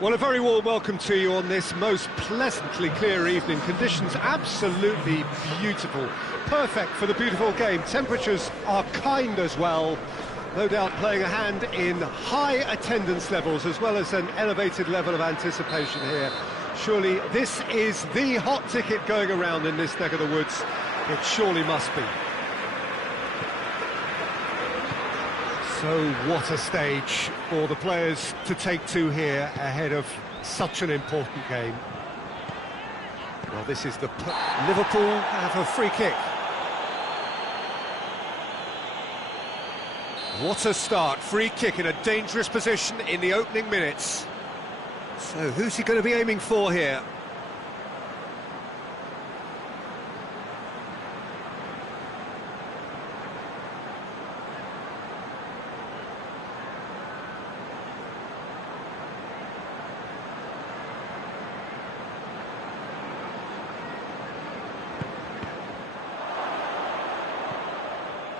Well, a very warm welcome to you on this most pleasantly clear evening. Conditions absolutely beautiful, perfect for the beautiful game. Temperatures are kind as well, no doubt playing a hand in high attendance levels as well as an elevated level of anticipation here. Surely this is the hot ticket going around in this neck of the woods. It surely must be. So what a stage for the players to take to here ahead of such an important game. Well, this is the Liverpool have a free kick. What a start, free kick in a dangerous position in the opening minutes. So who's he going to be aiming for here?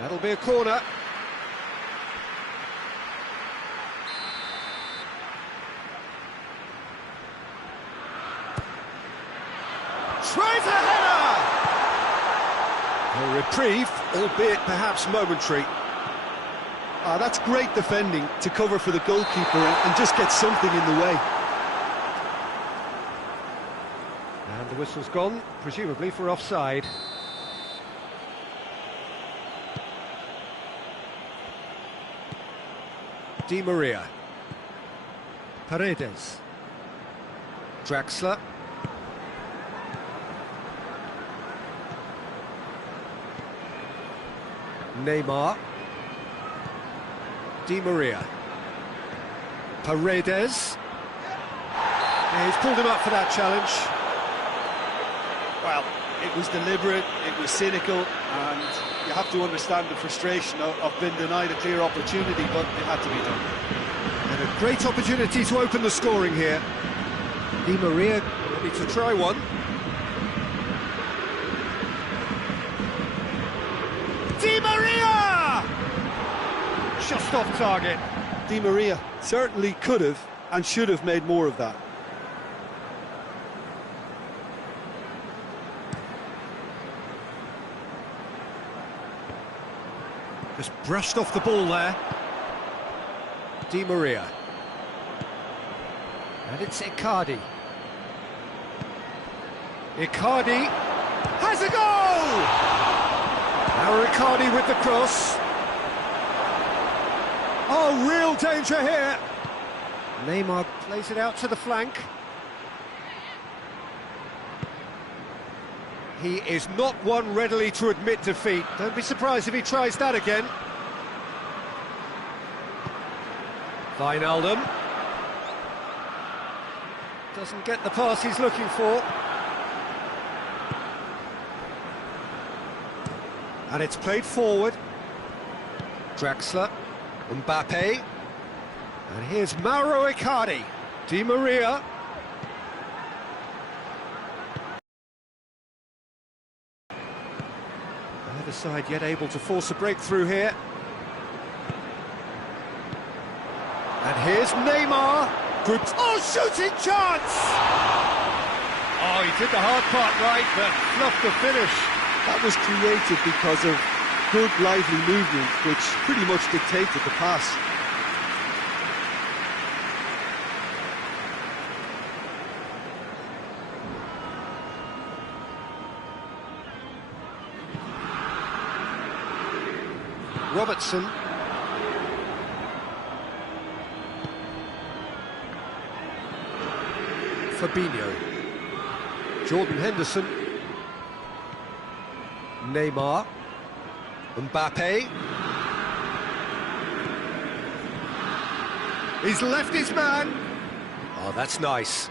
That'll be a corner. Tries a header! A reprieve, albeit perhaps momentary. That's great defending to cover for the goalkeeper and just get something in the way. And the whistle's gone, presumably for offside. Di Maria, Paredes, Draxler, Neymar, Di Maria, Paredes. Yeah, he's pulled him up for that challenge. Well, it was deliberate, it was cynical, and you have to understand the frustration of being denied a clear opportunity, but it had to be done. And a great opportunity to open the scoring here. Di Maria ready to try one. Di Maria! Just off target. Di Maria certainly could have and should have made more of that. Just brushed off the ball there. Di Maria. And it's Icardi. Icardi has a goal! Now Icardi with the cross. Oh, real danger here. Neymar plays it out to the flank. He is not one readily to admit defeat. Don't be surprised if he tries that again. Wijnaldum. Doesn't get the pass he's looking for. And it's played forward. Draxler. Mbappe. And here's Mauro Icardi. Di Maria. Either side yet able to force a breakthrough here. And here's Neymar. Good. Oh, shooting chance! Oh, he did the hard part right, but fluffed the finish. That was created because of good, lively movement, which pretty much dictated the pass. Robertson. Fabinho. Jordan Henderson. Neymar. Mbappe. He's left his man. Oh, that's nice.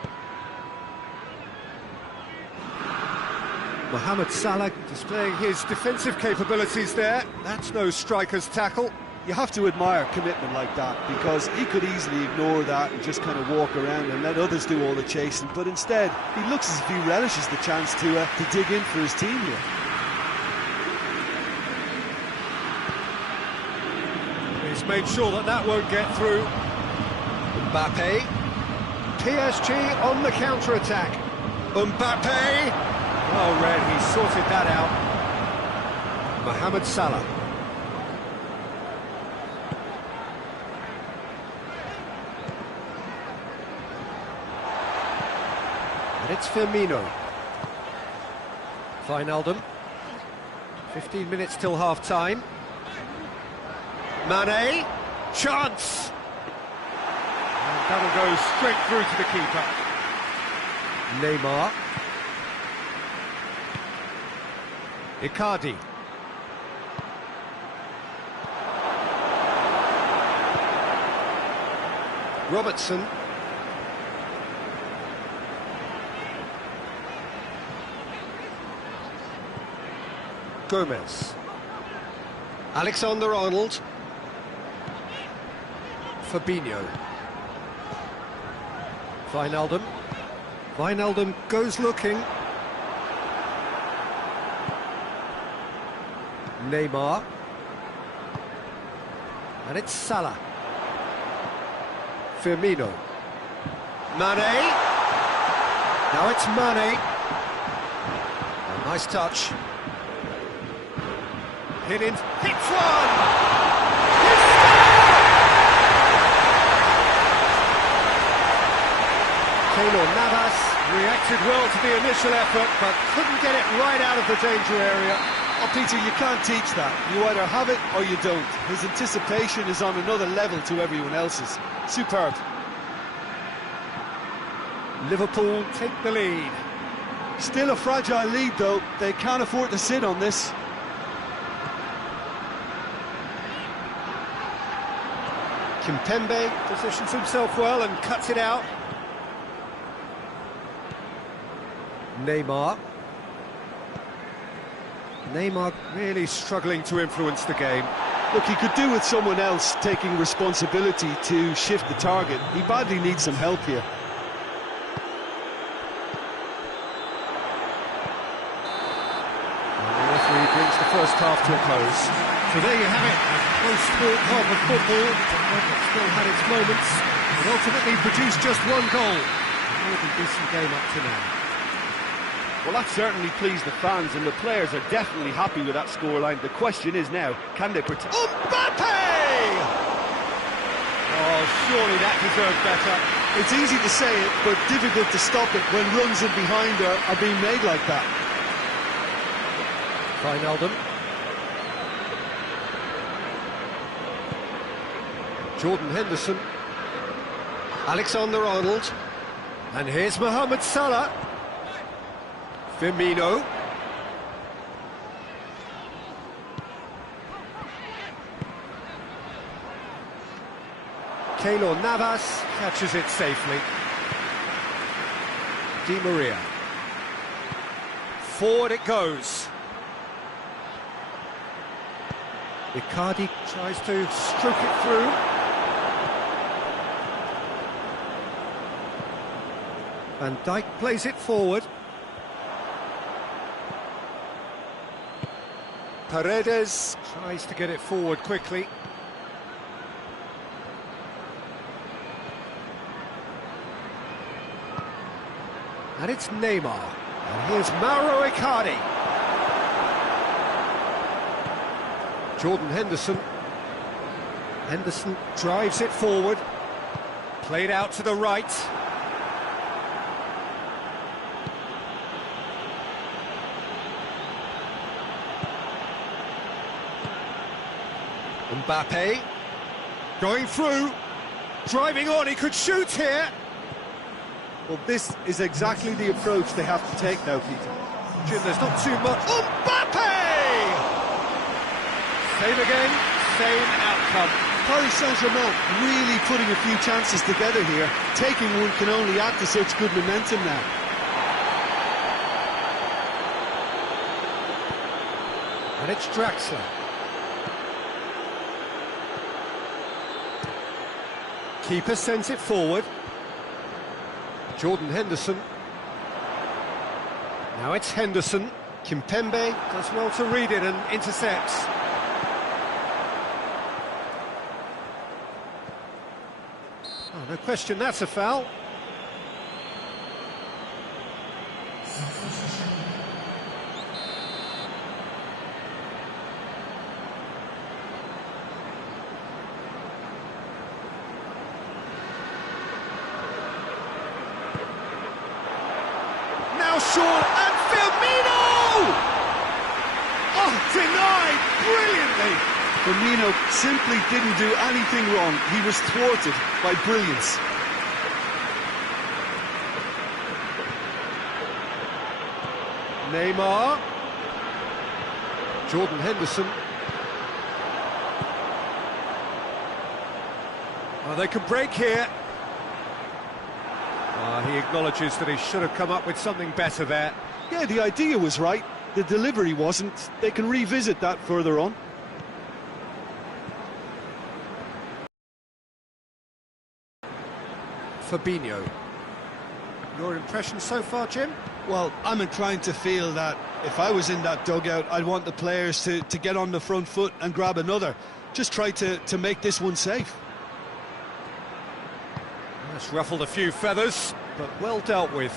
Mohamed Salah displaying his defensive capabilities there. That's no striker's tackle. You have to admire commitment like that, because he could easily ignore that and just kind of walk around and let others do all the chasing, but instead he looks as if he relishes the chance to dig in for his team here. He's made sure that that won't get through. Mbappe. PSG on the counter-attack. Mbappe! Well read, he sorted that out. Mohamed Salah. And it's Firmino. Wijnaldum. 15 minutes till half-time. Mane. Chance! And that'll go straight through to the keeper. Neymar. Icardi. Robertson. Gomez. Alexander-Arnold. Fabinho. Wijnaldum. Wijnaldum goes looking. Neymar. And it's Salah. Firmino. Mane. Now it's Mane. A nice touch. Hit in. Hits one! Keylor Navas reacted well to the initial effort, but couldn't get it right out of the danger area. Oh, Peter, you can't teach that. You either have it or you don't. His anticipation is on another level to everyone else's. Superb. Liverpool take the lead. Still a fragile lead, though. They can't afford to sit on this. Kimpembe positions himself well and cuts it out. Neymar. Neymar really struggling to influence the game. Look, he could do with someone else taking responsibility to shift the target. He badly needs some help here. And the referee brings the first half to a close. So there you have it, a close-fought half of football, that still had its moments, but ultimately produced just one goal. A really decent game up to now. Well, that certainly pleased the fans, and the players are definitely happy with that scoreline. The question is now, can they protect... Mbappe! Oh, surely that deserved better. It's easy to say it, but difficult to stop it when runs in behind are being made like that. Wijnaldum. Jordan Henderson. Alexander-Arnold. And here's Mohamed Salah. Firmino. Keylor Navas catches it safely. Di Maria. Forward it goes. Icardi tries to stroke it through. Van Dijk plays it forward. Paredes tries to get it forward quickly. And it's Neymar. And here's Mauro Icardi. Jordan Henderson. Henderson drives it forward. Played out to the right. Mbappe, going through, driving on, he could shoot here. Well, this is exactly the approach they have to take now, Peter. Jim, there's not too much. Mbappe! Same again, same outcome. Paris Saint-Germain really putting a few chances together here. Taking one can only add to such good momentum now. And it's Draxler. Keeper sends it forward. Jordan Henderson. Now it's Henderson. Kimpembe does well to read it and intercepts. Oh, no question, that's a foul. short, and Firmino! Oh, denied brilliantly. Firmino simply didn't do anything wrong. He was thwarted by brilliance. Neymar. Jordan Henderson. Oh, they could break here. He acknowledges that he should have come up with something better there. Yeah, the idea was right. The delivery wasn't. They can revisit that further on. Fabinho. Your impression so far, Jim? Well, I'm inclined to feel that if I was in that dugout, I'd want the players to get on the front foot and grab another. Just try to make this one safe. That's ruffled a few feathers, but well dealt with.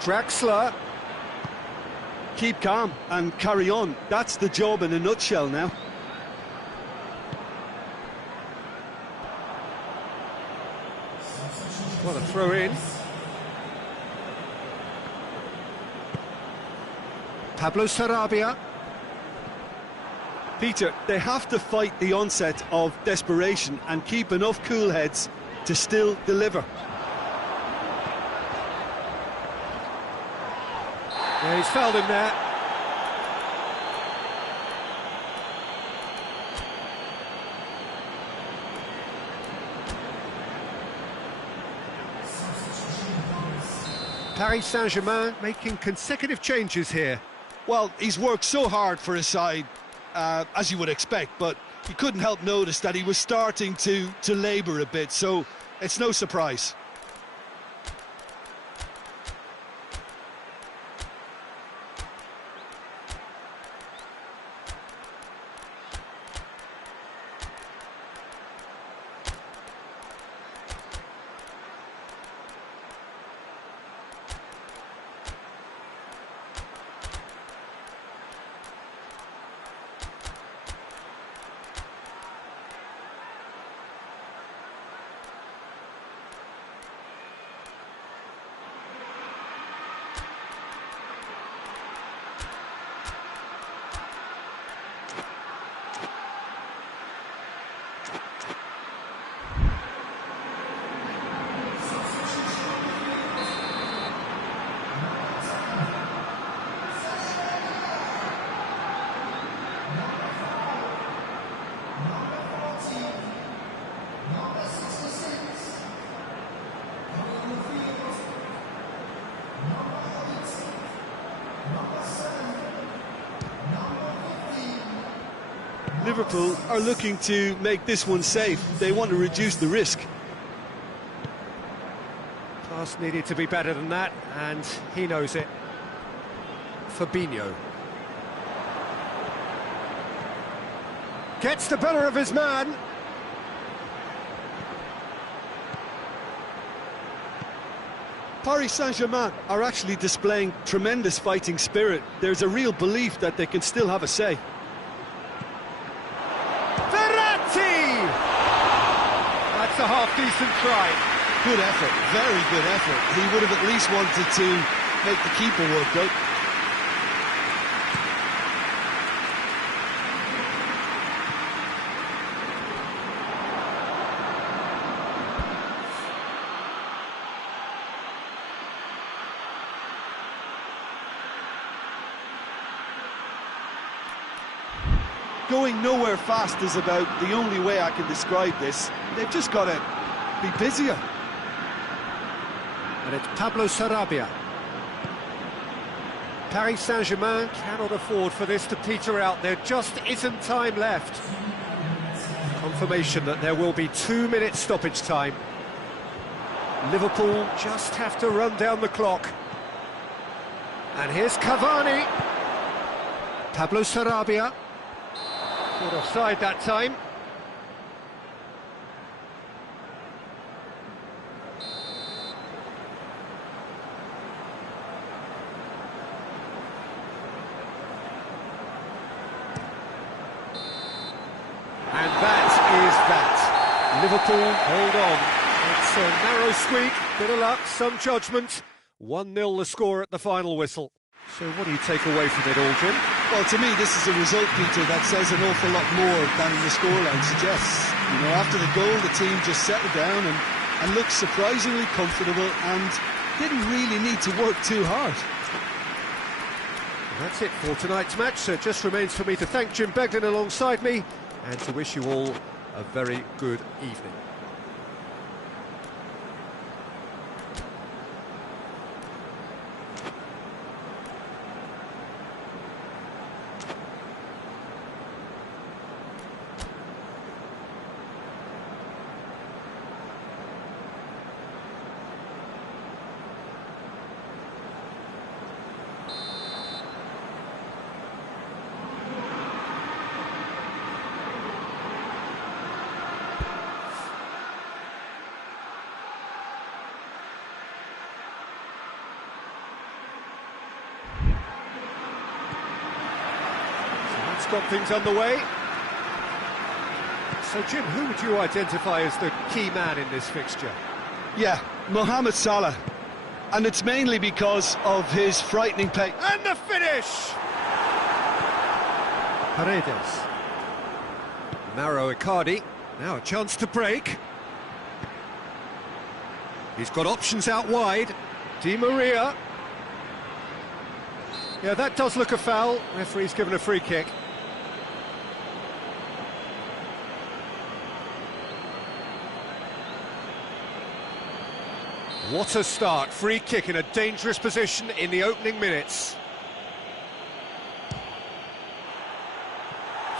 Draxler. Keep calm and carry on. That's the job in a nutshell now. What a throw in. Pablo Sarabia. Peter, they have to fight the onset of desperation and keep enough cool heads to still deliver. Yeah, he's fouled him there. Paris Saint-Germain making consecutive changes here. Well, he's worked so hard for his side, as you would expect, but you couldn't help notice that he was starting to labour a bit, so it's no surprise. Liverpool are looking to make this one safe. They want to reduce the risk. Pass needed to be better than that, and he knows it. Fabinho. Gets the better of his man. Paris Saint-Germain are actually displaying tremendous fighting spirit. There's a real belief that they can still have a say. That's a half-decent try. Good effort, very good effort. He would have at least wanted to make the keeper work, though. Going nowhere fast is about the only way I can describe this. They've just got to be busier. And it's Pablo Sarabia. Paris Saint-Germain cannot afford for this to peter out. There just isn't time left. Confirmation that there will be 2 minutes stoppage time. Liverpool just have to run down the clock. And here's Cavani. Pablo Sarabia. Caught offside that time. And that is that. Liverpool hold on. It's a narrow squeak, bit of luck, some judgment. 1-0 the score at the final whistle. So what do you take away from it all, Jim? Well, to me, this is a result, Peter, that says an awful lot more than the scoreline suggests. You know, after the goal, the team just settled down and looked surprisingly comfortable and didn't really need to work too hard. And that's it for tonight's match, so it just remains for me to thank Jim Beglin alongside me and to wish you all a very good evening. Got things underway. So, Jim, who would you identify as the key man in this fixture? Yeah, Mohamed Salah. And it's mainly because of his frightening pace. And the finish! Paredes. Mauro Icardi. Now a chance to break. He's got options out wide. Di Maria. Yeah, that does look a foul. Referee's given a free kick. What a start, free kick in a dangerous position in the opening minutes.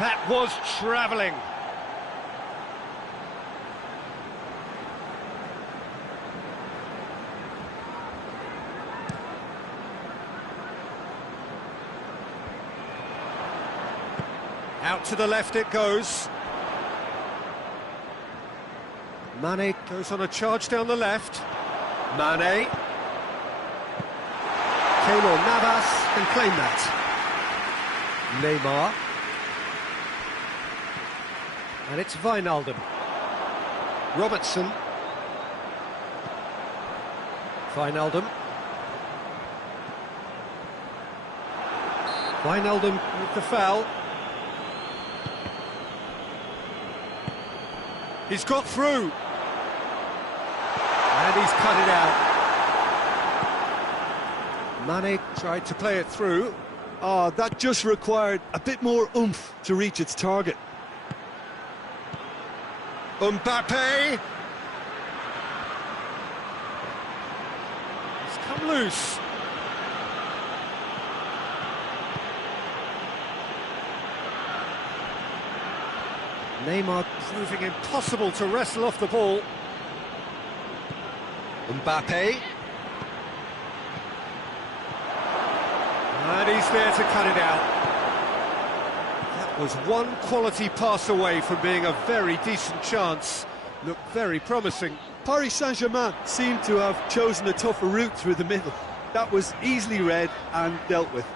That was travelling. Out to the left it goes. Mane goes on a charge down the left. Mane. Keylor Navas can claim that. Neymar. And it's Wijnaldum. Robertson. Wijnaldum. Wijnaldum with the foul. He's got through. And he's cut it out. Mane tried to play it through. Oh, that just required a bit more oomph to reach its target. Mbappe. It's come loose. Neymar proving impossible to wrestle off the ball. Mbappe. And he's there to cut it out. That was one quality pass away from being a very decent chance. Looked very promising. Paris Saint-Germain seemed to have chosen a tougher route through the middle. That was easily read and dealt with.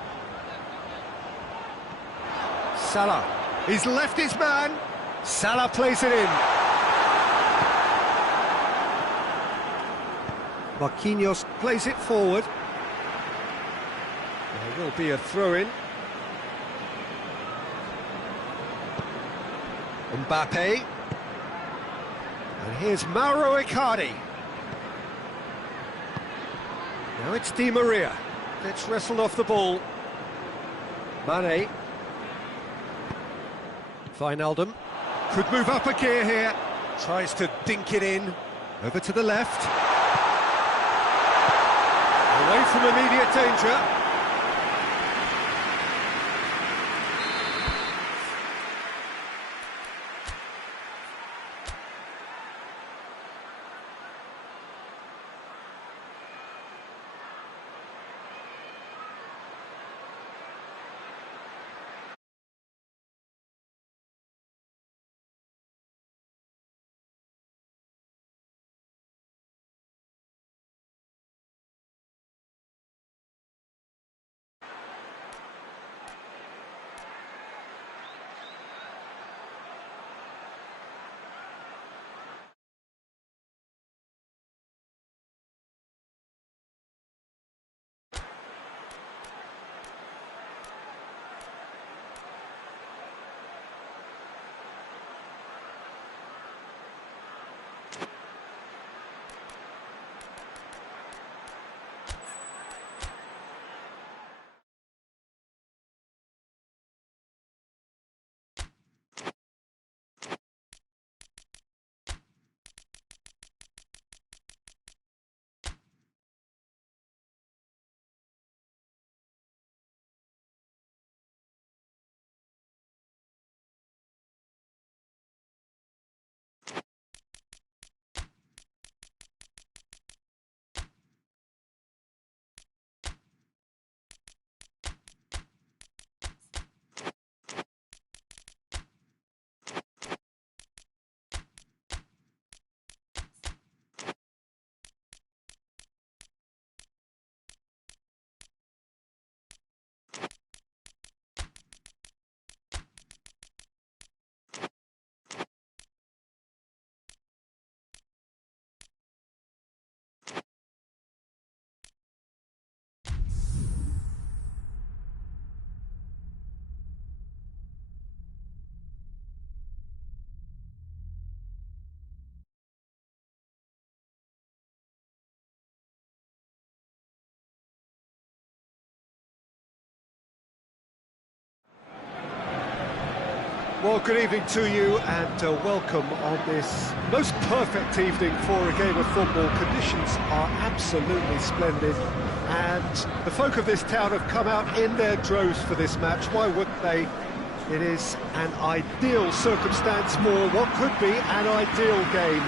Salah. He's left his man. Salah plays it in. Marquinhos plays it forward. There will be a throw-in. Mbappe. And here's Mauro Icardi. Now it's Di Maria. Gets wrestled off the ball. Mane. Wijnaldum. Could move up a gear here. Tries to dink it in. Over to the left. Away from immediate danger. Well, good evening to you and welcome on this most perfect evening for a game of football. Conditions are absolutely splendid and the folk of this town have come out in their droves for this match. Why wouldn't they? It is an ideal circumstance for what could be an ideal game.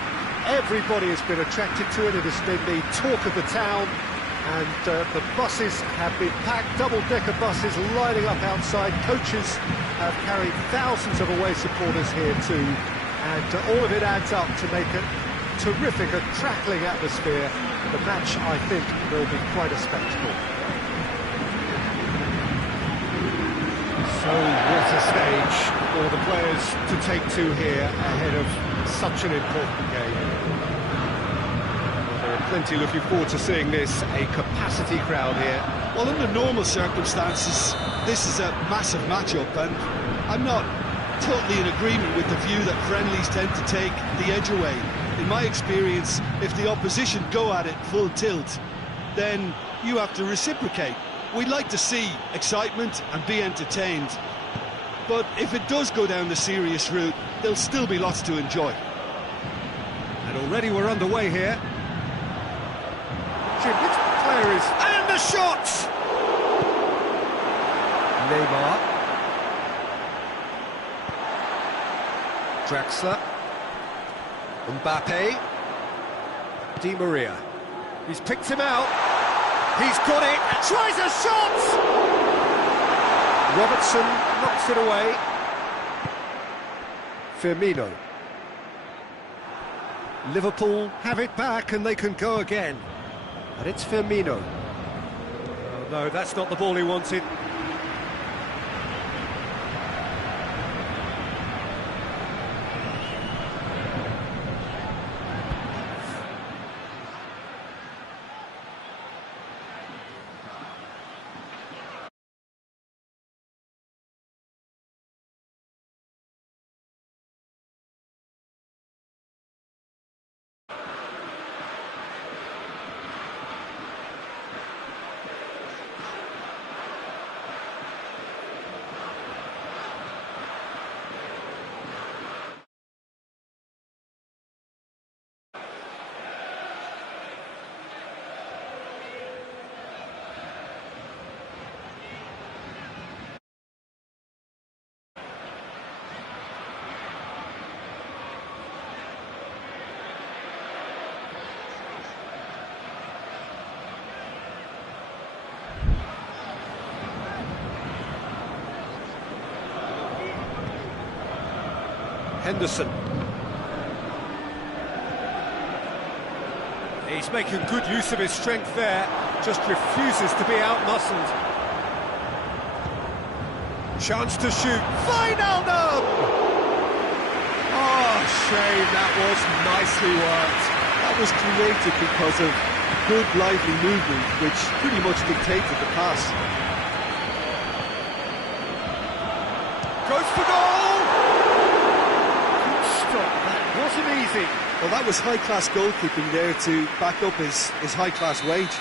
Everybody has been attracted to it. It has been the talk of the town. And the buses have been packed, double-decker buses lining up outside. Coaches have carried thousands of away supporters here too. And all of it adds up to make a terrific, a crackling atmosphere. The match, I think, will be quite a spectacle. So what a stage for the players to take to here ahead of such an important game. Plenty looking forward to seeing this, a capacity crowd here. Well, under normal circumstances, this is a massive matchup, and I'm not totally in agreement with the view that friendlies tend to take the edge away. In my experience, if the opposition go at it full tilt, then you have to reciprocate. We'd like to see excitement and be entertained, but if it does go down the serious route, there'll still be lots to enjoy. And already we're underway here. Which player is... And the shot! Neymar. Draxler. Mbappe. Di Maria. He's picked him out. He's got it. Tries a shot! Robertson knocks it away. Firmino. Liverpool have it back and they can go again. And it's Firmino. Oh, no, that's not the ball he wanted. Henderson. He's making good use of his strength there, just refuses to be outmuscled. Chance to shoot. Wijnaldum! Oh, shame, that was nicely worked. That was created because of good, lively movement, which pretty much dictated the pass. Goes for goal! Wasn't easy. Well, that was high-class goalkeeping there to back up his high-class wage.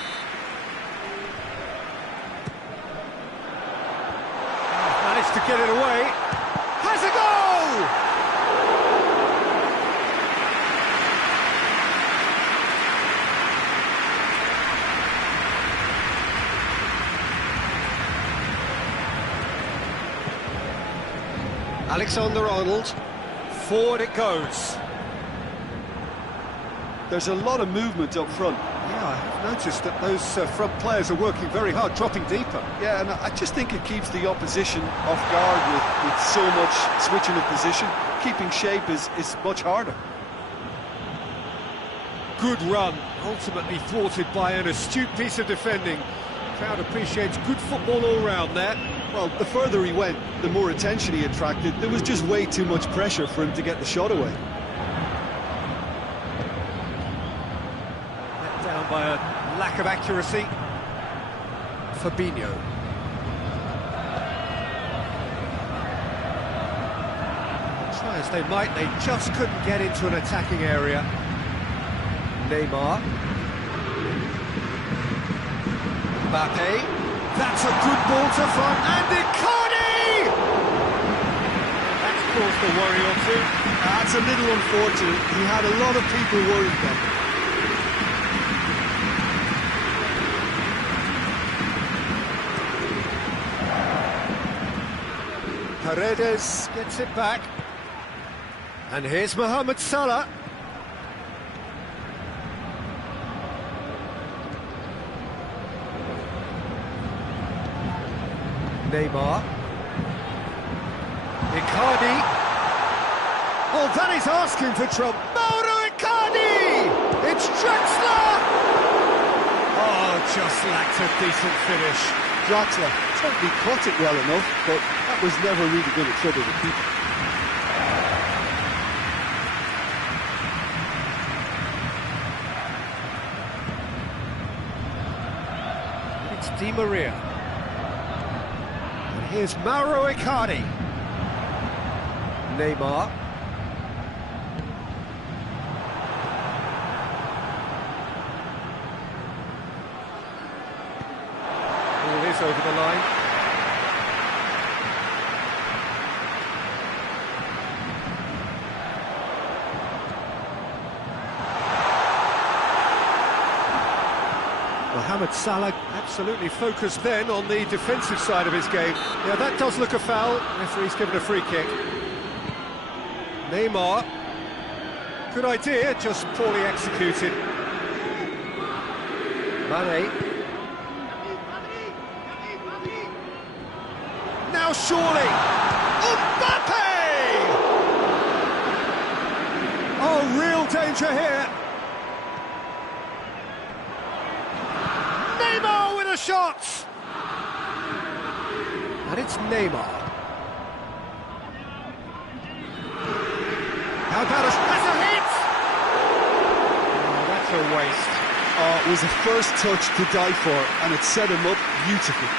Managed to get it away. Has a goal! Alexander-Arnold. Forward it goes. There's a lot of movement up front. Yeah, I have noticed that those front players are working very hard, dropping deeper. Yeah, and I just think it keeps the opposition off guard with so much switching of position. Keeping shape is much harder. Good run, ultimately thwarted by an astute piece of defending. Crowd appreciates good football all round there. Well, the further he went, the more attention he attracted. There was just way too much pressure for him to get the shot away. Let down by a lack of accuracy. Fabinho. Try as they might, they just couldn't get into an attacking area. Neymar. Mbappe. That's a good ball to front, and Icardi! That's caused to. That's a little unfortunate. He had a lot of people worried then. Paredes gets it back. And here's Mohamed Salah. Neymar. Icardi. Oh, that is asking for trouble. Mauro Icardi! It's Draxler! Oh, just lacked a decent finish. Draxler certainly caught it well enough, but that was never really going to trouble the keeper. It's Di Maria. And here's Mauro Icardi. Neymar. Ball is over the line. Mohamed Salah absolutely focused then on the defensive side of his game. Yeah, that does look a foul. Referee's given a free kick. Neymar. Good idea, just poorly executed. Mane. Now surely. Mbappe! Oh, real danger here. Neymar with a shot! And it's Neymar. How about that's a hit! Oh, that's a waste. Oh, it was a first touch to die for, and it set him up beautifully.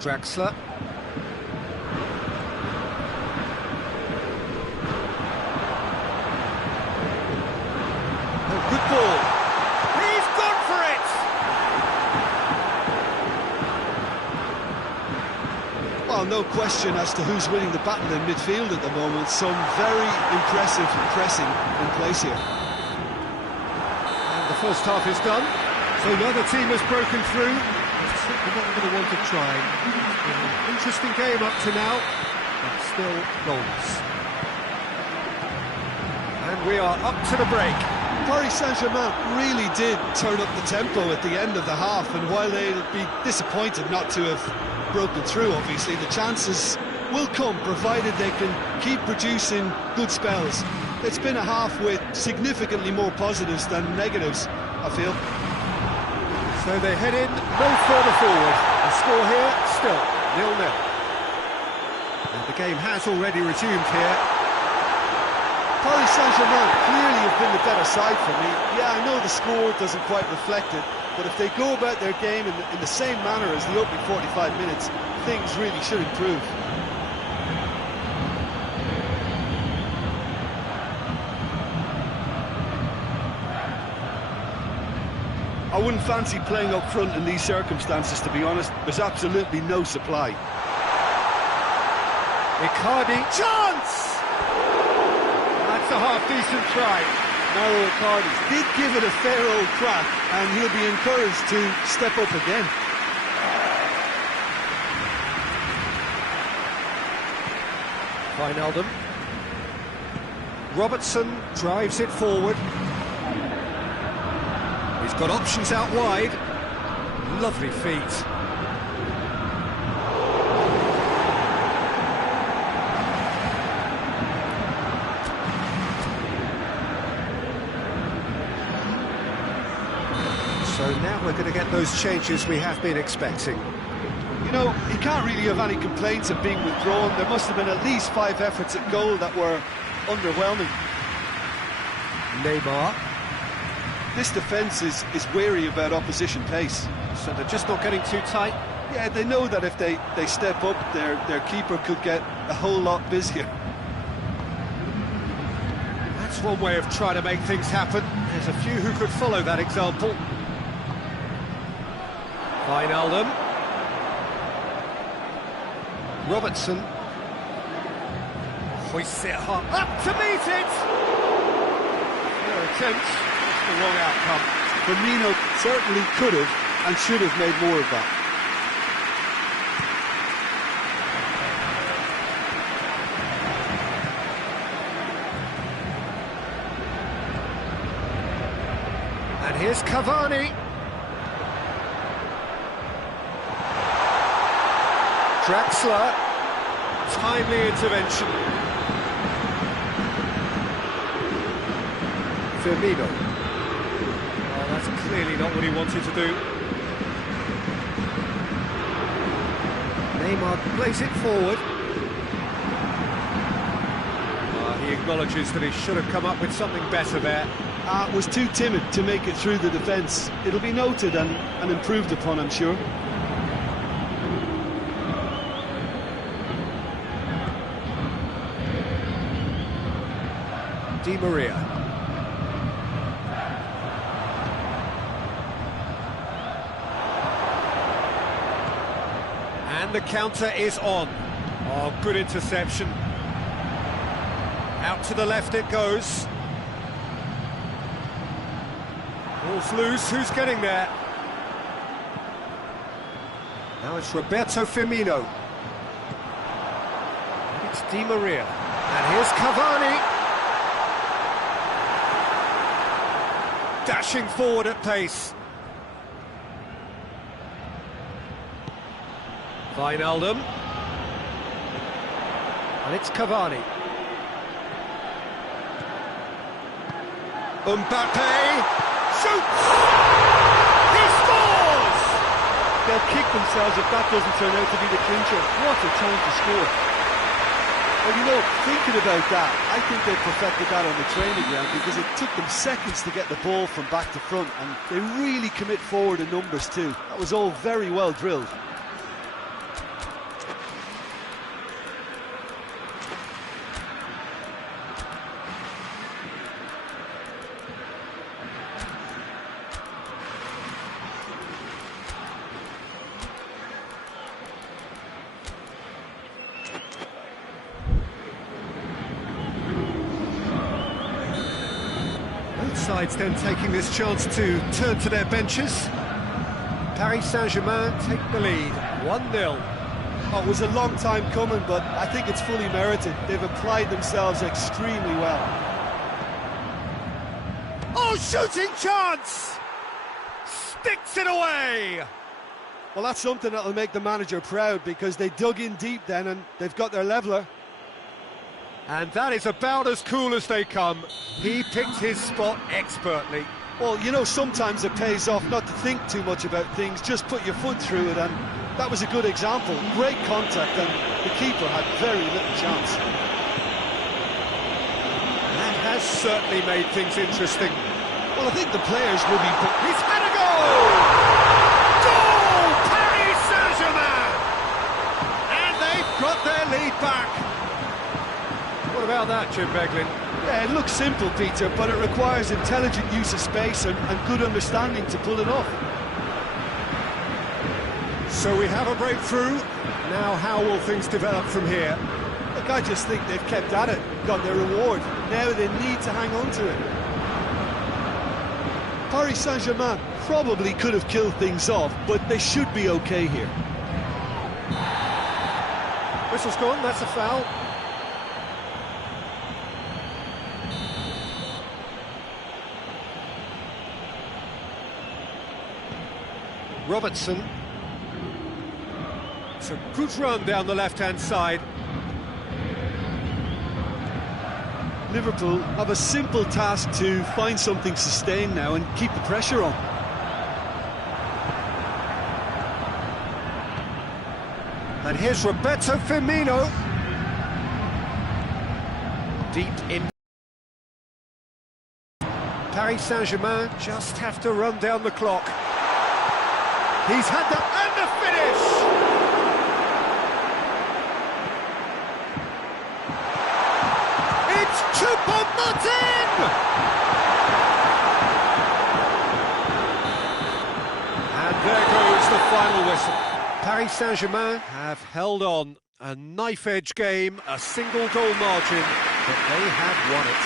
Draxler. Oh, good ball. He's gone for it! Well, no question as to who's winning the battle in midfield at the moment. Some very impressive pressing in place here. And the first half is done, so neither team has broken through. It's certainly not going to want to try. It's been an interesting game up to now, but still goals. And we are up to the break. Paris Saint-Germain really did turn up the tempo at the end of the half, and while they'd be disappointed not to have broken through, obviously, the chances will come, provided they can keep producing good spells. It's been a half with significantly more positives than negatives, I feel. So they head in no further forward. The score here, still 0-0. And the game has already resumed here. Paris Saint-Germain clearly have been the better side for me. Yeah, I know the score doesn't quite reflect it, but if they go about their game in the same manner as the opening 45 minutes, things really should improve. I wouldn't fancy playing up front in these circumstances, to be honest. There's absolutely no supply. Icardi, chance! That's a half-decent try. Mauro Icardi did give it a fair old crack, and he'll be encouraged to step up again. Wijnaldum. Robertson drives it forward. He's got options out wide. Lovely feet. So now we're going to get those changes we have been expecting. You know, he can't really have any complaints of being withdrawn. There must have been at least 5 efforts at goal that were underwhelming. Neymar. This defence is wary about opposition pace. So they're just not getting too tight. Yeah, they know that if they step up, their keeper could get a whole lot busier. That's That's one way of trying to make things happen. There's a few who could follow that example. Wijnaldum. Robertson. Hoists it up to meet it! No attempt, it's the wrong outcome. Firmino certainly could have and should have made more of that. And here's Cavani. Draxler. Timely intervention. Firmino. Oh, that's clearly not what he wanted to do. Neymar plays it forward. He acknowledges that he should have come up with something better there. Was too timid to make it through the defence. It'll be noted and improved upon, I'm sure. Di Maria. And the counter is on. Oh, good interception. Out to the left it goes. Ball's loose, who's getting there? Now it's Roberto Firmino. It's Di Maria. And here's Cavani. Dashing forward at pace. Wijnaldum. And it's Cavani. Mbappe shoots! He scores! They'll kick themselves if that doesn't turn out to be the clincher. What a time to score. Well, you know, thinking about that, I think they perfected that on the training ground because it took them seconds to get the ball from back to front, and they really commit forward in numbers too. That was all very well drilled. Sides then taking this chance to turn to their benches. Paris Saint-Germain take the lead, 1-0. Oh, it was a long time coming, but I think it's fully merited. They've applied themselves extremely well. Oh, shooting chance! Sticks it away! Well, that's something that'll make the manager proud because they dug in deep then and they've got their leveller. And that is about as cool as they come. He picked his spot expertly. Well, you know, sometimes it pays off not to think too much about things, just put your foot through it, and that was a good example. Great contact, and the keeper had very little chance. That has certainly made things interesting. Well, I think the players will be... He's had a goal! Goal! Paris Saint-Germain! And they've got their lead back. What about that, Jim Beglin? Yeah, it looks simple, Peter, but it requires intelligent use of space and good understanding to pull it off. So we have a breakthrough. Now how will things develop from here? Look, I just think they've kept at it, got their reward. Now they need to hang on to it. Paris Saint-Germain probably could have killed things off, but they should be okay here. Whistle's gone, that's a foul. Robertson. It's a good run down the left-hand side. Liverpool have a simple task to find something sustained now and keep the pressure on. And here's Roberto Firmino. Deep in. Paris Saint-Germain just have to run down the clock. He's had the... and the finish! It's Choupo-Moting! Paris Saint-Germain have held on. A knife-edge game, a single-goal margin, but they have won it.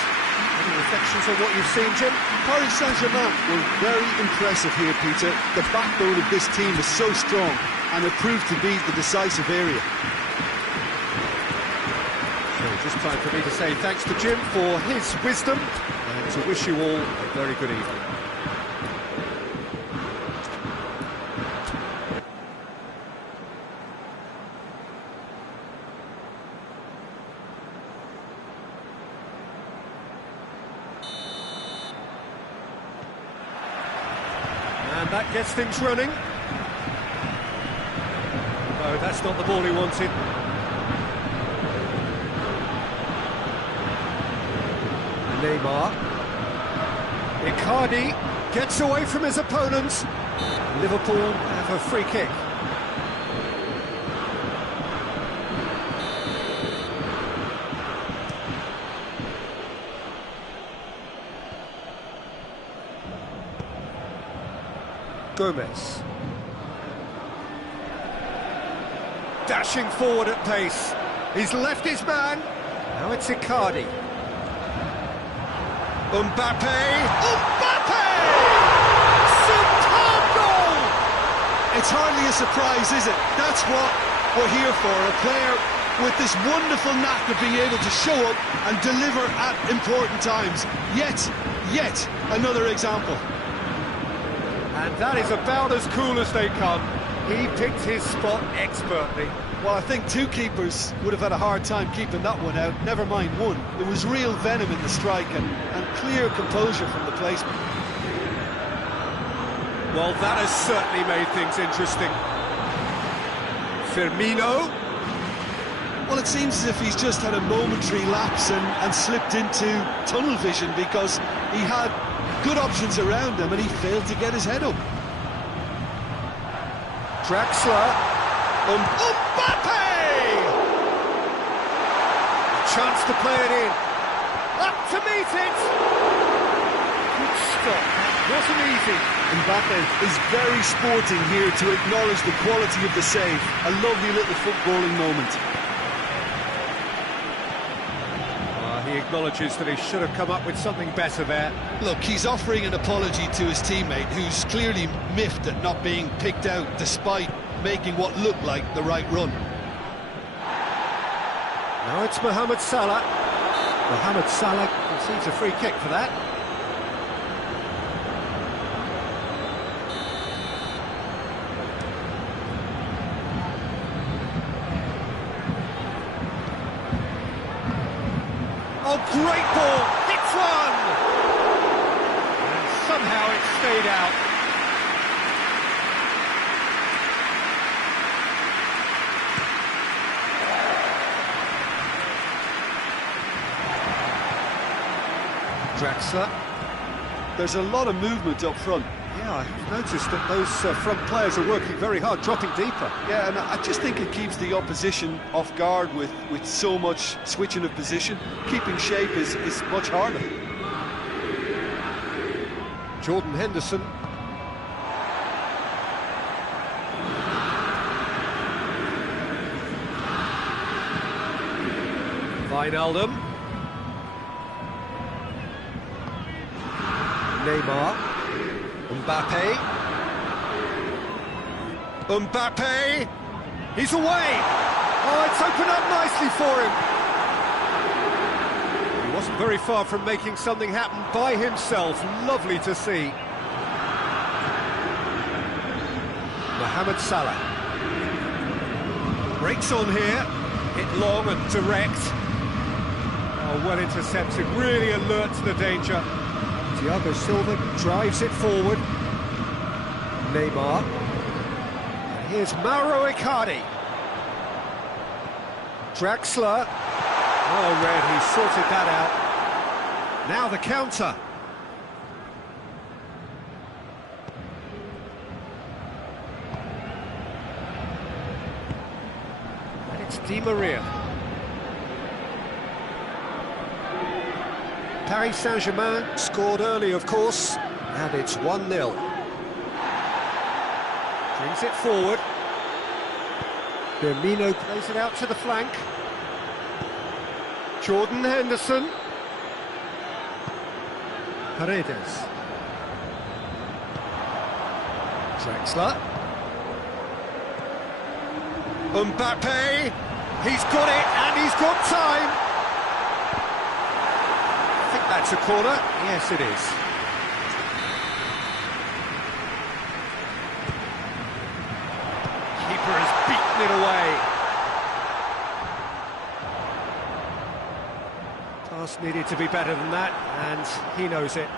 Any reflections on what you've seen, Jim? Paris Saint-Germain were very impressive here, Peter. The backbone of this team is so strong, and it proved to be the decisive area. So just time for me to say thanks to Jim for his wisdom, and to wish you all a very good evening. And that gets things running. No, that's not the ball he wanted. Neymar. Icardi gets away from his opponents. Liverpool have a free kick. Gomez. Dashing forward at pace. He's left his man. Now it's Icardi. Mbappe! Superb goal! It's hardly a surprise, is it? That's what we're here for. A player with this wonderful knack of being able to show up and deliver at important times. Yet another example. And that is about as cool as they come. He picked his spot expertly. Well, I think two keepers would have had a hard time keeping that one out, never mind one. There was real venom in the strike and clear composure from the placement. Well, that has certainly made things interesting. Firmino. Well, it seems as if he's just had a momentary lapse and slipped into tunnel vision, because he had good options around him and he failed to get his head up. Draxler. Mbappe! A chance to play it in. Up to meet it! Good stop. Wasn't easy. Mbappe is very sporting here to acknowledge the quality of the save. A lovely little footballing moment. He acknowledges that he should have come up with something better there. Look, he's offering an apology to his teammate, who's clearly miffed at not being picked out despite making what looked like the right run. Now it's Mohamed Salah. Mohamed Salah concedes a free kick for that. Oh, great ball! Hits one! And somehow it stayed out. Draxler. There's a lot of movement up front. Yeah, I've noticed that those front players are working very hard, dropping deeper. Yeah, and I just think it keeps the opposition off guard with so much switching of position. Keeping shape is much harder. Jordan Henderson. Wijnaldum. Neymar. Mbappe. He's away. Oh, it's opened up nicely for him. He wasn't very far from making something happen by himself. Lovely to see. Mohamed Salah. Breaks on here. Hit long and direct. Oh, well intercepted. Really alert to the danger. Thiago Silva drives it forward. Neymar. And here's Mauro Icardi. Draxler. Oh, Red, he sorted that out. Now the counter. And it's Di Maria. Paris Saint-Germain scored early, of course, and it's 1-0. Brings it forward. Firmino plays it out to the flank. Jordan Henderson. Paredes. Drexler. Mbappe. He's got it, and he's got time. I think that's a corner. Yes, it is. Keeper has beaten it away. Pass needed to be better than that, and he knows it.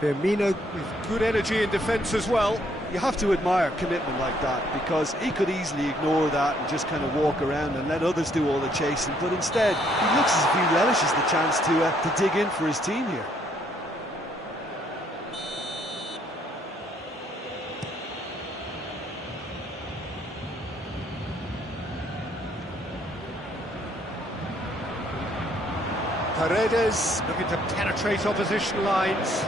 Firmino with good energy in defence as well. You have to admire commitment like that, because he could easily ignore that and just kind of walk around and let others do all the chasing, but instead he looks as if he relishes the chance to dig in for his team here. Paredes looking to penetrate opposition lines.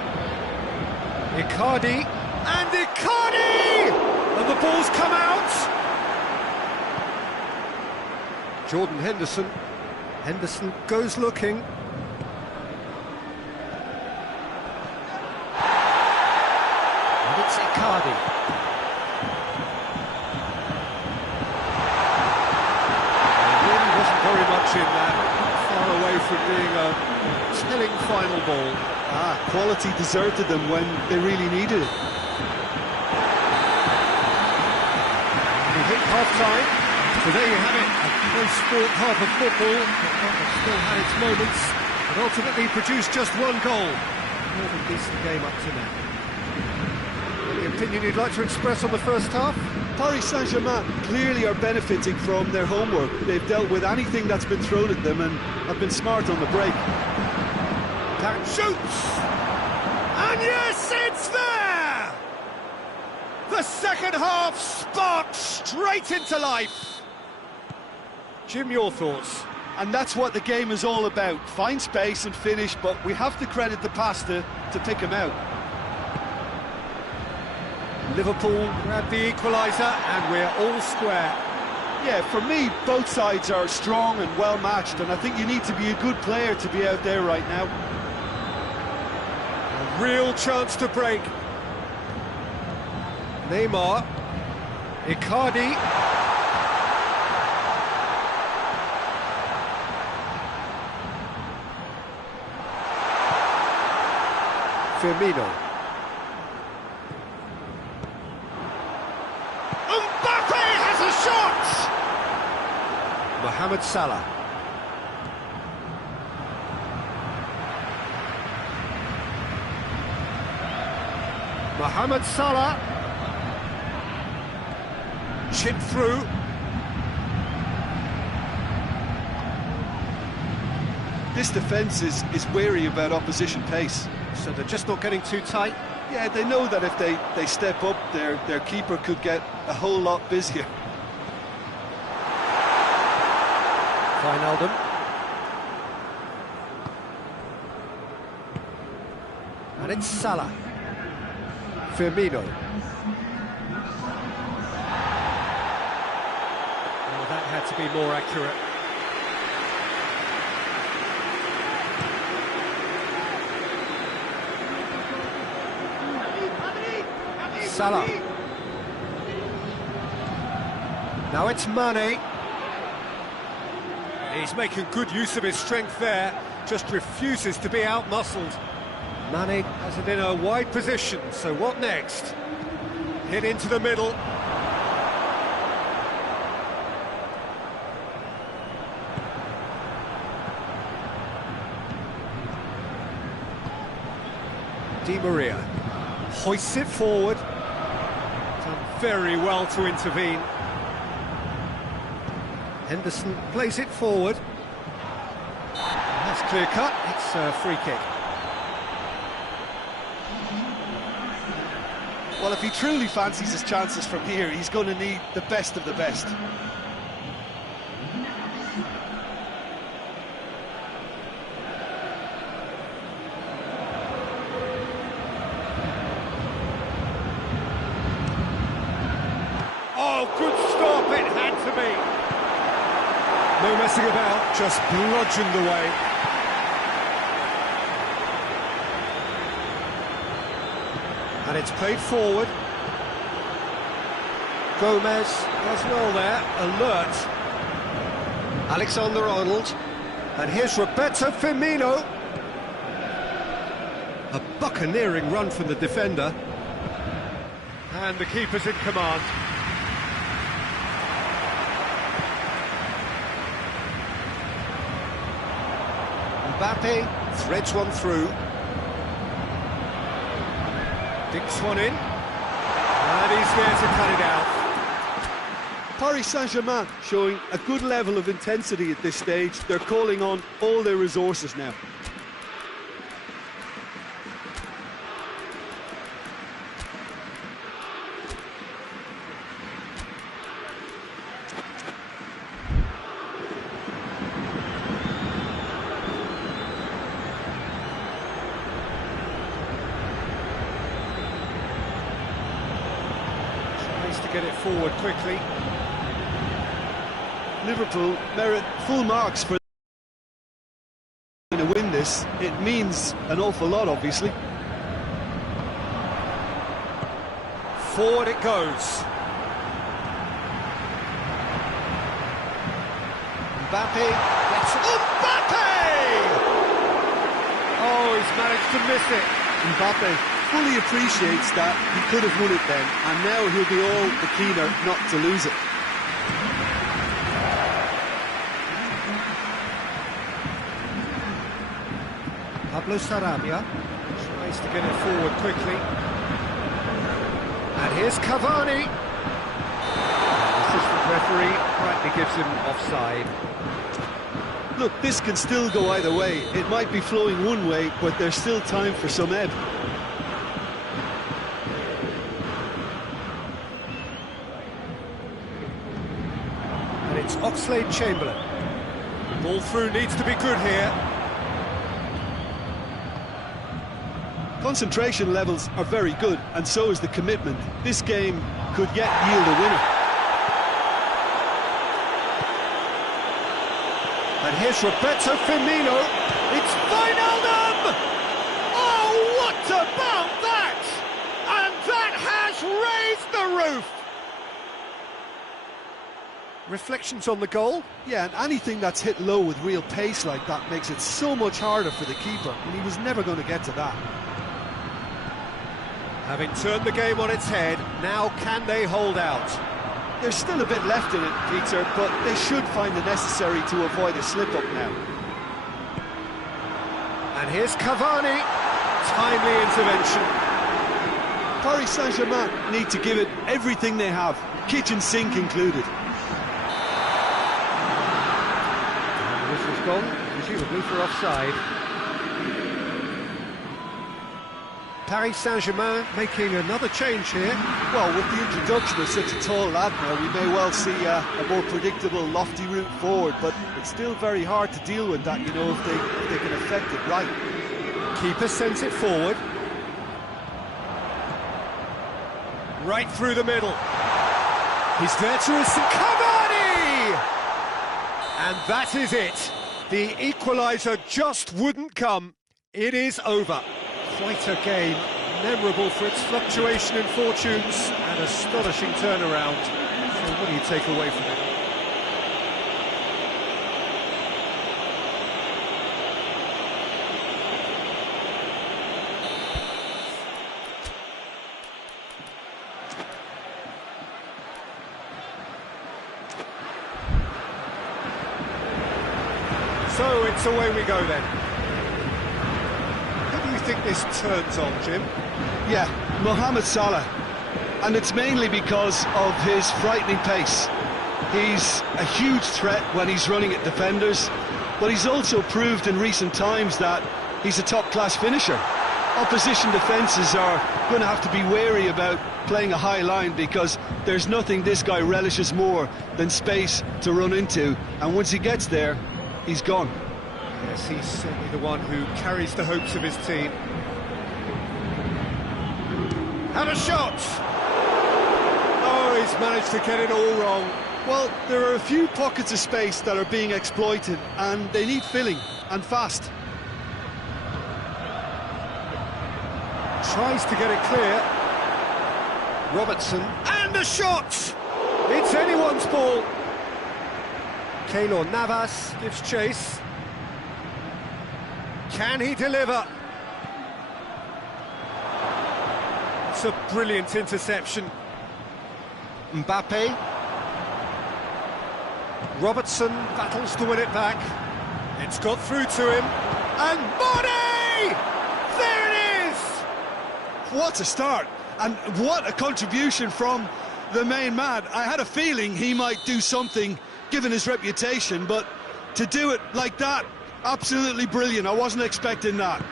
Icardi, and Icardi! And the ball's come out! Jordan Henderson. Henderson goes looking. And it's Icardi. There really wasn't very much in that. Far away from being a telling final ball. Quality deserted them when they really needed it. We hit half-time, so there you have it. A close-fought half of football, but one that still had its moments, but ultimately produced just one goal. More than decent game up to now. Any opinion you'd like to express on the first half? Paris Saint-Germain clearly are benefiting from their homework. They've dealt with anything that's been thrown at them and have been smart on the break. That shoots! And yes, it's there! The second half sparks straight into life. Jim, your thoughts? And that's what the game is all about. Find space and finish, but we have to credit the pass to pick him out. Liverpool grab the equaliser, and we're all square. Yeah, for me, both sides are strong and well matched, and I think you need to be a good player to be out there right now. A real chance to break. Neymar. Icardi. Firmino. Mbappe has a shot! Mohamed Salah. Mohamed Salah. Chip through. This defence is wary about opposition pace. So they're just not getting too tight. Yeah, they know that if they step up, their keeper could get a whole lot busier. Wijnaldum. And it's Salah. Firmino. Oh, that had to be more accurate. Salah. Now it's Mane. He's making good use of his strength there, just refuses to be out-muscled. Mane has it in a wide position, so what next? Hit into the middle. Di Maria hoists it forward. Done very well to intervene. Henderson plays it forward. That's clear cut, it's a free kick. Well, if he truly fancies his chances from here, he's going to need the best of the best. Oh, good stop, it had be. No messing about, just bludgeoned away. And it's played forward. Gomez does well there, alert. Alexander-Arnold. And here's Roberto Firmino. A buccaneering run from the defender. And the keeper's in command. Mbappe threads one through. Dinks one in. And he's there to cut it out. Paris Saint-Germain showing a good level of intensity at this stage. They're calling on all their resources now. Tries to get it forward quickly. Liverpool merit full marks for to win this. It means an awful lot, obviously. Forward it goes. Mbappe gets Mbappe! Oh, he's managed to miss it. Mbappe fully appreciates that he could have won it then, and now he'll be all the keener not to lose it. Pablo Sarabia tries to get it forward quickly. And here's Cavani. The assistant referee rightly gives him offside. Look, this can still go either way. It might be flowing one way, but there's still time for some ebb. And it's Oxlade-Chamberlain. Ball through needs to be good here. Concentration levels are very good, and so is the commitment. This game could yet yield a winner. And here's Roberto Firmino. It's Wijnaldum! Oh, what about that? And that has raised the roof! Reflections on the goal? Yeah, and anything that's hit low with real pace like that makes it so much harder for the keeper, and he was never going to get to that. Having turned the game on its head, now can they hold out? There's still a bit left in it, Peter, but they should find the necessary to avoid a slip-up now. And here's Cavani. Timely intervention. Paris Saint-Germain need to give it everything they have, kitchen sink included. And the whistle's gone, presumably for offside. Paris Saint-Germain making another change here. Well, with the introduction of such a tall lad now, we may well see a more predictable, lofty route forward, but it's still very hard to deal with that, you know, if they can affect it right. Keeper sends it forward. Right through the middle. He's there to receive Cavani! And that is it. The equaliser just wouldn't come. It is over. Quite a game, memorable for its fluctuation in fortunes and astonishing turnaround. So what do you take away from it? So it's away we go then. I think this turns on, Jim. Yeah, Mohamed Salah, and it's mainly because of his frightening pace. He's a huge threat when he's running at defenders, but he's also proved in recent times that he's a top-class finisher. Opposition defences are going to have to be wary about playing a high line, because there's nothing this guy relishes more than space to run into, and once he gets there, he's gone. Yes, he's certainly the one who carries the hopes of his team. And a shot! Oh, he's managed to get it all wrong. Well, there are a few pockets of space that are being exploited, and they need filling, and fast. Tries to get it clear. Robertson, and the shot! It's anyone's ball. Keylor Navas gives chase. Can he deliver? It's a brilliant interception. Mbappe. Robertson battles to win it back. It's got through to him. And Bode! There it is! What a start, and what a contribution from the main man. I had a feeling he might do something, given his reputation, but to do it like that, absolutely brilliant. I wasn't expecting that.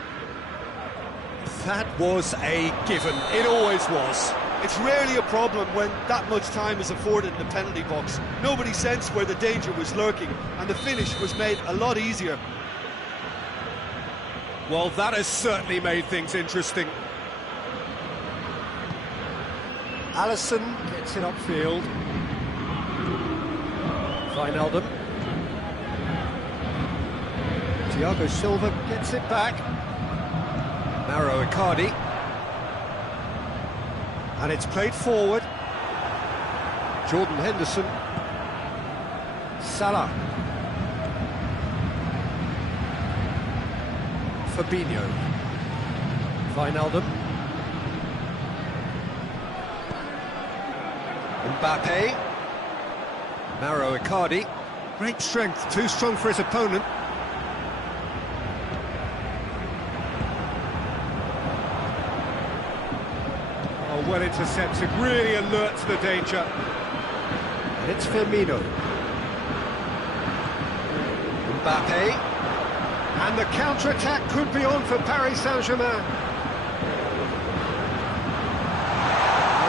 That was a given. It always was. It's rarely a problem when that much time is afforded in the penalty box. Nobody sensed where the danger was lurking, and the finish was made a lot easier. Well, that has certainly made things interesting. Alisson gets it upfield. Wijnaldum. Thiago Silva gets it back. Mauro Icardi. And it's played forward. Jordan Henderson. Salah. Fabinho. Wijnaldum. Mbappe. Mauro Icardi. Great strength, too strong for his opponent. Oh, well intercepted, really alert to the danger. And it's Firmino. Mbappe. And the counter-attack could be on for Paris Saint-Germain.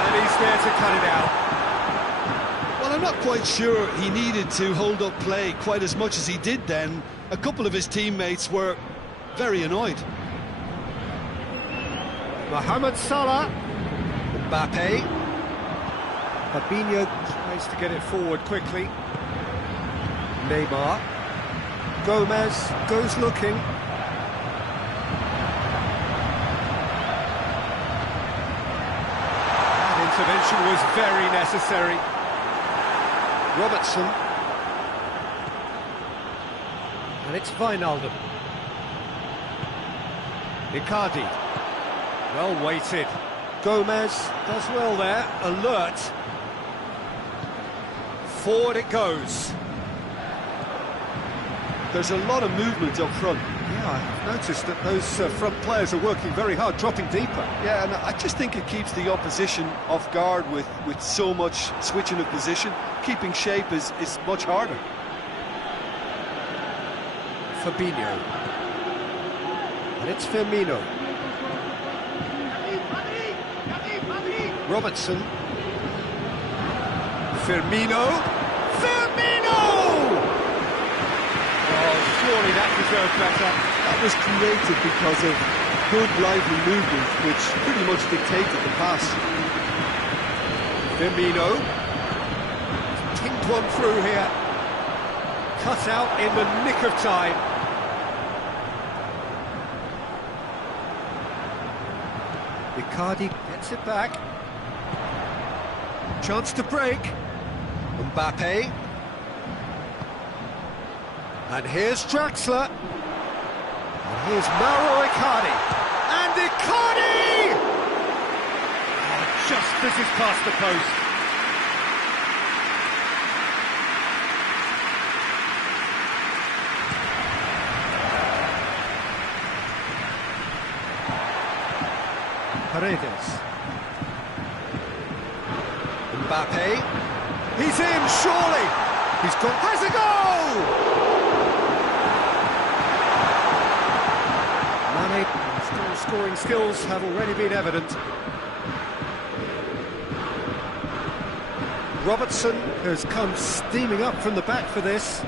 And he's there to cut it out. Well, I'm not quite sure he needed to hold up play quite as much as he did then. A couple of his teammates were very annoyed. Mohamed Salah. Mbappe. Fabinho tries to get it forward quickly. Neymar. Gomez goes looking. That intervention was very necessary. Robertson. And it's Wijnaldum. Icardi. Well weighted. Gomez does well there, alert. Forward it goes. There's a lot of movement up front. Yeah, I've noticed that those front players are working very hard, dropping deeper. Yeah, and I just think it keeps the opposition off guard with so much switching of position. Keeping shape is much harder. Fabinho. And it's Firmino. Robertson. Firmino. Firmino! Oh, surely that deserved better. That was created because of good, lively movement, which pretty much dictated the pass. Firmino. Pinged one through here. Cut out in the nick of time. Icardi gets it back. Chance to break. Mbappe. And here's Draxler. And here's Mauro Icardi. And Icardi! Oh, just as he's past the post. Paredes. Mbappe. He's in, surely. He's got... Has a goal! Mane, scoring skills have already been evident. Robertson has come steaming up from the back for this.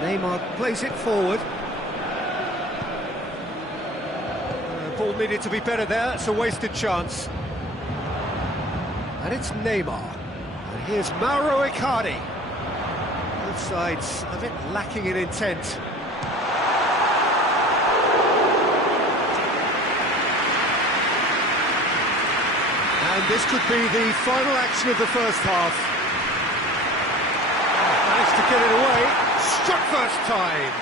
Neymar plays it forward. Ball needed to be better there, it's a wasted chance. And it's Neymar. And here's Mauro Icardi. Both sides a bit lacking in intent. And this could be the final action of the first half. Managed to get it away. Struck first time.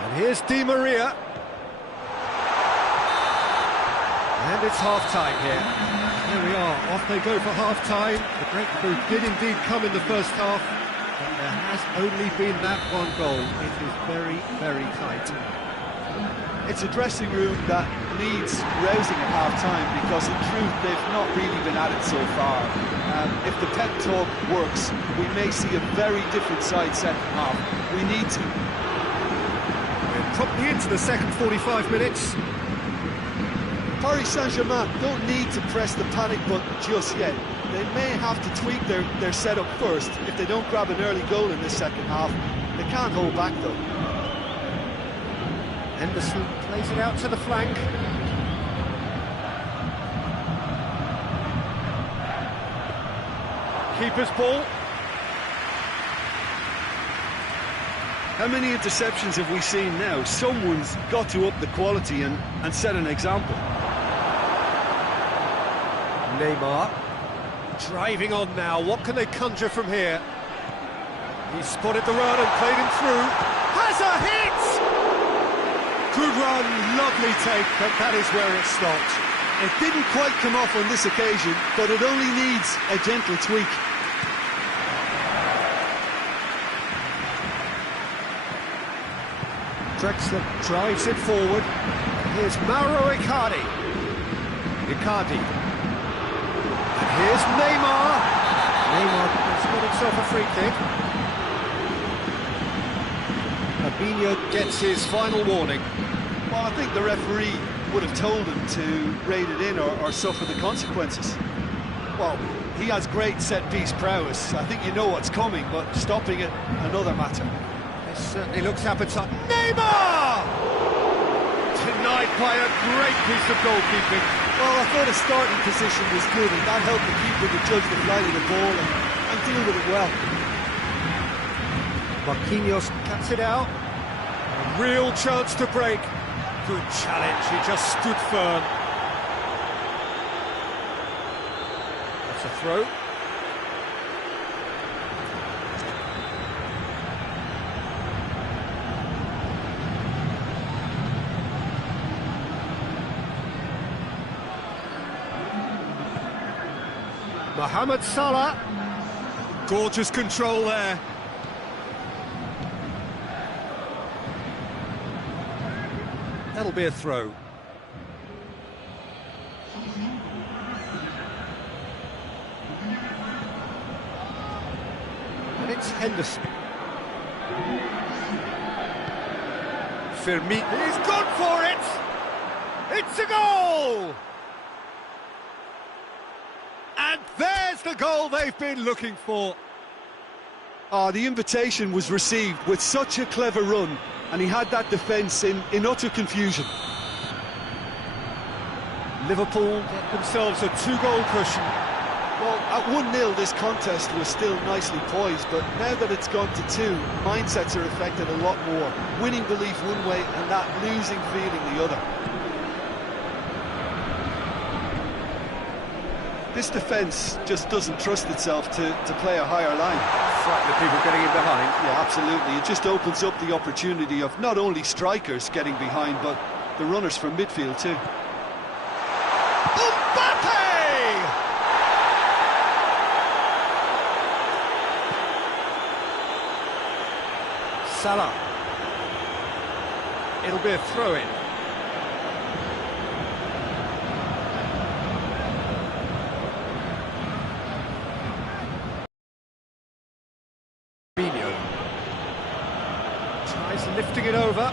And here's Di Maria. And it's half-time here. There we are, off they go for half-time. The breakthrough did indeed come in the first half, but there has only been that one goal. It is very, very tight. It's a dressing room that needs rousing at half-time because in truth they've not really been at it so far. If the pep talk works, we may see a very different side second half. We need to. We're promptly into the second 45 minutes. Paris Saint-Germain don't need to press the panic button just yet. They may have to tweak their setup first if they don't grab an early goal in this second half. They can't hold back though. Henderson plays it out to the flank. Keeper's ball. How many interceptions have we seen now? Someone's got to up the quality and set an example. Neymar driving on now. What can they conjure from here? He spotted the run and played him through. Has a hit! Good run, lovely take, but that is where it stopped. It didn't quite come off on this occasion, but it only needs a gentle tweak. Drexler drives it forward. Here's Mauro Icardi. Icardi. And here's Neymar. Neymar has got himself a free kick. Fabinho gets his final warning. Well, I think the referee would have told him to rein it in or suffer the consequences. Well, he has great set-piece prowess. I think you know what's coming, but stopping it, another matter. This certainly looks appetite. Neymar! Denied by a great piece of goalkeeping. Well, I thought his starting position was good, and that helped the keeper to judge the flight of the ball and deal with it well. Marquinhos cuts it out. A real chance to break. Good challenge, he just stood firm. That's a throw. Mohamed Salah. Gorgeous control there. That'll be a throw. And it's Henderson. Firmino. He's gone for it! It's a goal! And there's the goal they've been looking for. The invitation was received with such a clever run, and he had that defence in utter confusion. Liverpool get themselves a two-goal cushion. Well, at 1-0 this contest was still nicely poised, but now that it's gone to 2, mindsets are affected a lot more. Winning belief one way and that losing feeling the other. This defence just doesn't trust itself to play a higher line. Frightened of people getting in behind. Yeah, absolutely. It just opens up the opportunity of not only strikers getting behind, but the runners from midfield too. Mbappe! Salah. It'll be a throw-in. Tries lifting it over,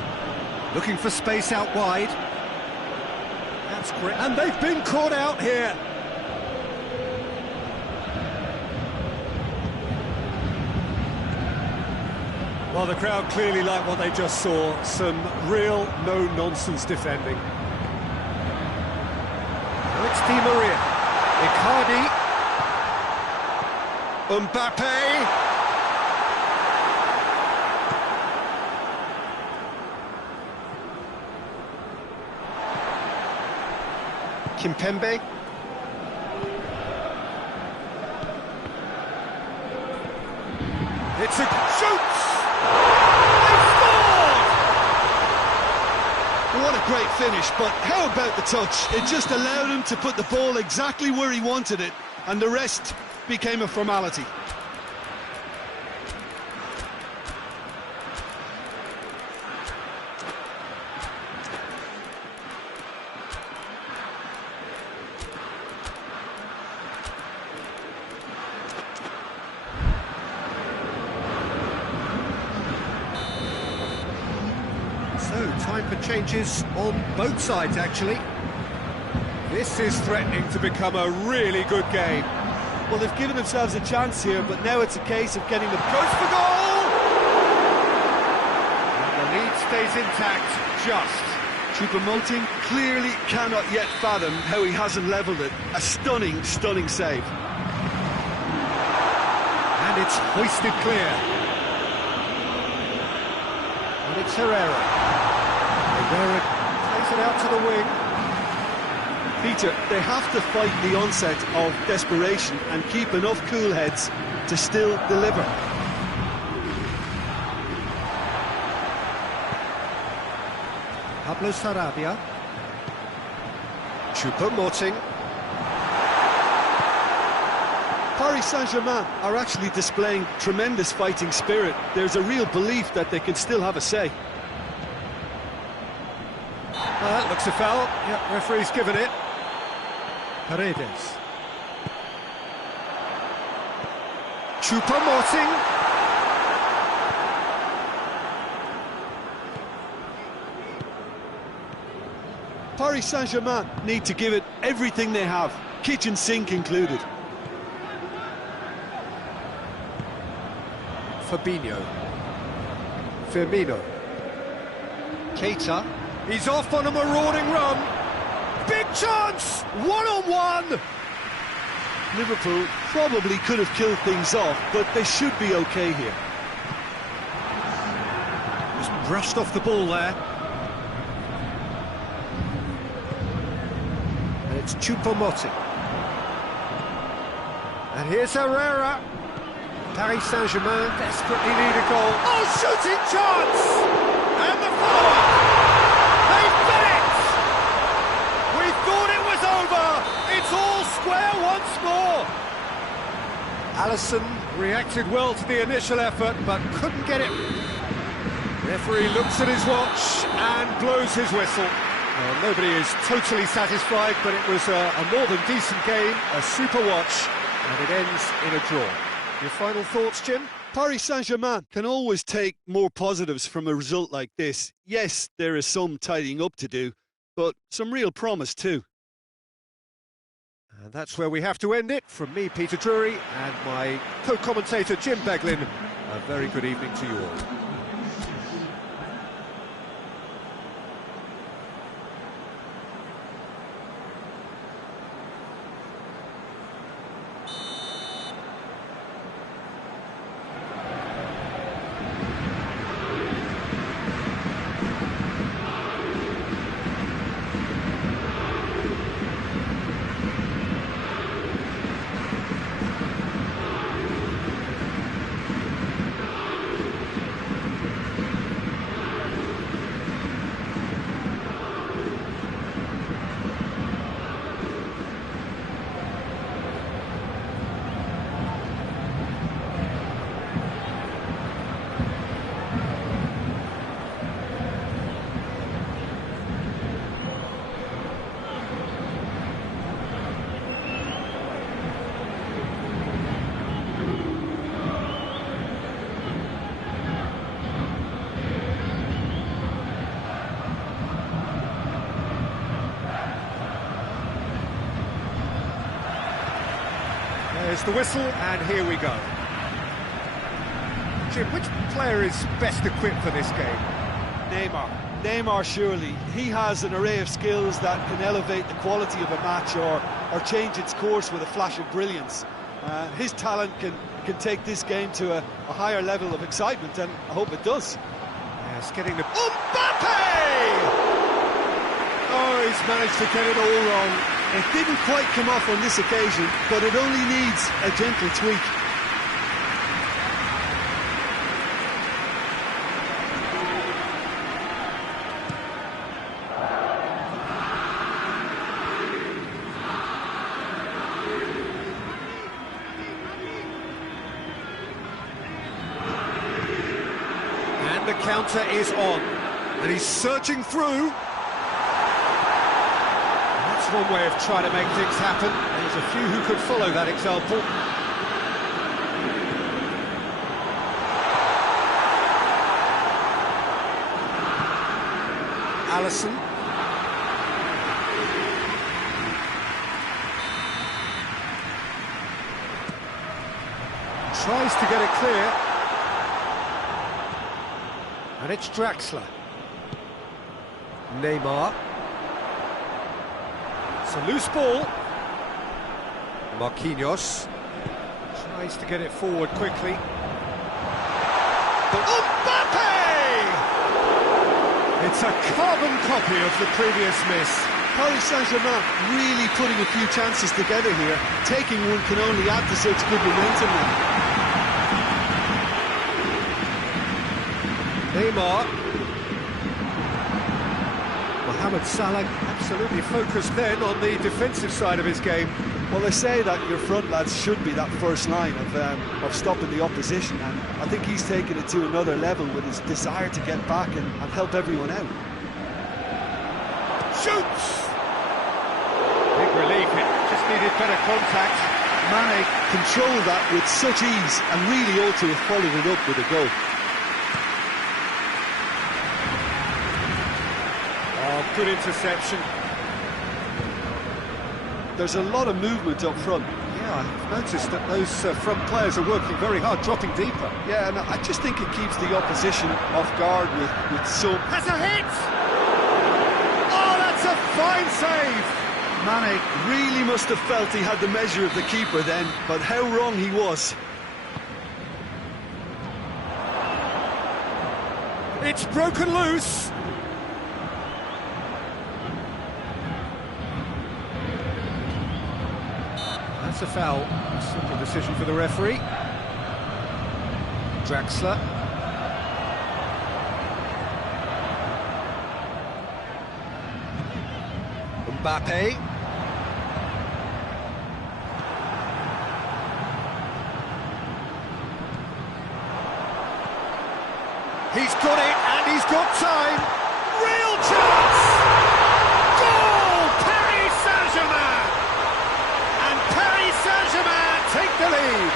looking for space out wide. That's great, and they've been caught out here. Well, the crowd clearly like what they just saw. Some real no-nonsense defending. Oh, it's Di Maria. Icardi. Mbappe. Kimpembe. It's a shoots! They scored! What a great finish, but how about the touch? It just allowed him to put the ball exactly where he wanted it, and the rest became a formality. So, time for changes on both sides, actually. This is threatening to become a really good game. Well, they've given themselves a chance here, but now it's a case of getting the goes for goal! And the lead stays intact, just. Choupo-Moting clearly cannot yet fathom how he hasn't levelled it. A stunning, stunning save. And it's hoisted clear. And it's Herrera. Herrera plays it out to the wing. Peter, they have to fight the onset of desperation and keep enough cool heads to still deliver. Pablo Sarabia. Choupo-Moting. Paris Saint-Germain are actually displaying tremendous fighting spirit. There's a real belief that they can still have a say. Well, that looks a foul. Yep, referee's given it. Paredes. Choupo-Moting. Paris Saint-Germain need to give it everything they have, kitchen sink included. Fabinho. Firmino. Keita. He's off on a marauding run. Big chance! One-on-one! Liverpool probably could have killed things off, but they should be okay here. Just brushed off the ball there. And it's Choupo-Moting. And here's Herrera. Paris Saint-Germain desperately need a goal. Oh, shooting chance! And the follow-up! They've done it! We thought it was over! It's all square once more! Alisson reacted well to the initial effort, but couldn't get it. Referee looks at his watch and blows his whistle. Well, nobody is totally satisfied, but it was a more than decent game, a super watch, and it ends in a draw. Your final thoughts, Jim? Paris Saint-Germain can always take more positives from a result like this. Yes, there is some tidying up to do, but some real promise too. And that's where we have to end it. From me, Peter Drury, and my co-commentator, Jim Beglin, a very good evening to you all. There's the whistle, and here we go. Jim, which player is best equipped for this game? Neymar, surely. He has an array of skills that can elevate the quality of a match or change its course with a flash of brilliance. His talent can take this game to a higher level of excitement, and I hope it does. Yes, getting the... Mbappe! Oh, he's managed to get it all wrong. It didn't quite come off on this occasion, but it only needs a gentle tweak. And the counter is on. And he's searching through. That's one way of trying to make things happen. There's a few who could follow that example. Alisson. Tries to get it clear. And it's Draxler. Neymar. It's a loose ball. Marquinhos tries to get it forward quickly. Mbappe! It's a carbon copy of the previous miss. Paris Saint-Germain really putting a few chances together here. Taking one can only add to such good momentum now. Neymar. Mohamed Salah absolutely focused then on the defensive side of his game. Well, they say that your front lads should be that first line of stopping the opposition, and I think he's taken it to another level with his desire to get back and help everyone out. Shoots! Big relief, it just needed better contact. Mane controlled that with such ease and really ought to have followed it up with a goal. Good interception. There's a lot of movement up front. Yeah, I've noticed that those front players are working very hard, dropping deeper. Yeah, and I just think it keeps the opposition off guard with some... Has a hit! Oh, that's a fine save! Mane really must have felt he had the measure of the keeper then, but how wrong he was. It's broken loose! That's a foul. A simple decision for the referee. Draxler. Mbappe. He's got it, and he's got time. Real chance! Goal! Paris Saint-Germain! And Paris Saint-Germain take the lead.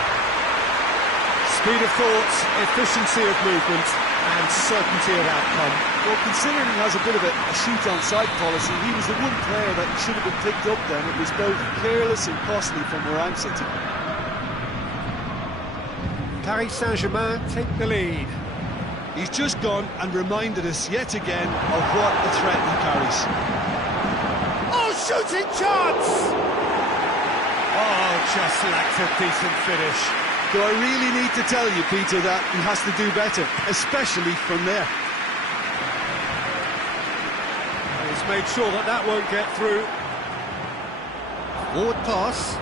Speed of thought, efficiency of movement, and certainty of outcome. Well, considering he has a bit of a shoot-on-sight policy, he was the one player that should have been picked up then. It was both careless and costly from where I'm sitting. Paris Saint-Germain take the lead. He's just gone and reminded us yet again of what a threat he carries. Oh, shooting chance! Oh, just lacked a decent finish. Do I really need to tell you, Peter, that he has to do better, especially from there? He's made sure that that won't get through. Forward pass.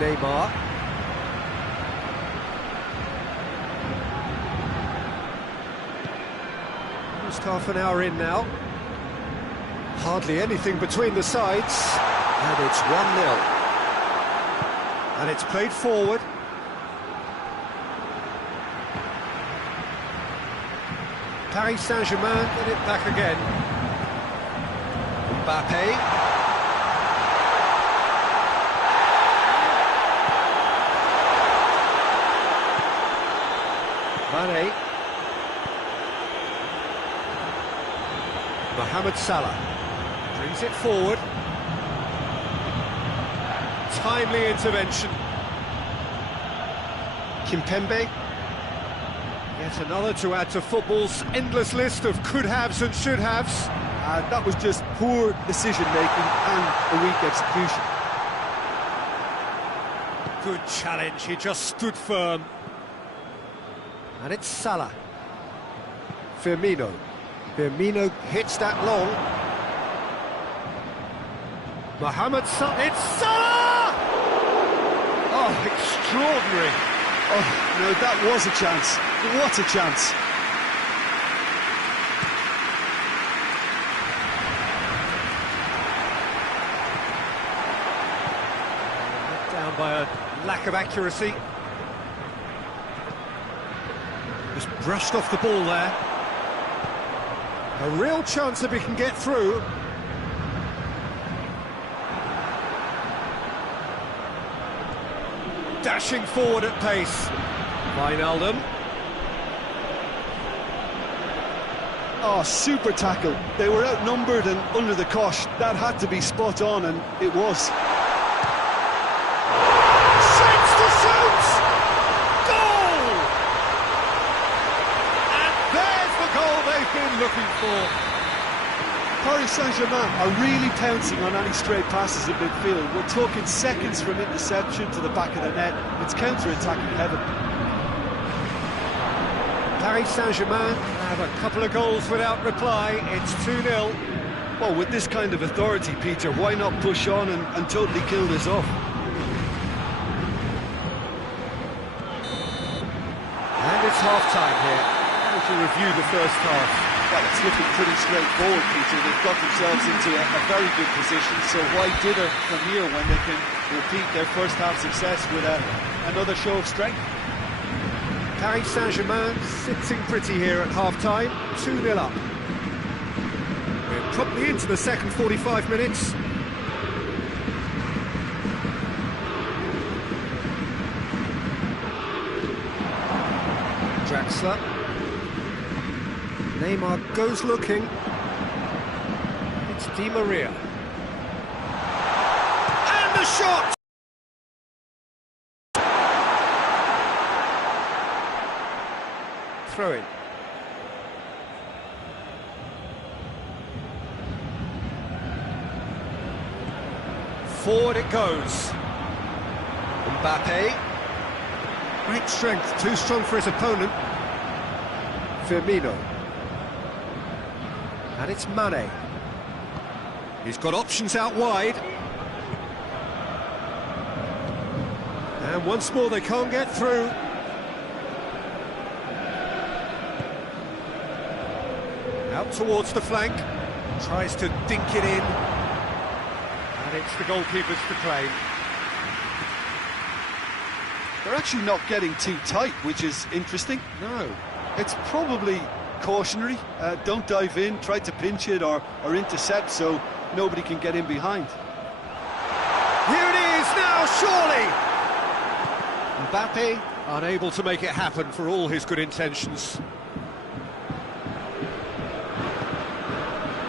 Neymar. Almost half an hour in now. Hardly anything between the sides. And it's 1-0. And it's played forward. Paris Saint-Germain get it back again. Mbappe. Mane. Mohamed Salah brings it forward. Timely intervention. Kimpembe. Yet another to add to football's endless list of could-haves and should-haves. That was just poor decision-making and a weak execution. Good challenge, he just stood firm. And it's Salah. Firmino. Firmino hits that long. Mohamed Salah. It's Salah! Oh, extraordinary. Oh, no, that was a chance. What a chance. Let down by a lack of accuracy. Just brushed off the ball there. A real chance if he can get through. Dashing forward at pace. Wijnaldum. Oh, super tackle. They were outnumbered and under the cosh. That had to be spot on, and it was. Shapes to shoot! Goal! And there's the goal they've been looking for. Paris Saint-Germain are really pouncing on any straight passes in midfield. We're talking seconds from interception to the back of the net. It's counter-attacking heaven. Paris Saint-Germain have a couple of goals without reply. It's 2-0. Well, with this kind of authority, Peter, why not push on and totally kill this off? And it's half-time here. How to review the first half? Well, it's looking pretty straightforward, Peter. They've got themselves into a very good position, so why dither from here when they can repeat their first half success with another show of strength? Paris Saint-Germain sitting pretty here at half-time, 2-0 up. We're promptly into the second 45 minutes. Draxler. Neymar goes looking. It's Di Maria. And the shot! Throw in. Forward it goes. Mbappe. Great strength, too strong for his opponent. Firmino. And it's Mane. He's got options out wide. And once more they can't get through. Out towards the flank. Tries to dink it in. And it's the goalkeepers to claim. They're actually not getting too tight, which is interesting. No. It's probably cautionary. Don't dive in, try to pinch it or intercept so nobody can get in behind. Here it is now, surely! Mbappe unable to make it happen for all his good intentions.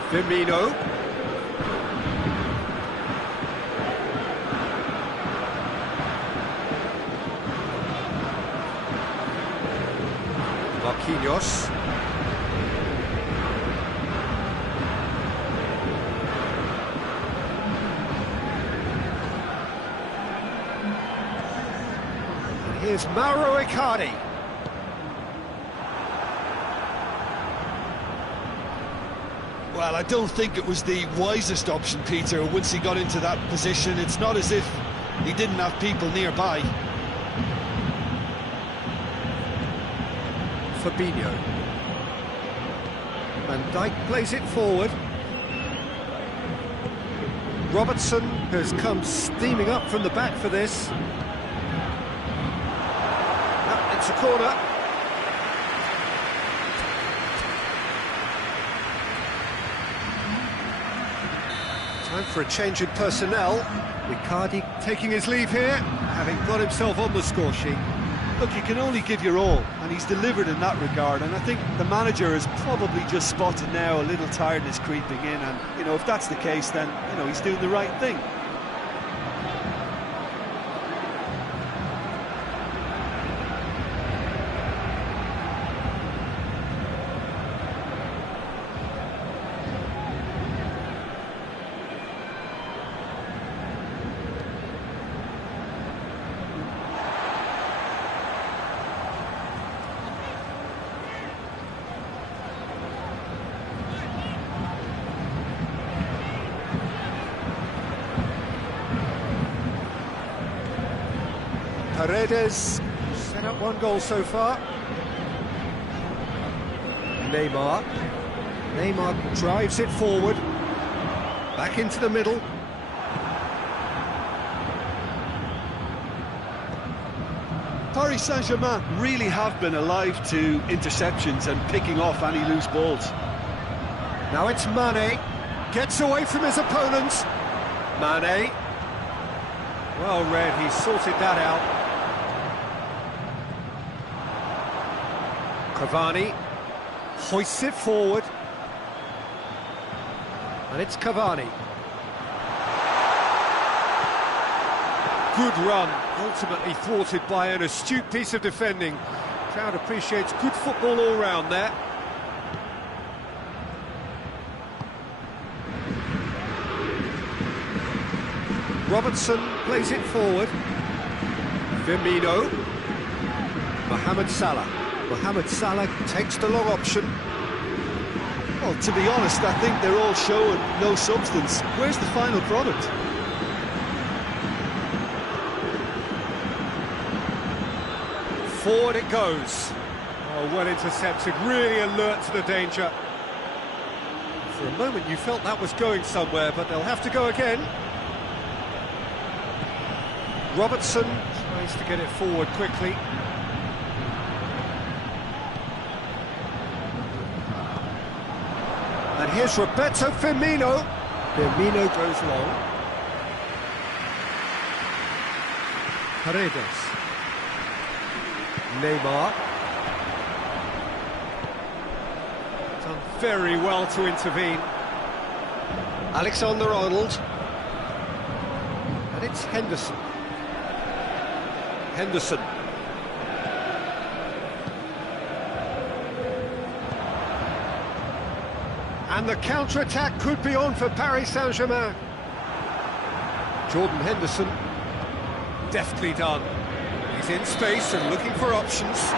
Firmino. Marquinhos. And here's Mauro Icardi. Well, I don't think it was the wisest option, Peter, once he got into that position. It's not as if he didn't have people nearby. Fabinho. Van Dijk plays it forward. Robertson has come steaming up from the back for this. It's a corner. Time for a change in personnel. Icardi taking his leave here, having got himself on the score sheet. Look, you can only give your all, and he's delivered in that regard, and I think the manager has probably just spotted now a little tiredness creeping in, and, you know, if that's the case, then, you know, he's doing the right thing. Paredes set up one goal so far. Neymar drives it forward, back into the middle. Paris Saint-Germain Really have been alive to interceptions and picking off any loose balls. Now it's Mane, gets away from his opponent. Mane, well read, he sorted that out. Cavani hoists it forward, and it's Cavani. Good run, ultimately thwarted by an astute piece of defending. Crowd appreciates good football all round there. Robertson plays it forward. Firmino. Mohamed Salah takes the long option. Well, to be honest, I think they're all showing no substance. Where's the final product? Forward it goes. Oh, well intercepted, really alert to the danger. For a moment you felt that was going somewhere, but they'll have to go again. Robertson tries to get it forward quickly. And here's Roberto Firmino. Firmino goes long. Paredes. Neymar. Done very well to intervene. Alexander-Arnold. And it's Henderson. And the counter-attack could be on for Paris Saint-Germain. Jordan Henderson, deftly done. He's in space and looking for options. The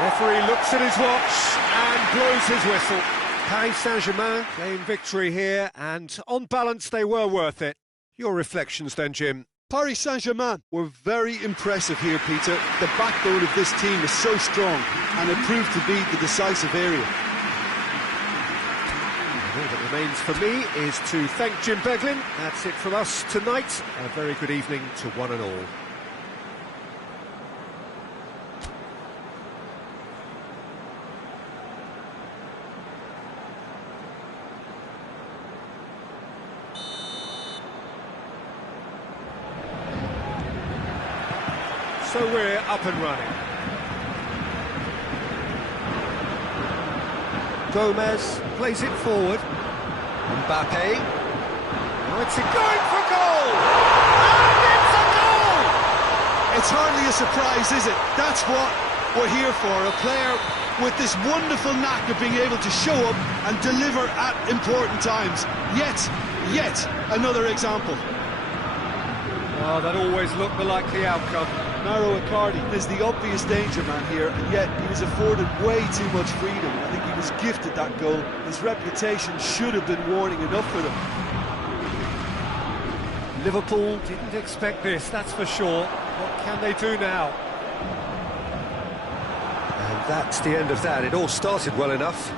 referee looks at his watch and blows his whistle. Paris Saint-Germain claim victory here, and on balance they were worth it. Your reflections then, Jim? Paris Saint-Germain were very impressive here, Peter. The backbone of this team is so strong, and it proved to be the decisive area. All that remains for me is to thank Jim Beglin. That's it from us tonight. A very good evening to one and all. So we're up and running. Gomez plays it forward. Mbappe. Now it's going for goal! And it's a goal! It's hardly a surprise, is it? That's what we're here for. A player with this wonderful knack of being able to show up and deliver at important times. Yet another example. Oh, that always looked the likely outcome. Mauro Icardi is the obvious danger man here, and yet he was afforded way too much freedom. I think he was gifted that goal. His reputation should have been warning enough for them. Liverpool didn't expect this, that's for sure. What can they do now? And that's the end of that. It all started well enough.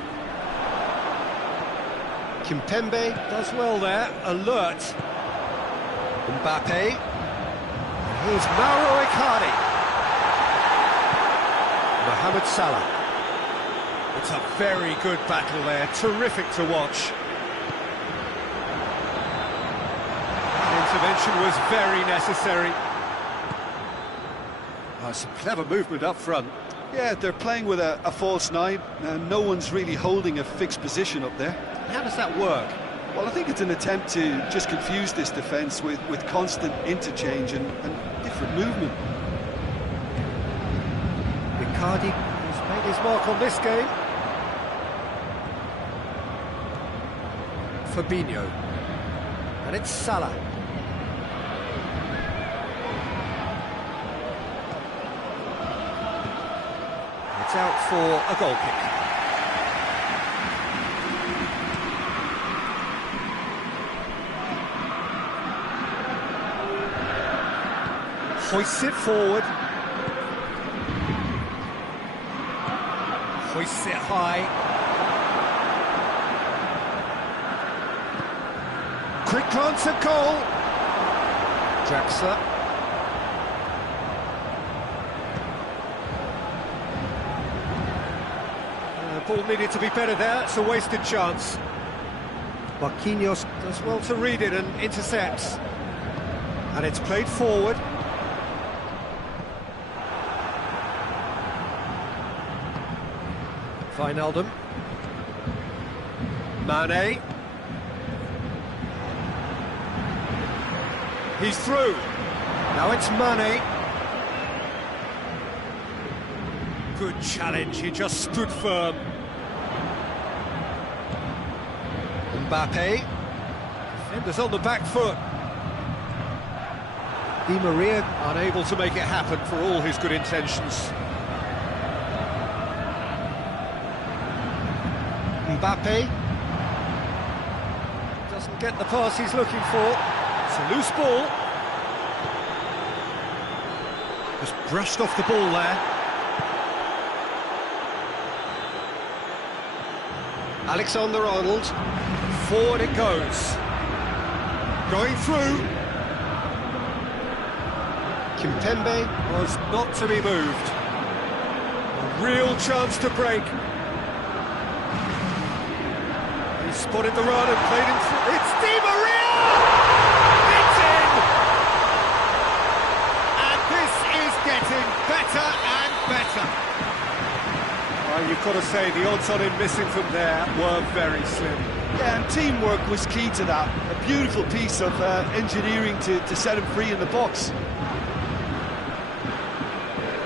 Kimpembe does well there, alert. Mbappe. Here's Mauro Icardi. Mohamed Salah. It's a very good battle there, terrific to watch. That intervention was very necessary. Oh, some clever movement up front. Yeah, they're playing with a false nine, and no one's really holding a fixed position up there. How does that work? Well, I think it's an attempt to just confuse this defence with constant interchange and different movement. Icardi has made his mark on this game. Fabinho. And it's Salah. It's out for a goal kick. Hoists it forward. Hoists it high. Quick glance at goal. Draxler. Ball needed to be better there. It's a wasted chance. Marquinhos does well to read it and intercepts. And it's played forward. Wijnaldum. Mane. He's through. Now it's Mane. Good challenge, he just stood firm. Mbappe. Defenders on the back foot. Di Maria unable to make it happen for all his good intentions. Mbappe doesn't get the pass he's looking for. It's a loose ball. Just brushed off the ball there. Alexander-Arnold. Forward it goes. Going through. Kimpembe was not to be moved. A real chance to break. He spotted the run and played him through. It's Di Maria! It's in! And this is getting better and better. Well, you've got to say the odds on him missing from there were very slim. Yeah, and teamwork was key to that. A beautiful piece of engineering to set him free in the box.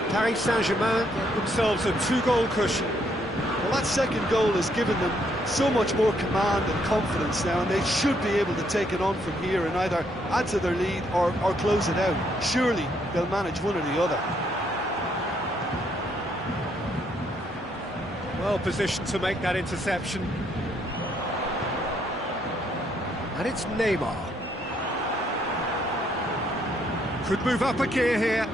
Paris Saint-Germain get themselves a 2-goal cushion. Well, that second goal has given them so much more command and confidence now, and they should be able to take it on from here and either add to their lead or close it out. Surely they'll manage one or the other. Well positioned to make that interception. And it's Neymar. Could move up a gear here.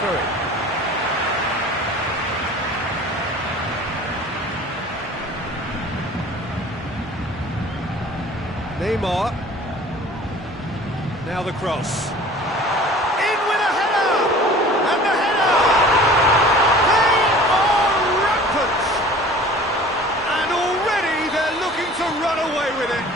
Through it. Neymar. Now the cross. In with a header! And the header! They are rampant! And already they're looking to run away with it.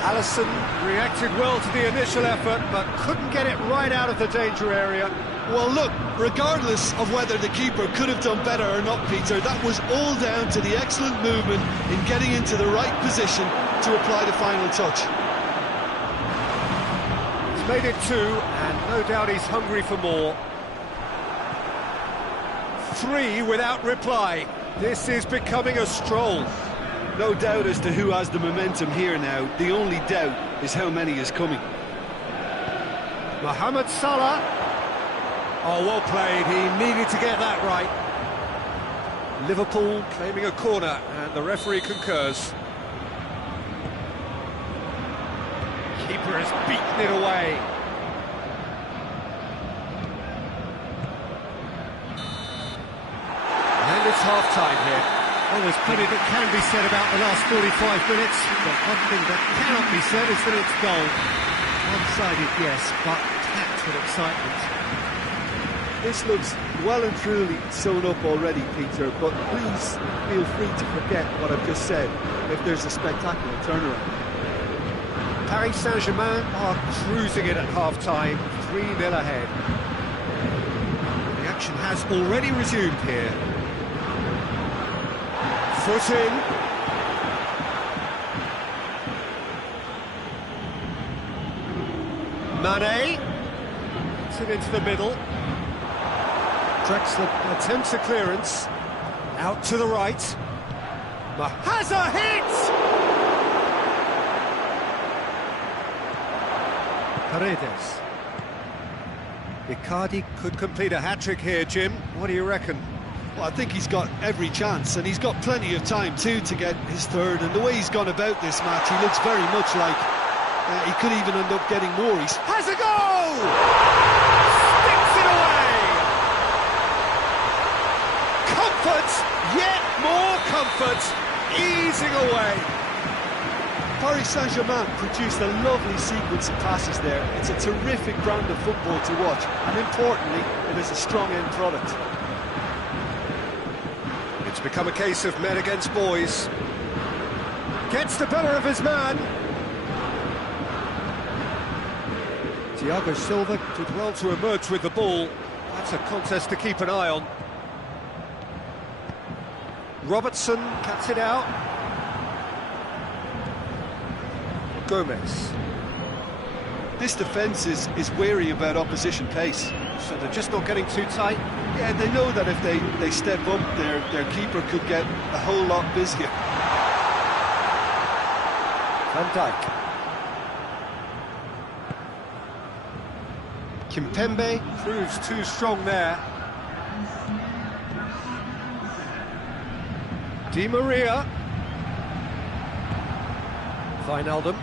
Alisson reacted well to the initial effort, but couldn't get it right out of the danger area. Well, look, regardless of whether the keeper could have done better or not, Peter, that was all down to the excellent movement in getting into the right position to apply the final touch. He's made it 2, and no doubt he's hungry for more. 3 without reply. This is becoming a stroll. No doubt as to who has the momentum here now. The only doubt is how many is coming. Mohamed Salah. Oh, well played. He needed to get that right. Liverpool claiming a corner, and the referee concurs. Keeper has beaten it away. And it's half-time here. Well, there's plenty that can be said about the last 45 minutes, but one thing that cannot be said is that it's goal. One-sided, yes, but packed with excitement. This looks well and truly sewn up already, Peter, but please feel free to forget what I've just said if there's a spectacular turnaround. Paris Saint-Germain are cruising it at half-time, 3-0 ahead. The action has already resumed here. Foot in. Mane. Gets it into the middle. Draxler attempts a clearance. Out to the right. Has a hit! Paredes. Icardi could complete a hat-trick here, Jim. What do you reckon? Well, I think he's got every chance, and he's got plenty of time too to get his third. And the way he's gone about this match, he looks very much like he could even end up getting more. He has a goal! Sticks it away! Comfort, yet more comfort, easing away. Paris Saint-Germain produced a lovely sequence of passes there. It's a terrific brand of football to watch, and importantly, it is a strong end product. It's become a case of men against boys. Gets the better of his man. Thiago Silva did well to emerge with the ball. That's a contest to keep an eye on. Robertson cuts it out. Gomez. This defence is wary about opposition pace. So they're just not getting too tight. Yeah, they know that if they step up, their keeper could get a whole lot busier. Van Dijk. Kimpembe proves too strong there. Di Maria. Wijnaldum.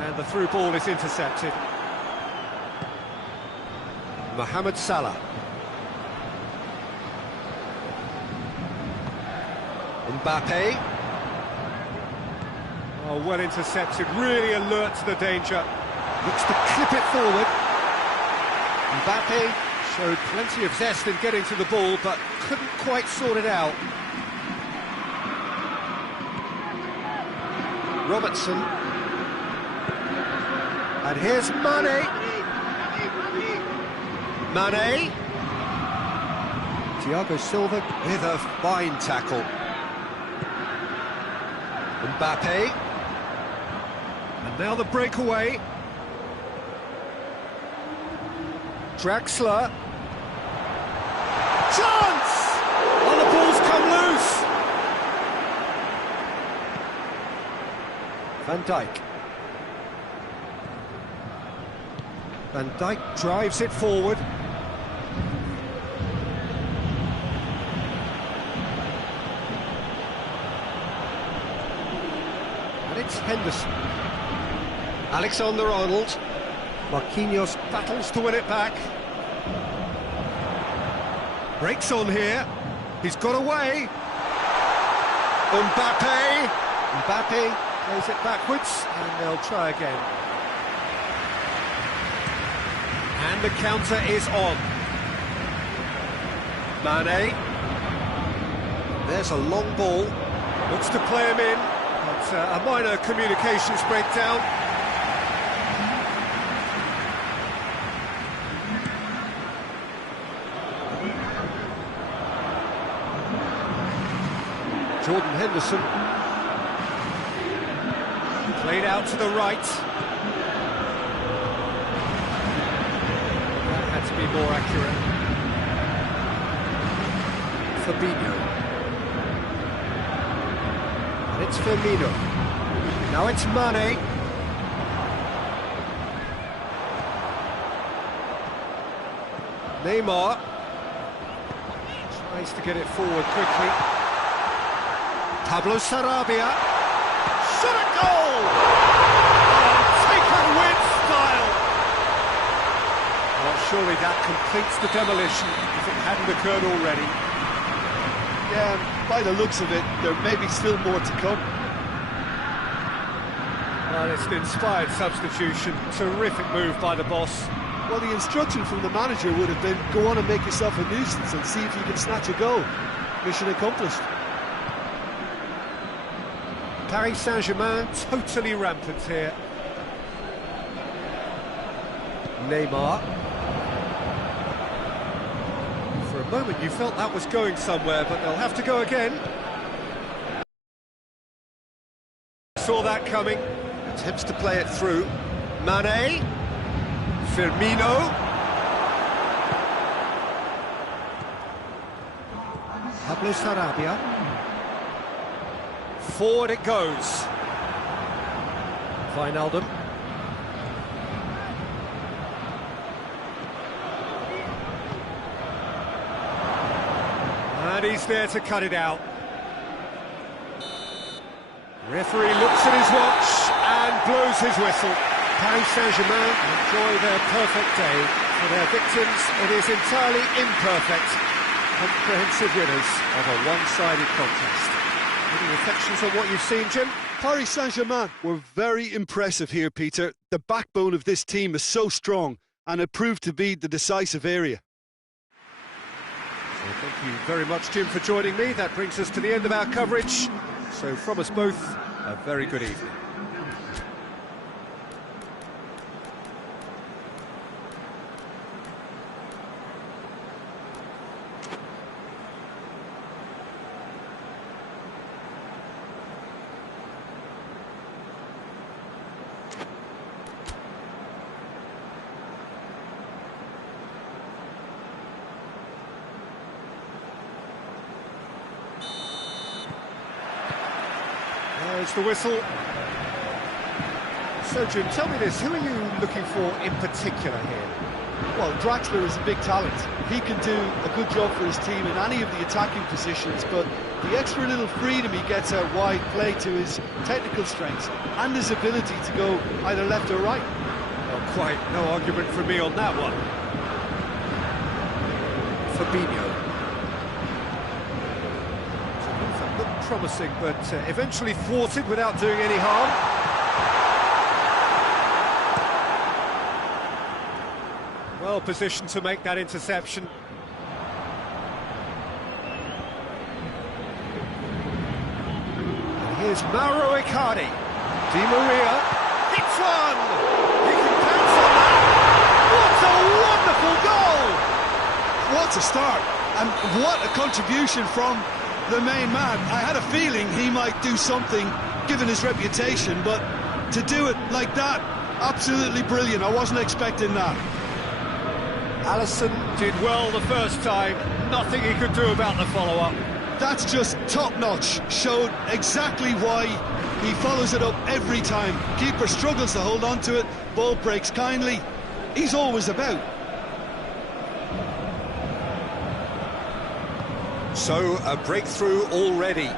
And the through ball is intercepted. Mohamed Salah. Mbappe. Oh, well intercepted, really alert to the danger. Looks to clip it forward. Mbappe showed plenty of zest in getting to the ball, but couldn't quite sort it out. Robertson. And here's Mane. Mane. Thiago Silva with a fine tackle. Mbappe. And now the breakaway. Draxler. Chance! Oh, the ball's come loose. Van Dijk. Van Dijk drives it forward. And it's Henderson. Alexander-Arnold. Marquinhos battles to win it back. Breaks on here. He's got away. Mbappe. Mbappe plays it backwards, and they'll try again. And the counter is on. Mane. There's a long ball. Looks to play him in. But a minor communications breakdown. Jordan Henderson. Played out to the right. That had to be more accurate. Fabinho. And it's Firmino. Now it's Mane. Neymar. Tries to get it forward quickly. Pablo Sarabia. Shot a goal! Oh, taken with style! Well, surely that completes the demolition if it hadn't occurred already. Yeah, by the looks of it, there may be still more to come. Well, it's an inspired substitution. Terrific move by the boss. Well, the instruction from the manager would have been, go on and make yourself a nuisance and see if you can snatch a goal. Mission accomplished. Paris Saint-Germain totally rampant here. Neymar. For a moment you felt that was going somewhere, but they'll have to go again. Saw that coming. Attempts to play it through. Mane. Firmino. Pablo Sarabia. Forward it goes. Wijnaldum. And he's there to cut it out. Referee looks at his watch and blows his whistle. Paris Saint-Germain enjoy their perfect day. For their victims, it is entirely imperfect. Comprehensive winners of a one-sided contest. Any reflections on what you've seen, Jim? Paris Saint-Germain were very impressive here, Peter. The backbone of this team is so strong, and it proved to be the decisive area. So thank you very much, Jim, for joining me. That brings us to the end of our coverage. So from us both, a very good evening. There's the whistle. So, Jim, tell me this, who are you looking for in particular here? Well, Draxler is a big talent. He can do a good job for his team in any of the attacking positions, but the extra little freedom he gets out wide play to his technical strengths and his ability to go either left or right. Well, quite no argument from me on that one. Fabinho. Looked promising, but eventually thwarted without doing any harm. Well positioned to make that interception. And here's Mauro Icardi. Di Maria hits one! He can pounce on that! What a wonderful goal! What a start, and what a contribution from the main man. I had a feeling he might do something given his reputation, but to do it like that, absolutely brilliant. I wasn't expecting that. Alisson did well the first time, nothing he could do about the follow-up. That's just top-notch, showed exactly why he follows it up every time. Keeper struggles to hold on to it, ball breaks kindly, he's always about. So, a breakthrough already.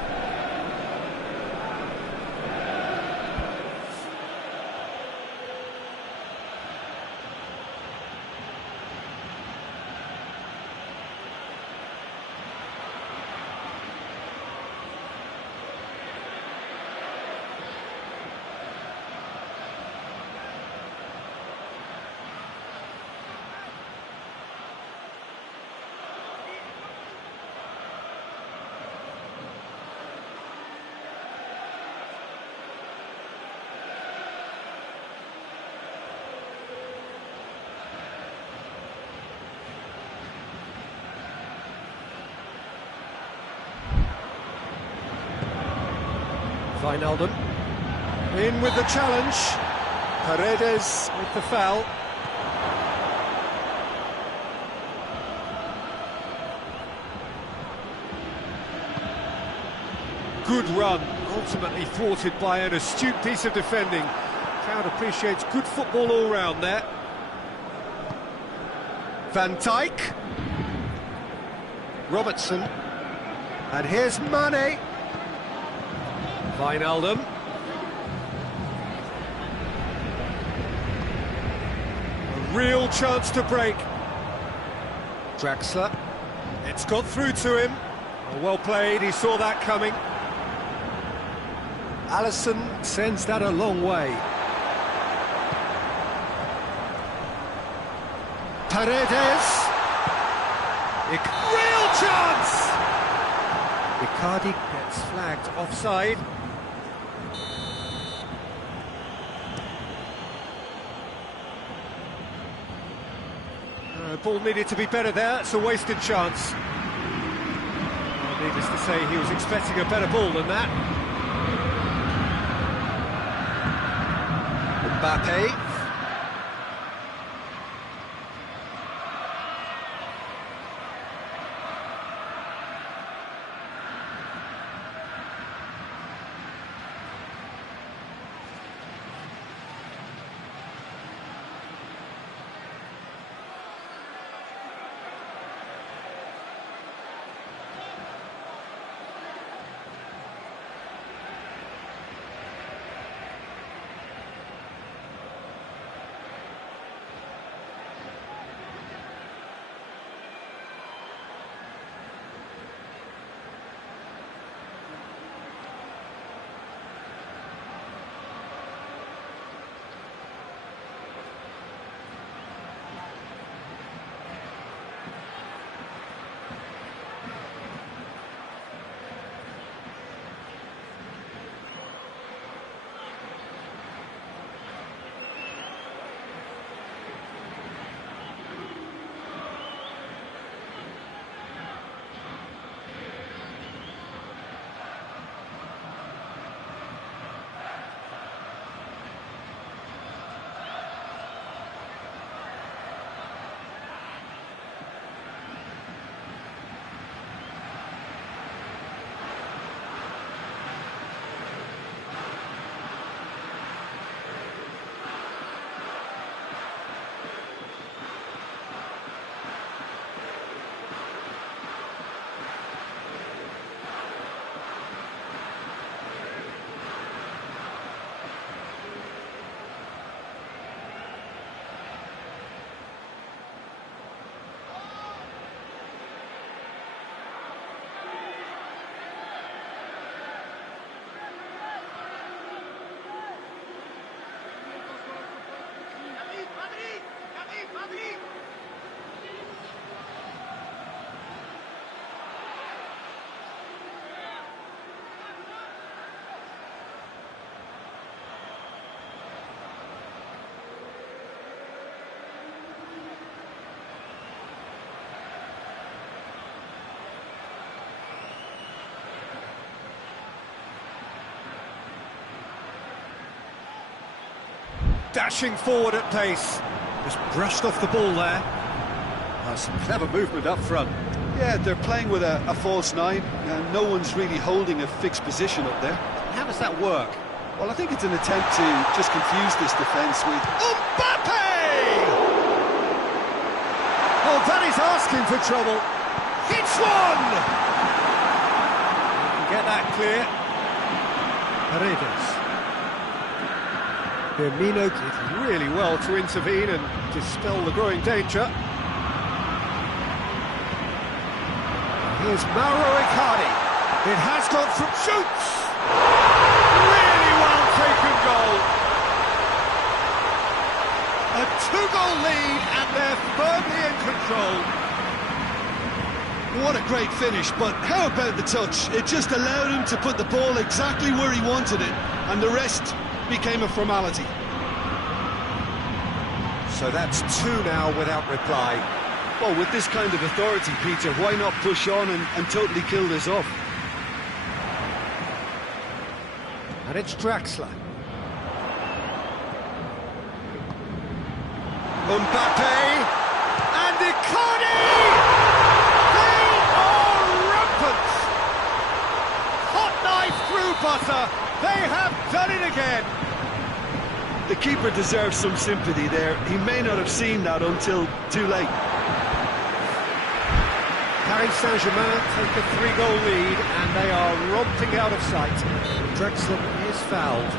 Wijnaldum in with the challenge. Paredes with the foul. Good run, ultimately thwarted by an astute piece of defending. Crowd appreciates good football all round there. Van Dijk. Robertson. And here's Mane. Wijnaldum. A real chance to break. Draxler. It's got through to him. Well played, he saw that coming. Alisson sends that a long way. Paredes. Real chance! Icardi gets flagged offside. Ball needed to be better there, it's a wasted chance. Needless to say, he was expecting a better ball than that. Mbappe. dashing forward at pace. Just brushed off the ball there. Some clever movement up front. Yeah, they're playing with a false nine, and no one's really holding a fixed position up there. How does that work? Well, I think it's an attempt to just confuse this defence with... Mbappe! Oh, that is asking for trouble. Hits one! Get that clear. Paredes. Firmino did really well to intervene and dispel the growing danger. Here's Mauro Icardi. It has gone from shoots. Really well taken goal. A two-goal lead and they're firmly in control. What a great finish, but how about the touch? It just allowed him to put the ball exactly where he wanted it, and the rest became a formality. So that's two now without reply. Well, with this kind of authority, Peter, why not push on and totally kill this off? And it's Draxler. Mbappe and Icardi! They are rampant! Hot knife through butter. They have done it again. The keeper deserves some sympathy there. He may not have seen that until too late. Paris Saint-Germain take a three-goal lead and they are romping out of sight. Draxler is fouled.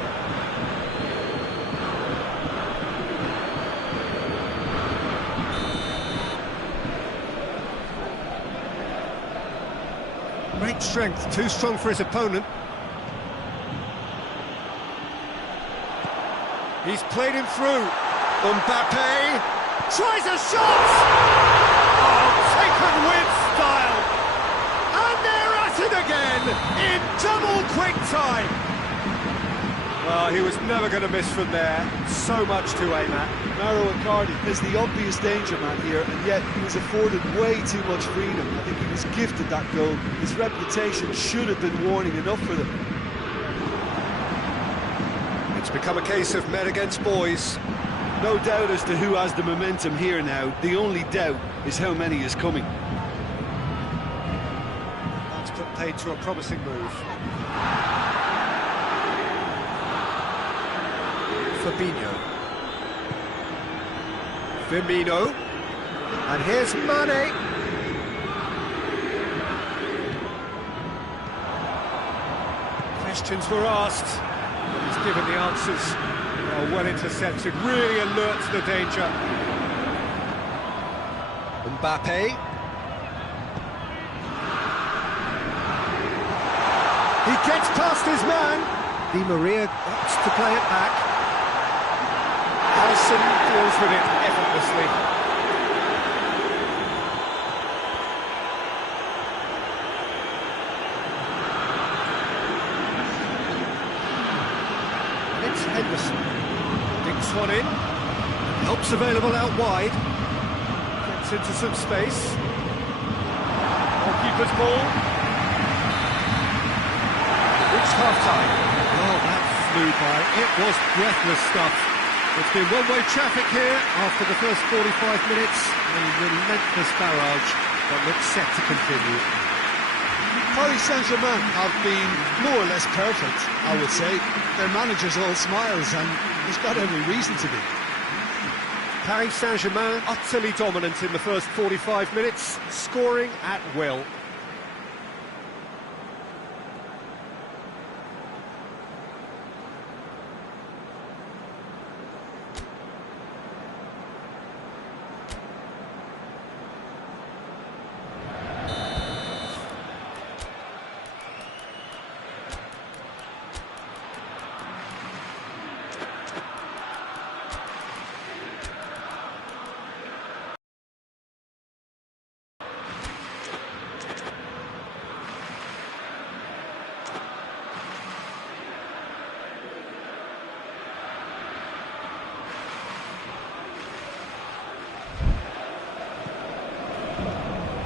Great strength, too strong for his opponent. He's played him through. Mbappe tries a shot! Oh, taken with style! And they're at it again in double quick time! Well, he was never going to miss from there. So much to aim at. Mauro Icardi is the obvious danger man here, and yet he was afforded way too much freedom. I think he was gifted that goal. His reputation should have been warning enough for them. It's become a case of men against boys. No doubt as to who has the momentum here now. The only doubt is how many is coming. That's put paid to a promising move. Firmino. And here's Mane. Questions were asked. He's given the answers. Oh, well intercepted, really alert to the danger. Mbappe. He gets past his man. Di Maria opts to play it back. Alisson deals with it effortlessly. Henderson dinks one in, helps available out wide, gets into some space. Goalkeeper's ball. Reached half-time. Oh, that flew by. It was breathless stuff. It's been one-way traffic here after the first 45 minutes. A relentless barrage that looks set to continue. Paris Saint-Germain have been more or less perfect, I would say. Their manager's all smiles, and he's got every reason to be. Paris Saint-Germain utterly dominant in the first 45 minutes, scoring at will.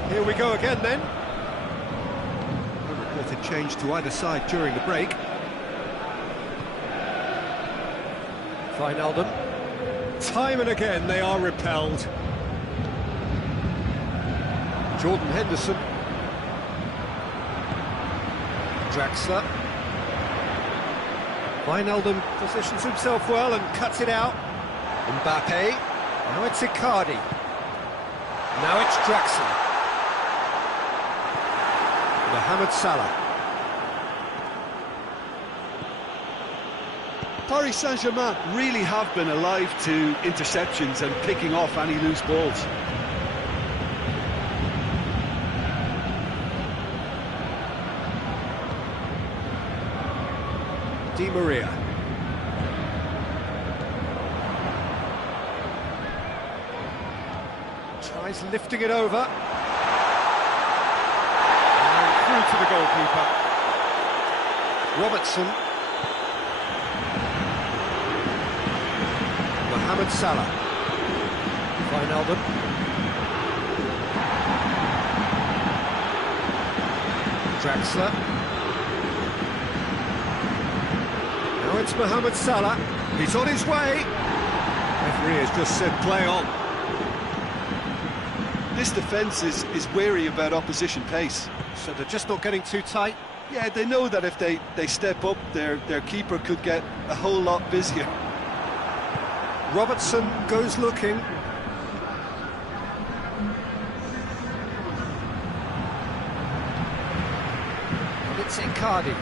Here we go again then. No reported change to either side during the break. Wijnaldum. Time and again they are repelled. Jordan Henderson. Draxler. Wijnaldum positions himself well and cuts it out. Mbappe. Now it's Icardi. Now it's Draxler. Mohamed Salah. Paris Saint-Germain Really have been alive to interceptions and picking off any loose balls. Di Maria. Tries lifting it over. And through to the goalkeeper. Robertson. Mohamed Salah. Wijnaldum. Draxler. Now it's Mohamed Salah. He's on his way. Referee has just said play on. This defence is wary about opposition pace. So they're just not getting too tight. Yeah, they know that if they step up, their keeper could get a whole lot busier. Robertson goes looking. And it's Icardi.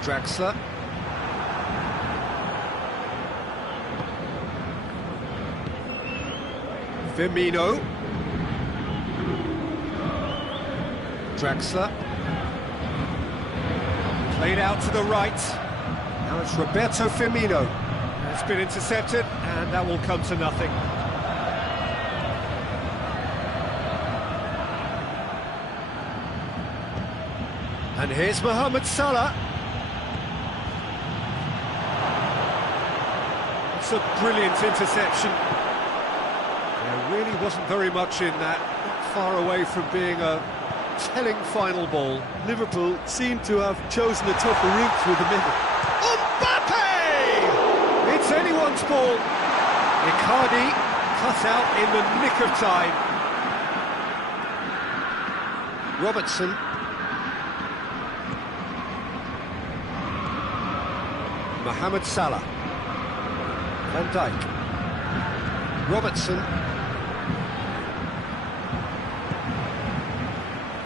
Draxler. Firmino. Draxler. Played out to the right. Now it's Roberto Firmino. It's been intercepted, and that will come to nothing. And here's Mohamed Salah. It's a brilliant interception. There really wasn't very much in that, not far away from being a telling final ball. Liverpool seem to have chosen a tougher route through the middle. Mbappe! It's anyone's ball. Icardi cut out in the nick of time. Robertson. Mohamed Salah. Van Dijk. Robertson.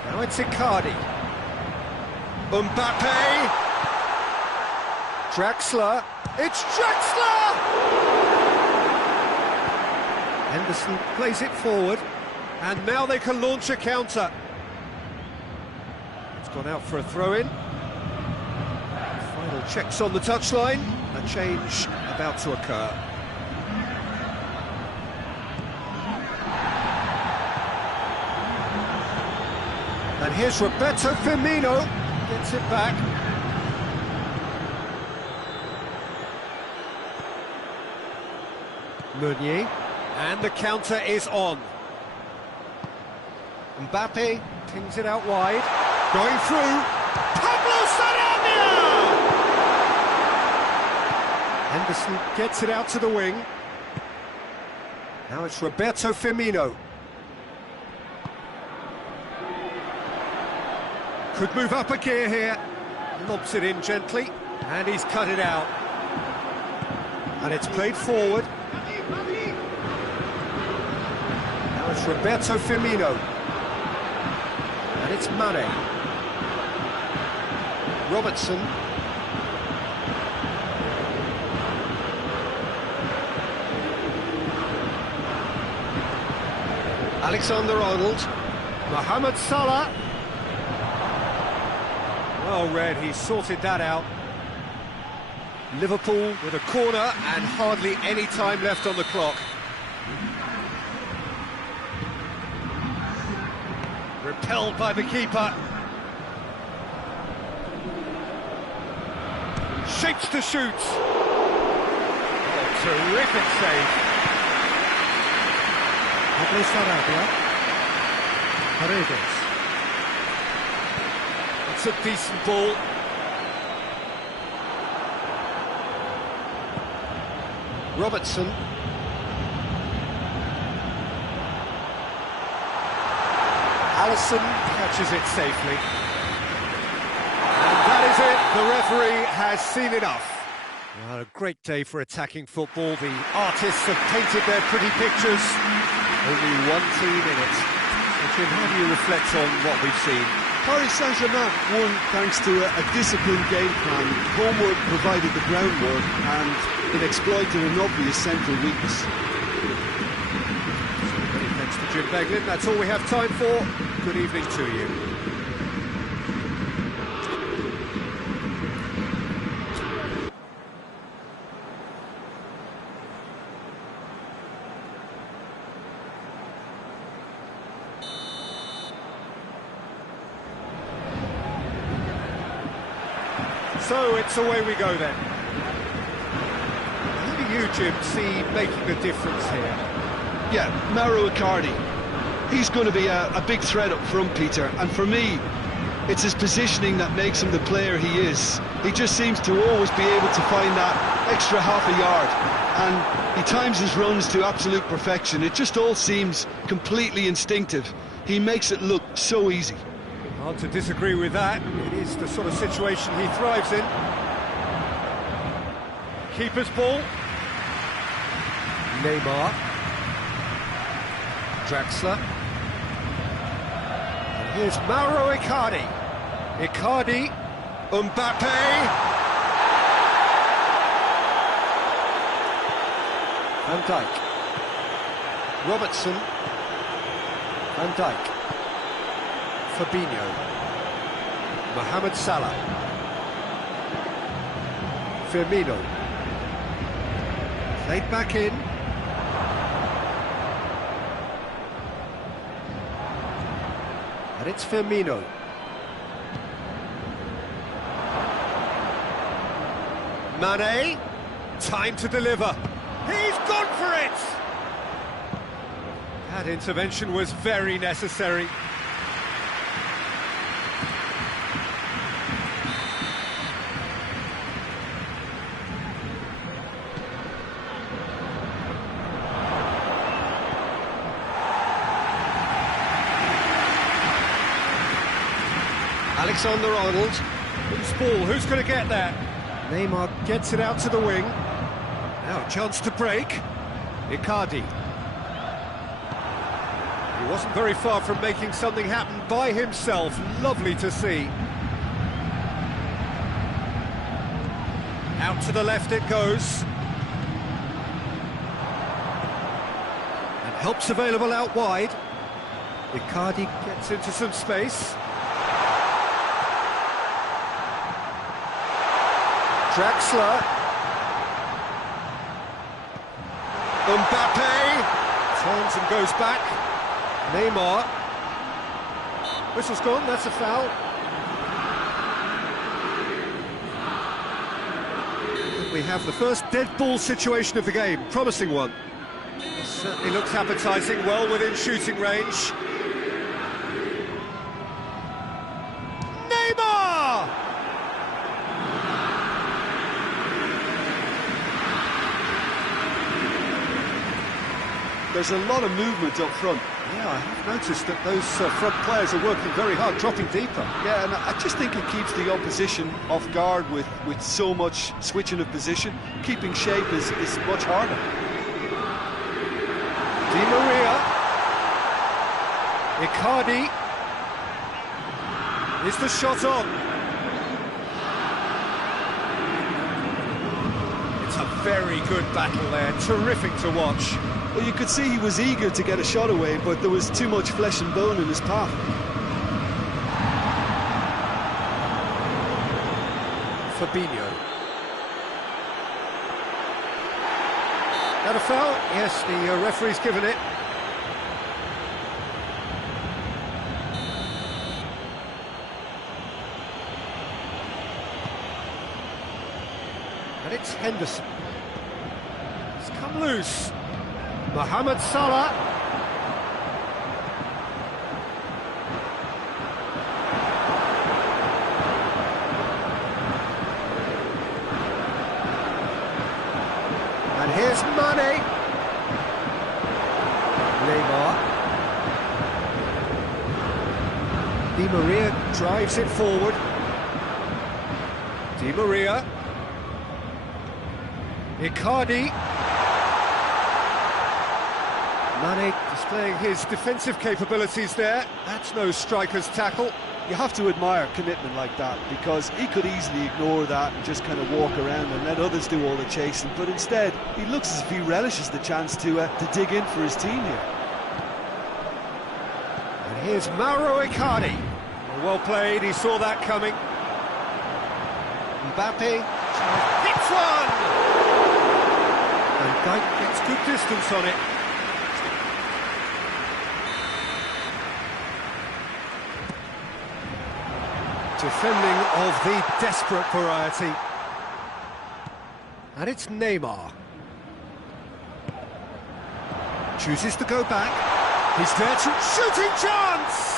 Now it's Icardi. Mbappe. Draxler. It's Draxler! Henderson plays it forward. And now they can launch a counter. It's gone out for a throw-in. Final checks on the touchline. A change about to occur. And here's Roberto Firmino. Gets it back. Meunier. And the counter is on. Mbappe pings it out wide. Going through. Pablo Sarabia! Henderson gets it out to the wing. Now it's Roberto Firmino. Could move up a gear here. Lobs it in gently. And he's cut it out. And it's played forward. Now it's Roberto Firmino. And it's Mane. Robertson. Alexander-Arnold. Mohamed Salah. Well read, he sorted that out. Liverpool with a corner and hardly any time left on the clock. Repelled by the keeper. Shapes to shoot. Oh, terrific save. Pablo Sarabia. Paredes. It's a decent ball. Robertson. Allison catches it safely. And that is it. The referee has seen enough. Well, a great day for attacking football. The artists have painted their pretty pictures. Only one team in it. Jim, how do you reflect on what we've seen? Paris Saint-Germain won thanks to a disciplined game plan. Homework provided the groundwork and it exploited an obvious central weakness. Many thanks to Jim Beglin. That's all we have time for. Good evening to you. So it's away we go then. Who do you, Jim, see making the difference here? Yeah, Mauro Icardi. He's going to be a big threat up front, Peter, and for me, it's his positioning that makes him the player he is. He just seems to always be able to find that extra half a yard, and he times his runs to absolute perfection. It just all seems completely instinctive. He makes it look so easy. Hard to disagree with that. It is the sort of situation he thrives in. Keeper's ball. Neymar. Draxler. And here's Mauro Icardi. Icardi. Mbappe. Van Dijk. Robertson. Van Dijk. Fabinho. Mohamed Salah. Firmino. Played back in. And it's Firmino. Mane. Time to deliver. He's gone for it! That intervention was very necessary. Alexander-Arnold. Who's ball? Who's going to get there? Neymar gets it out to the wing. Now a chance to break. Icardi. He wasn't very far from making something happen by himself. Lovely to see. Out to the left it goes. And help's available out wide. Icardi gets into some space. Draxler. Mbappe turns and goes back. Neymar. Whistle's gone, that's a foul. We have the first dead ball situation of the game, promising one. Certainly looks appetising, well within shooting range. Neymar! There's a lot of movement up front. Yeah, I have noticed that those front players are working very hard, dropping deeper. Yeah, and I just think it keeps the opposition off guard with so much switching of position. Keeping shape is much harder. Di Maria. Icardi. Is the shot on? It's a very good battle there, terrific to watch. Well, you could see he was eager to get a shot away, but there was too much flesh and bone in his path. Fabinho. That a foul? Yes, the referee's given it. And it's Henderson. It's come loose. Mohamed Salah. And here's Di Maria drives it forward. Di Maria. Icardi. Mane displaying his defensive capabilities there. That's no striker's tackle. You have to admire commitment like that, because he could easily ignore that and just kind of walk around and let others do all the chasing, but instead he looks as if he relishes the chance to dig in for his team here. And here's Mauro Icardi. Well played, he saw that coming. Mbappe hits one! And Dyke gets good distance on it. Defending of the desperate variety. And it's Neymar. Chooses to go back. He's there to... shooting chance!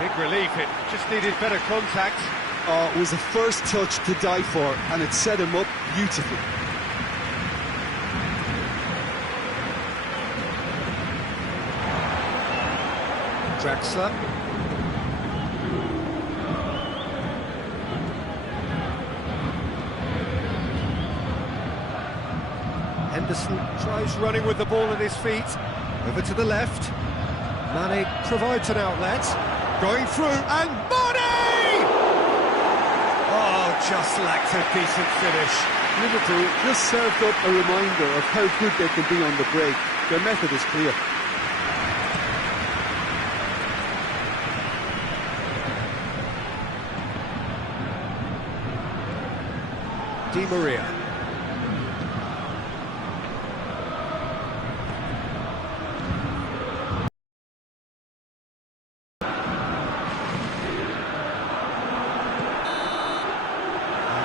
Big relief, it just needed better contact. Oh, it was the first touch to die for, and it set him up beautifully. Draxler. Henderson tries running with the ball at his feet. Over to the left. Mane provides an outlet. Going through, and Mane! Oh, just lacked a decent finish. Liverpool just served up a reminder of how good they can be on the break. Their method is clear. Di Maria.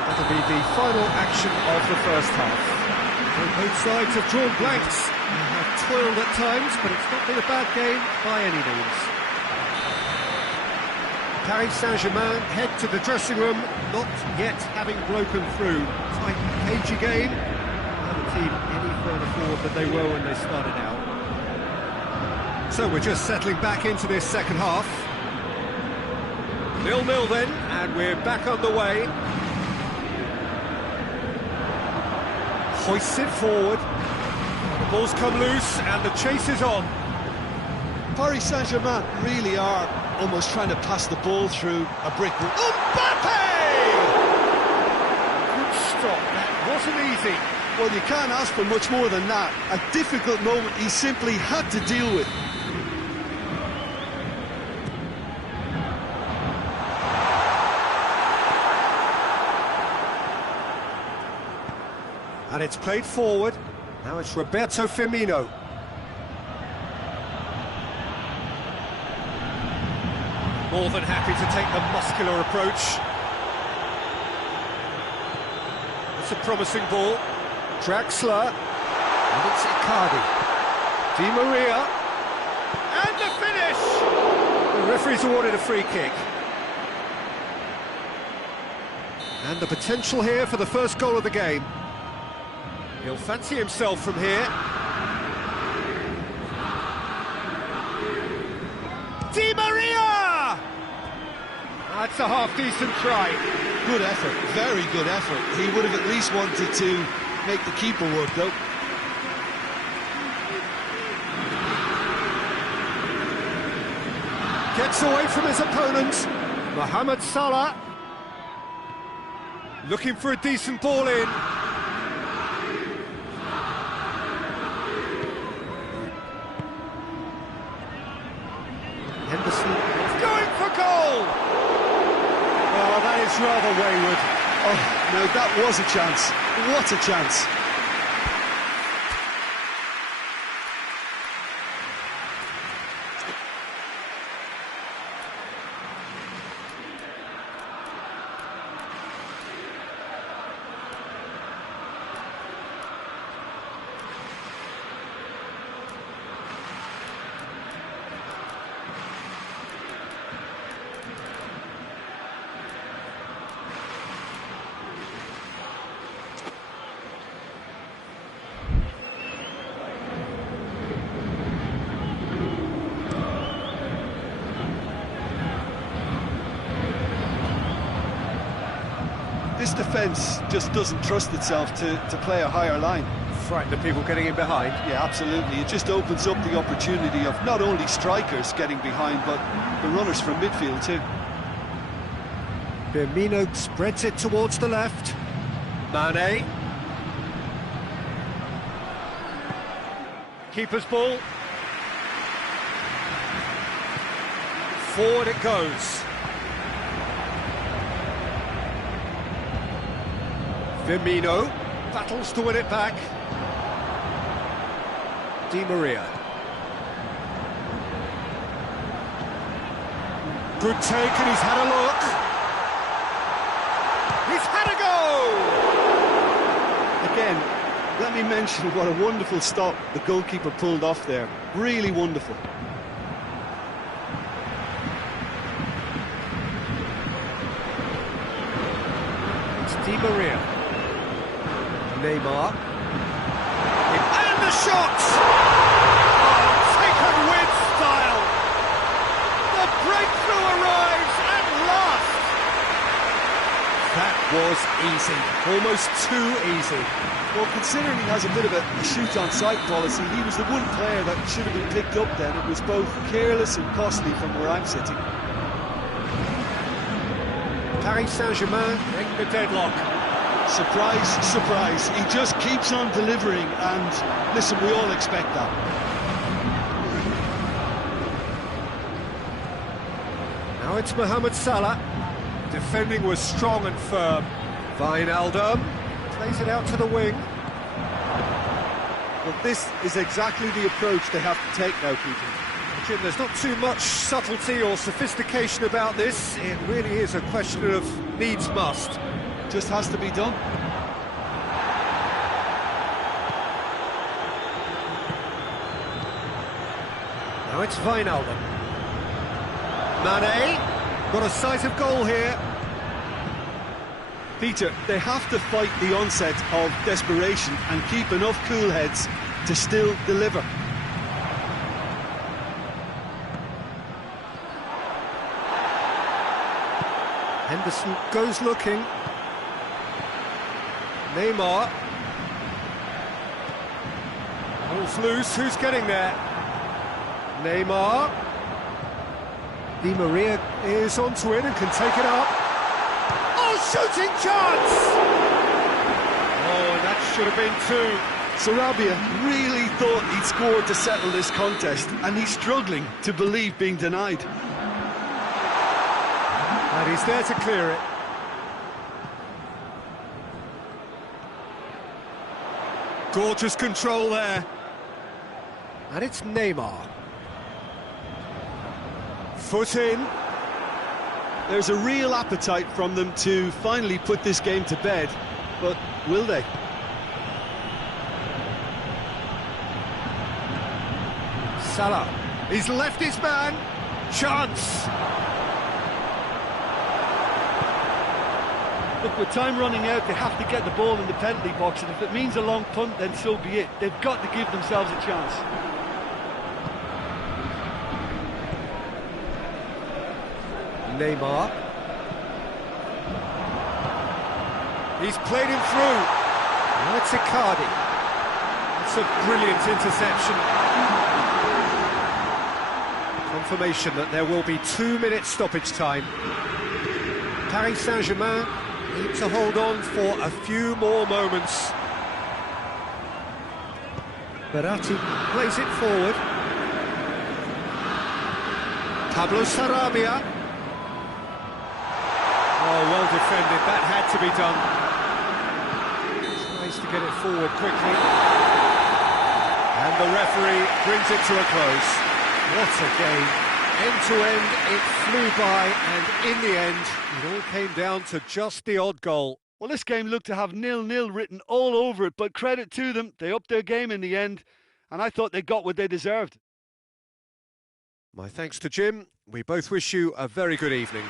That'll be the final action of the first half. Both sides have drawn blanks and have toiled at times, but it's not been a bad game by any means. Paris Saint-Germain head to the dressing room, not yet having broken through. Tight, cagey game, not a team any further forward than they were when they started out. So we're just settling back into this second half. 0-0 then, and we're back underway. Hoists it forward. The ball's come loose, and the chase is on. Paris Saint-Germain really are almost trying to pass the ball through a brick wall. Mbappe! Good stop, that wasn't easy. Well, you can't ask for much more than that. A difficult moment he simply had to deal with. And it's played forward. Now it's Roberto Firmino. More than happy to take the muscular approach. It's a promising ball. Draxler. And it's Icardi. Di Maria. And the finish! The referee's awarded a free kick. And the potential here for the first goal of the game. He'll fancy himself from here. Di Maria! That's a half-decent try. Good effort, very good effort. He would have at least wanted to make the keeper work, though. Gets away from his opponent. Mohamed Salah. Looking for a decent ball in. Henderson is going for goal! Oh, that is rather wayward. Oh, no, that was a chance. What a chance. this defence just doesn't trust itself to play a higher line. Frighten the people getting in behind. Yeah, absolutely. It just opens up the opportunity of not only strikers getting behind, but the runners from midfield too. Firmino spreads it towards the left. Mane. Keeper's ball. Forward it goes. Firmino battles to win it back. Di Maria. Good take, and he's had a look. He's had a go! Again, let me mention what a wonderful stop the goalkeeper pulled off there. Really wonderful. It's Di Maria. Neymar. And the shot! Oh, taken with style! The breakthrough arrives at last! That was easy, almost too easy. Well, considering he has a bit of a shoot-on-sight policy, he was the one player that should have been picked up then. It was both careless and costly from where I'm sitting. Paris Saint-Germain break the deadlock. Surprise, surprise. He just keeps on delivering, and listen, we all expect that. Now it's Mohamed Salah. Defending was strong and firm. Wijnaldum plays it out to the wing. Well, this is exactly the approach they have to take now, Peter. Jim, there's not too much subtlety or sophistication about this. It really is a question of needs must. Just has to be done. Now it's Wijnaldum. Mane, got a sight of goal here. Peter, they have to fight the onset of desperation and keep enough cool heads to still deliver. Henderson goes looking. Neymar. Ball's loose, who's getting there? Neymar. Di Maria is onto it and can take it up. Oh, shooting chance! Oh, and that should have been two. Sarabia really thought he'd scored to settle this contest, and he's struggling to believe being denied. And he's there to clear it. Gorgeous control there. And it's Neymar. Foot in. There's a real appetite from them to finally put this game to bed, but will they? Salah. He's left his man. Chance. Look, with time running out, they have to get the ball in the penalty box, and if it means a long punt, then so be it. They've got to give themselves a chance. Neymar. He's played him through. Now it's Icardi. That's a brilliant interception. Confirmation that there will be 2 minutes stoppage time. Paris Saint-Germain need to hold on for a few more moments. Verratti plays it forward. Pablo Sarabia. Oh, well defended, that had to be done. Tries to get it forward quickly. And the referee brings it to a close. What a game. End to end, it flew by, and in the end, it all came down to just the odd goal. Well, this game looked to have 0-0 written all over it, but credit to them, they upped their game in the end, and I thought they got what they deserved. My thanks to Jim. We both wish you a very good evening.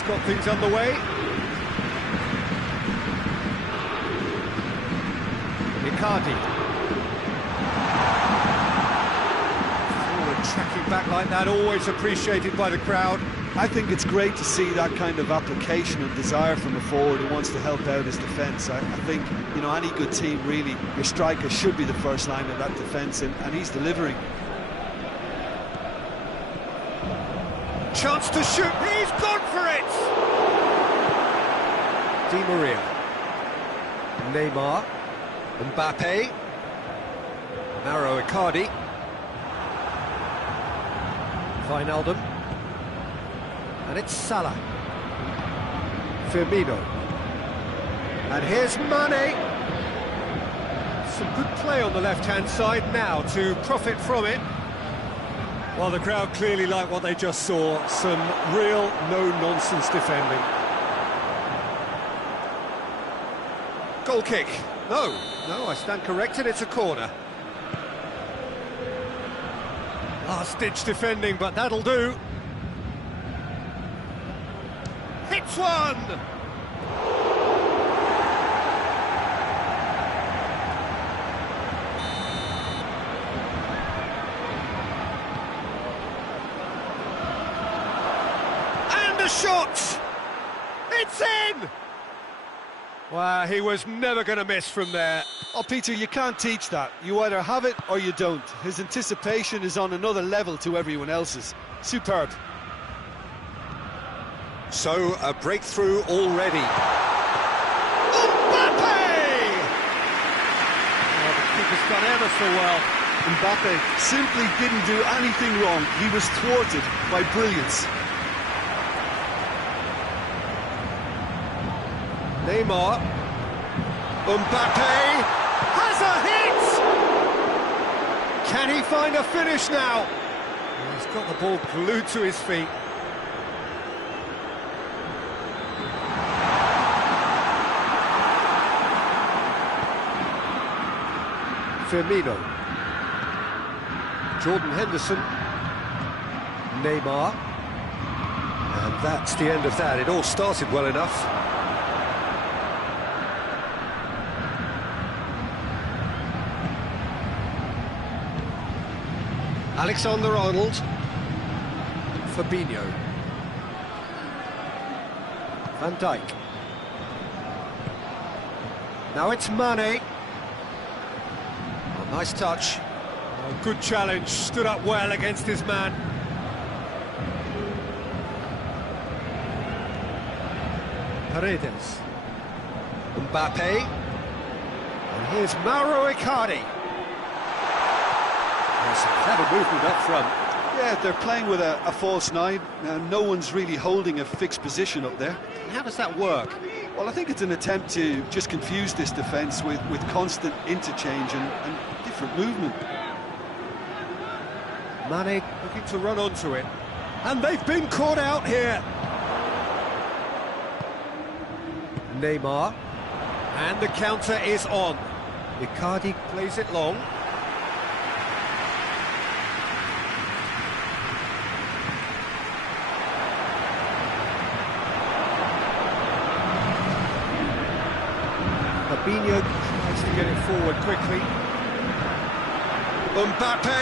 That's got things underway. Icardi. Forward tracking back like that, always appreciated by the crowd. I think it's great to see that kind of application and desire from a forward who wants to help out his defence. I think, you know, any good team, really, your striker should be the first line of that defence, and he's delivering. Chance to shoot, he's gone for it! Di Maria. Neymar. Mbappe. Mauro Icardi. Wijnaldum. And it's Salah. Firmino. And here's Mane. Some good play on the left-hand side now to profit from it. Well, the crowd clearly like what they just saw. Some real no-nonsense defending. Goal kick. No, I stand corrected, it's a corner. Last-ditch defending, but that'll do. Hits one! And a shot! It's in! Wow, he was never going to miss from there. Oh, Peter, you can't teach that. You either have it or you don't. His anticipation is on another level to everyone else's. Superb. So, a breakthrough already. Mbappe! Oh, the keeper's done ever so well. Mbappe simply didn't do anything wrong. He was thwarted by brilliance. Neymar. Mbappe has a hit! Can he find a finish now? Oh, he's got the ball glued to his feet. Firmino. Jordan Henderson. Neymar. And that's the end of that. It all started well enough. Alexander-Arnold. Fabinho. Van Dijk. Now it's Mane. Oh, nice touch. Oh, good challenge, stood up well against his man. Paredes. Mbappe. And here's Mauro Icardi. Some clever movement up front. Yeah, they're playing with a false nine. No one's really holding a fixed position up there. How does that work? Well, I think it's an attempt to just confuse this defence with constant interchange and different movement. Mane looking to run onto it. And they've been caught out here. Neymar. And the counter is on. Icardi plays it long. Fabinho tries to get it forward quickly. Mbappe!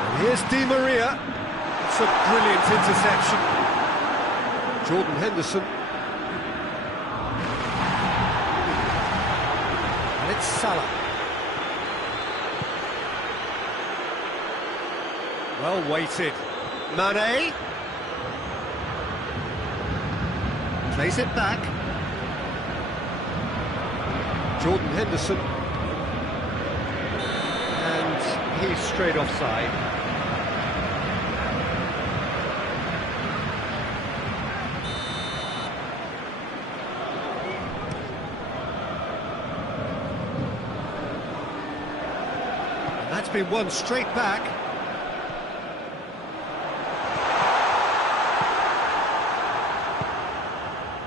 And here's Di Maria. It's a brilliant interception. Jordan Henderson. And it's Salah. Well weighted. Mane. Plays it back. Jordan Henderson. And he's straight offside. And that's been won straight back.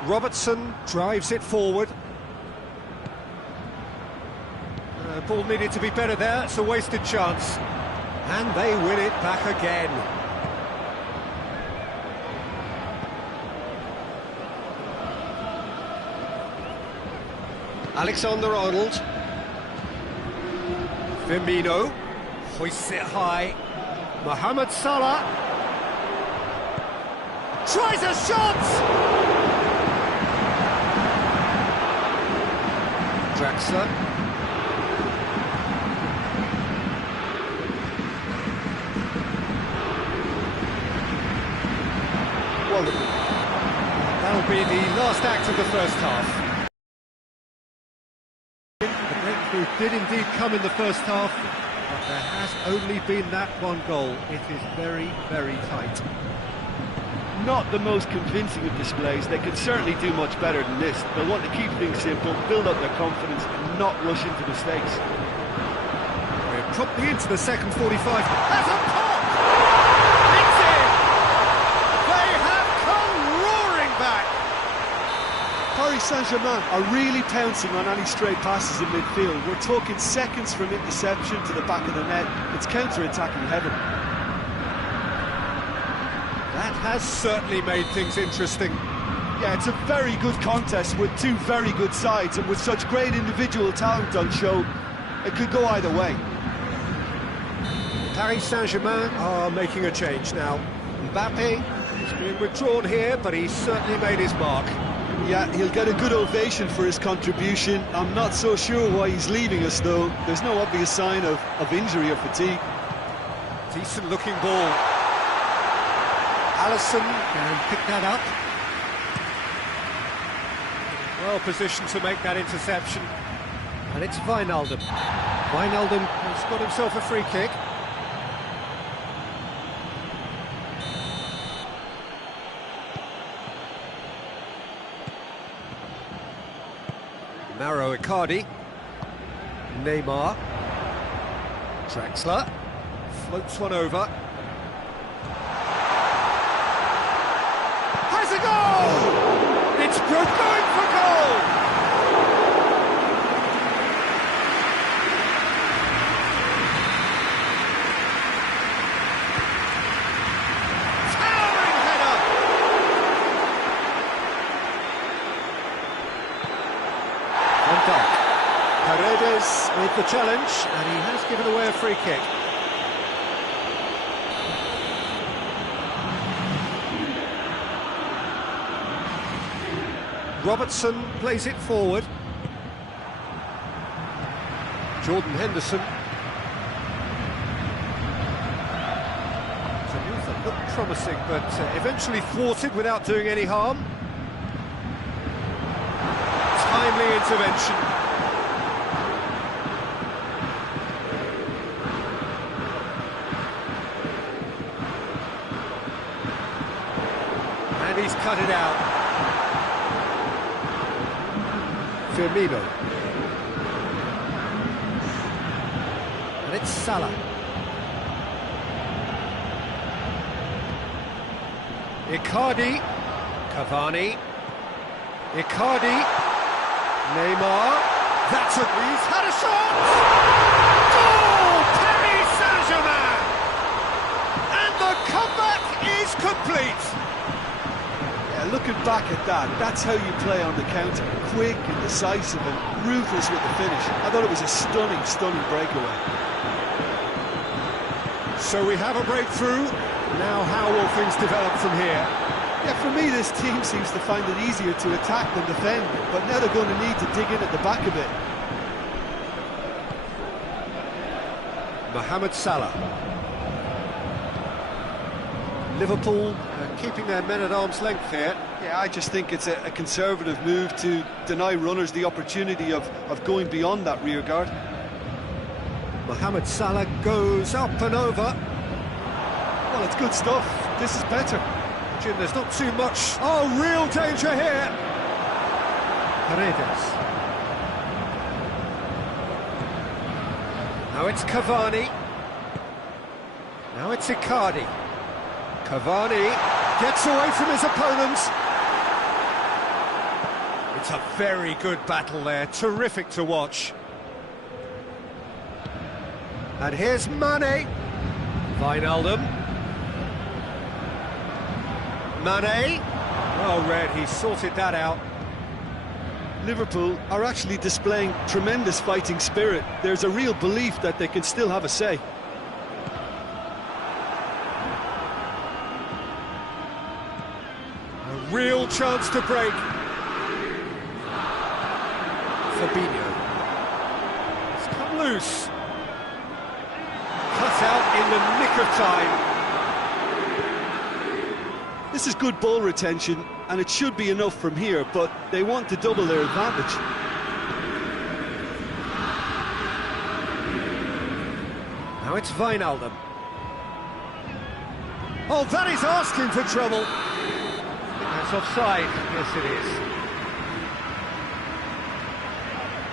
Robertson drives it forward. Ball needed to be better there, it's a wasted chance. And they win it back again. Alexander-Arnold. Firmino. Hoists it high. Mohamed Salah. Tries a shot! Draxler. Well, that'll be the last act of the first half. The breakthrough did indeed come in the first half, but there has only been that one goal. It is very, very tight. Not the most convincing of displays. They could certainly do much better than this. They'll want to keep things simple, build up their confidence, and not rush into mistakes. We're promptly into the second 45. Has a pop! It's in! They have come roaring back! Paris Saint-Germain are really pouncing on any stray passes in midfield. We're talking seconds from interception to the back of the net. It's counter-attacking heaven. That has certainly made things interesting. Yeah, it's a very good contest with two very good sides, and with such great individual talent on show, it could go either way. Paris Saint-Germain are making a change now. Mbappe is being withdrawn here, but he's certainly made his mark. Yeah, he'll get a good ovation for his contribution. I'm not so sure why he's leaving us, though. There's no obvious sign of injury or fatigue. Decent looking ball. Alisson can pick that up. Well positioned to make that interception. And it's Wijnaldum. Wijnaldum has got himself a free kick. Mauro Icardi. Neymar. Draxler. Floats one over. Has a goal! It's going for goal! Towering header! Van Dijk. Paredes with the challenge, and he has given away a free kick. Robertson plays it forward. Jordan Henderson. It's a move that looked promising, but eventually thwarted without doing any harm. Timely intervention. And he's cut it out. Firmino. And it's Salah. Icardi. Cavani. Icardi. Neymar. That's a... He's had a shot! Goal! Paris Saint-Germain! And the comeback is complete! Looking back at that, that's how you play on the counter. Quick and decisive and ruthless with the finish. I thought it was a stunning, stunning breakaway. So we have a breakthrough. Now how will things develop from here? Yeah, for me this team seems to find it easier to attack than defend, but now they're going to need to dig in at the back a bit. Mohamed Salah. Liverpool keeping their men at arm's length here. Yeah, I just think it's a conservative move to deny runners the opportunity of going beyond that rear guard. Mohamed Salah goes up and over. Well, it's good stuff. This is better. Jim, there's not too much. Oh, real danger here. Paredes. Now it's Cavani. Now it's Icardi. Cavani gets away from his opponents. It's a very good battle there, terrific to watch. And here's Mane. Wijnaldum. Mane. Well read, he sorted that out. Liverpool are actually displaying tremendous fighting spirit. There's a real belief that they can still have a say. A real chance to break. Fabinho. It's come loose. Cut out in the nick of time. This is good ball retention, and it should be enough from here, but they want to double their advantage. Now it's Wijnaldum. Oh, that is asking for trouble. I think that's offside. Yes, it is.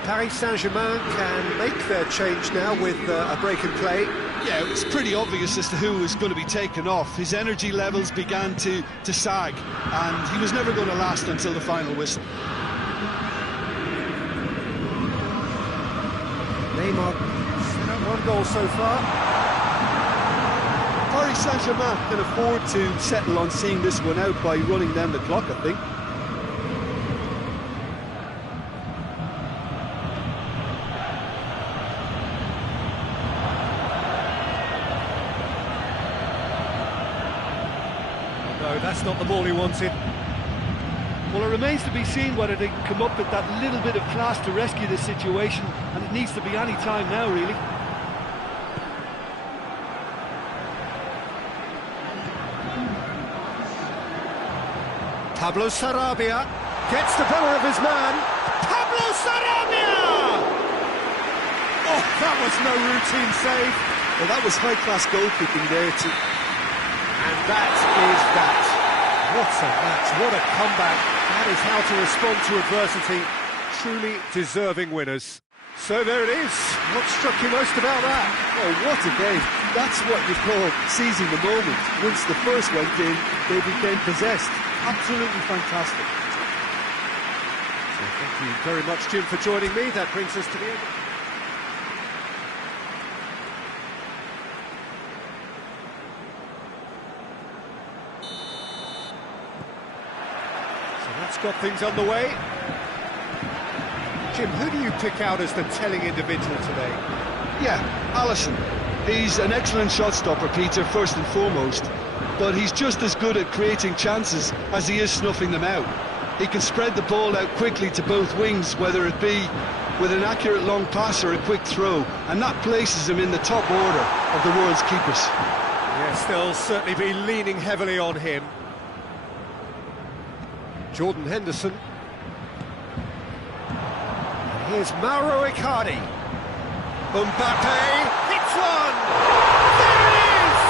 Paris Saint-Germain can make their change now with a break in play. Yeah, it was pretty obvious as to who was going to be taken off. His energy levels began to sag, and he was never going to last until the final whistle. Neymar, one goal so far. Paris Saint-Germain can afford to settle on seeing this one out by running down the clock, I think. No, that's not the ball he wanted. Well, it remains to be seen whether they can come up with that little bit of class to rescue this situation, and it needs to be any time now, really. Pablo Sarabia gets the better of his man. Pablo Sarabia! Oh, that was no routine save. Well, that was high-class goalkeeping there too. And that is that. What a match, what a comeback. That is how to respond to adversity. Truly deserving winners. So there it is. What struck you most about that? Oh, what a game. That's what you call seizing the moment. Once the first went in, they became possessed. Absolutely fantastic. So thank you very much, Jim, for joining me. That brings us to the end. So that's got things underway. Jim, who do you pick out as the telling individual today? Yeah, Alisson. He's an excellent shot stopper, Peter, first and foremost. But he's just as good at creating chances as he is snuffing them out. He can spread the ball out quickly to both wings, whether it be with an accurate long pass or a quick throw, and that places him in the top order of the world's keepers. Yes, they'll certainly be leaning heavily on him. Jordan Henderson. And here's Mauro Icardi. Mbappe hits one! There it is!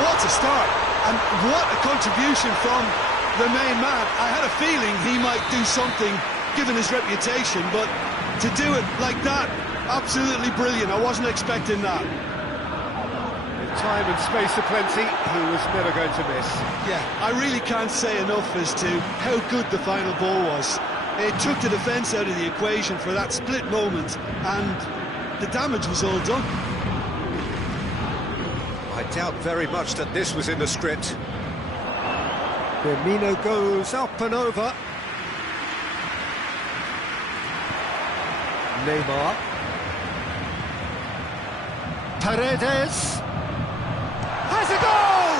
What a start, and what a contribution from the main man. I had a feeling he might do something, given his reputation, but to do it like that, absolutely brilliant. I wasn't expecting that. With time and space aplenty, he was never going to miss. Yeah, I really can't say enough as to how good the final ball was. It took the defence out of the equation for that split moment, and the damage was all done. I doubt very much that this was in the script. Firmino goes up and over. Neymar. Paredes. Has a goal!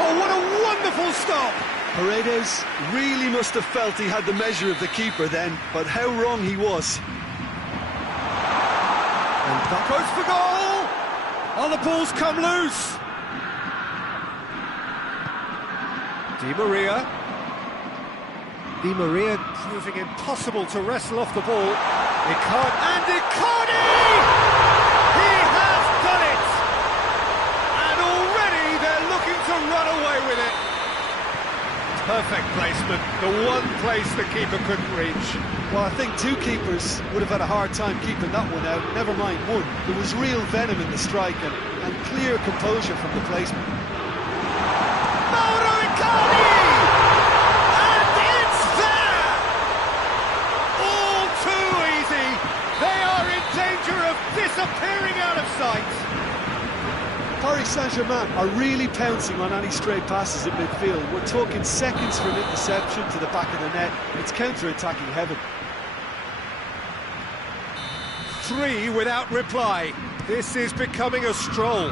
Oh, what a wonderful stop! Paredes really must have felt he had the measure of the keeper then, but how wrong he was. And that goes for goal! Oh, the ball's come loose! Di Maria. Di Maria proving impossible to wrestle off the ball. Icardi! He has done it! And already they're looking to run away with it. Perfect placement, the one place the keeper couldn't reach. Well, I think two keepers would have had a hard time keeping that one out, never mind one. There was real venom in the strike and clear composure from the placement. Mauro Icardi! And it's there! All too easy. They are in danger of disappearing out of sight. Paris Saint-Germain are really pouncing on any stray passes in midfield. We're talking seconds from interception to the back of the net. It's counter-attacking heaven. 3 without reply. This is becoming a stroll.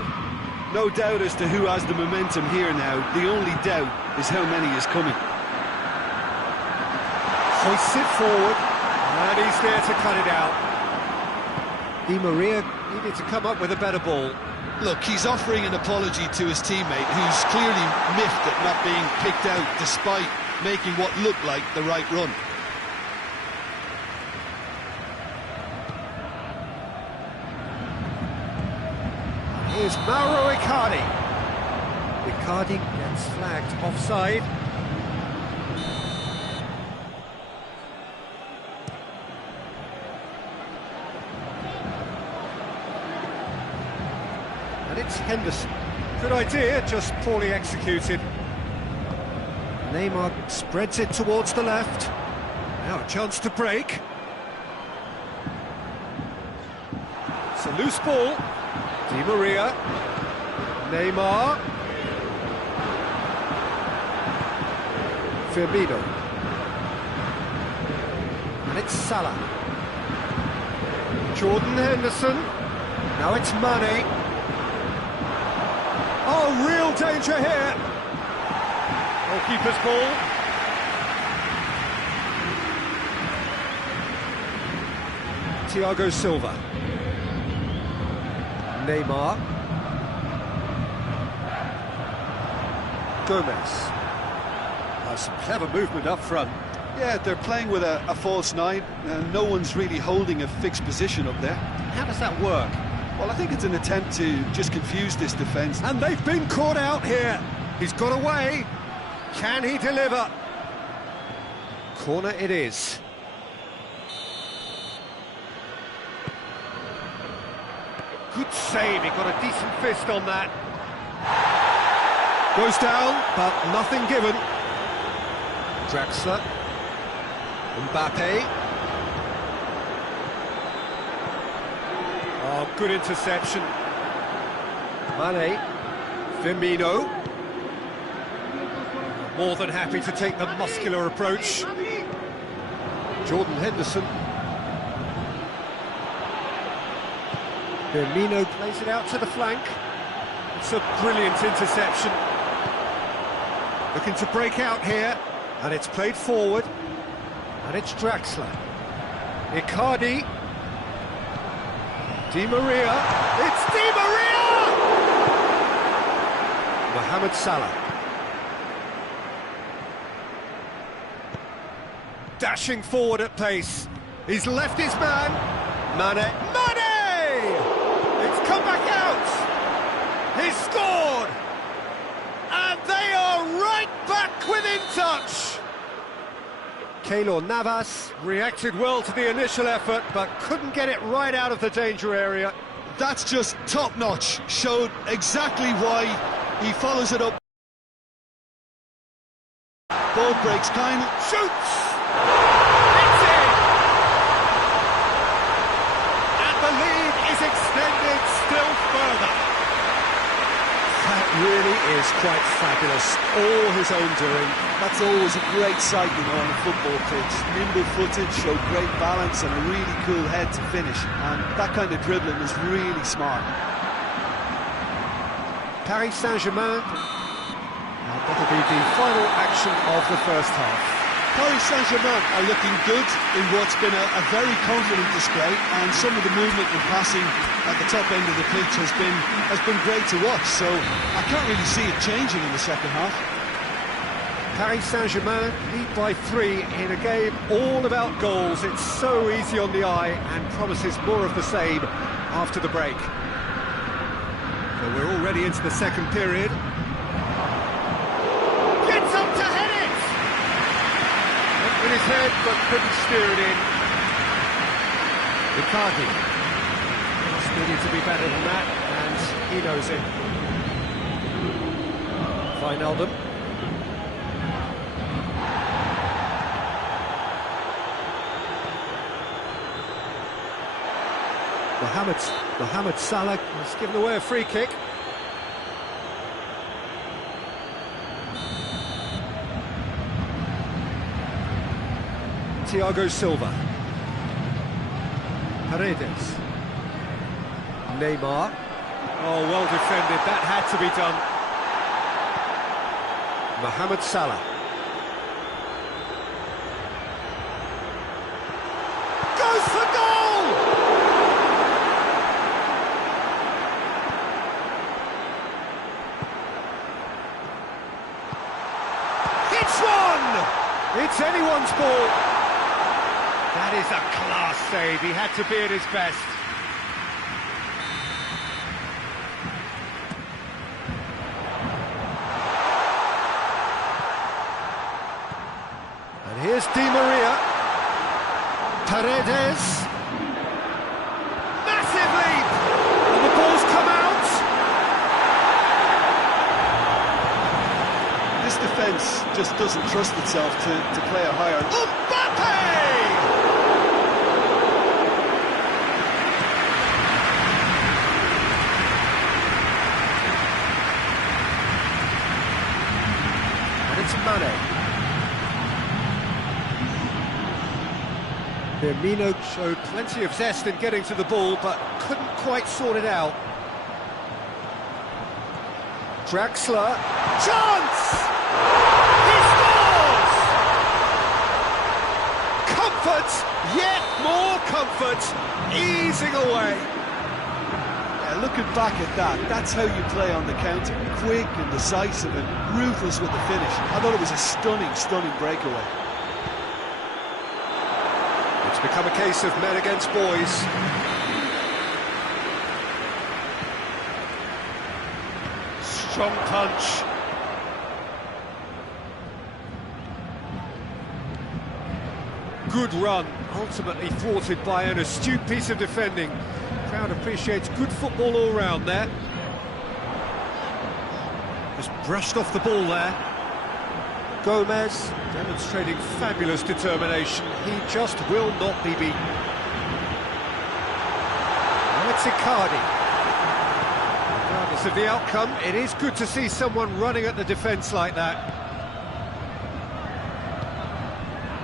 No doubt as to who has the momentum here now. The only doubt is how many is coming. Hoists it forward, and he's there to cut it out. Di Maria needed to come up with a better ball. Look, he's offering an apology to his teammate, who's clearly miffed at not being picked out despite making what looked like the right run. Here's Mauro Icardi. Icardi gets flagged offside. And it's Henderson. Good idea, just poorly executed. Neymar spreads it towards the left. Now a chance to break. It's a loose ball. Di Maria, Neymar, Firmino, and it's Salah. Jordan Henderson, now it's Mane. Oh, real danger here. Goalkeeper's ball. Thiago Silva. Neymar. Gomez. Some clever movement up front. Yeah, they're playing with a false 9, and no one's really holding a fixed position up there. How does that work? Well, I think it's an attempt to just confuse this defence. And they've been caught out here. He's got away. Can he deliver? Corner it is. Good save, he got a decent fist on that. Goes down, but nothing given. Draxler. Mbappe. Oh, good interception. Mane. Firmino. More than happy to take the muscular approach. Jordan Henderson. Firmino plays it out to the flank. It's a brilliant interception. Looking to break out here, and it's played forward, and it's Draxler. Icardi. Di Maria. It's Di Maria! Mohamed Salah. Dashing forward at pace. He's left his man. Mane. It's come back out. He's scored. And they are right back within touch. Keylor Navas reacted well to the initial effort, but couldn't get it right out of the danger area. That's just top-notch. Showed exactly why he follows it up. Ball breaks kindly. Shoots! It's in! And the lead is extended still further. That really is quite fabulous. All his own doing. That's always a great sight, you know, on a football pitch. Nimble-footed, showed great balance and a really cool head to finish. And that kind of dribbling is really smart. Paris Saint-Germain. That'll be the final action of the first half. Paris Saint-Germain are looking good in what's been a very confident display, and some of the movement and passing at the top end of the pitch has been great to watch, so I can't really see it changing in the second half. Paris Saint-Germain lead by 3 in a game all about goals. It's so easy on the eye and promises more of the same after the break. So we're already into the second period. Gets up to head it! Went with his head but couldn't steer it in. Icardi. Just needed to be better than that, and he knows it. Wijnaldum. Mohamed Salah has given away a free kick. Thiago Silva. Paredes. Neymar. Oh, well defended, that had to be done. Mohamed Salah. Goes for goal! It's one! It's anyone's ball. That is a class save, he had to be at his best. And here's Di Maria. Paredes. Massive leap! And the ball's come out. This defence just doesn't trust itself to play a higher... Mbappe! And it's Mane. Firmino showed plenty of zest in getting to the ball, but couldn't quite sort it out. Draxler. Chance! He scores! Comfort, yet more comfort, easing away. Yeah, looking back at that, that's how you play on the counter. Quick and decisive and ruthless with the finish. I thought it was a stunning breakaway. It's become a case of men against boys. Strong punch. Good run, ultimately thwarted by an astute piece of defending. Crowd appreciates good football all round there. Just brushed off the ball there. Gomez demonstrating fabulous determination. He just will not be beaten. Now it's Icardi. Regardless of the outcome, it is good to see someone running at the defence like that.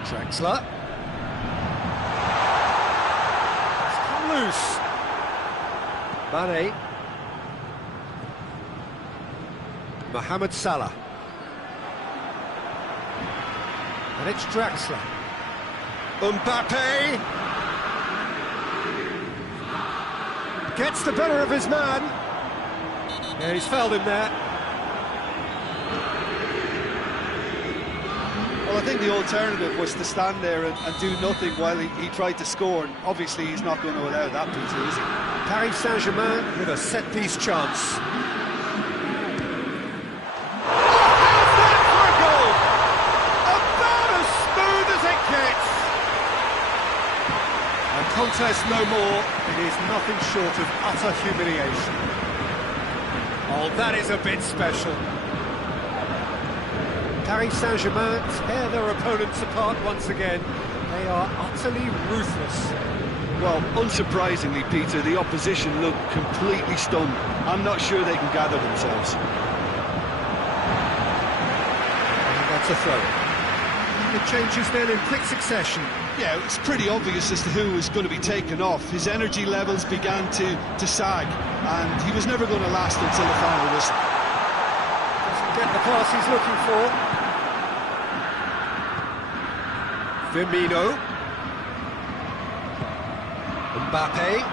Draxler. It's come loose. Mane. Mohamed Salah. And it's Draxler. Mbappe! Gets the better of his man. Yeah, he's fouled him there. Well, I think the alternative was to stand there and do nothing while he tried to score. And obviously, he's not going to allow that, Peter, is he? Paris Saint-Germain with a set-piece chance. Contest no more, it is nothing short of utter humiliation. Oh, that is a bit special. Paris Saint-Germain tear their opponents apart once again. They are utterly ruthless. Well, unsurprisingly, Peter, the opposition look completely stunned. I'm not sure they can gather themselves. And that's a throw. It changes then in quick succession. Yeah, it's pretty obvious as to who was going to be taken off. His energy levels began to sag, and he was never going to last until the final whistle. Doesn't get the pass he's looking for. Firmino. Mbappe.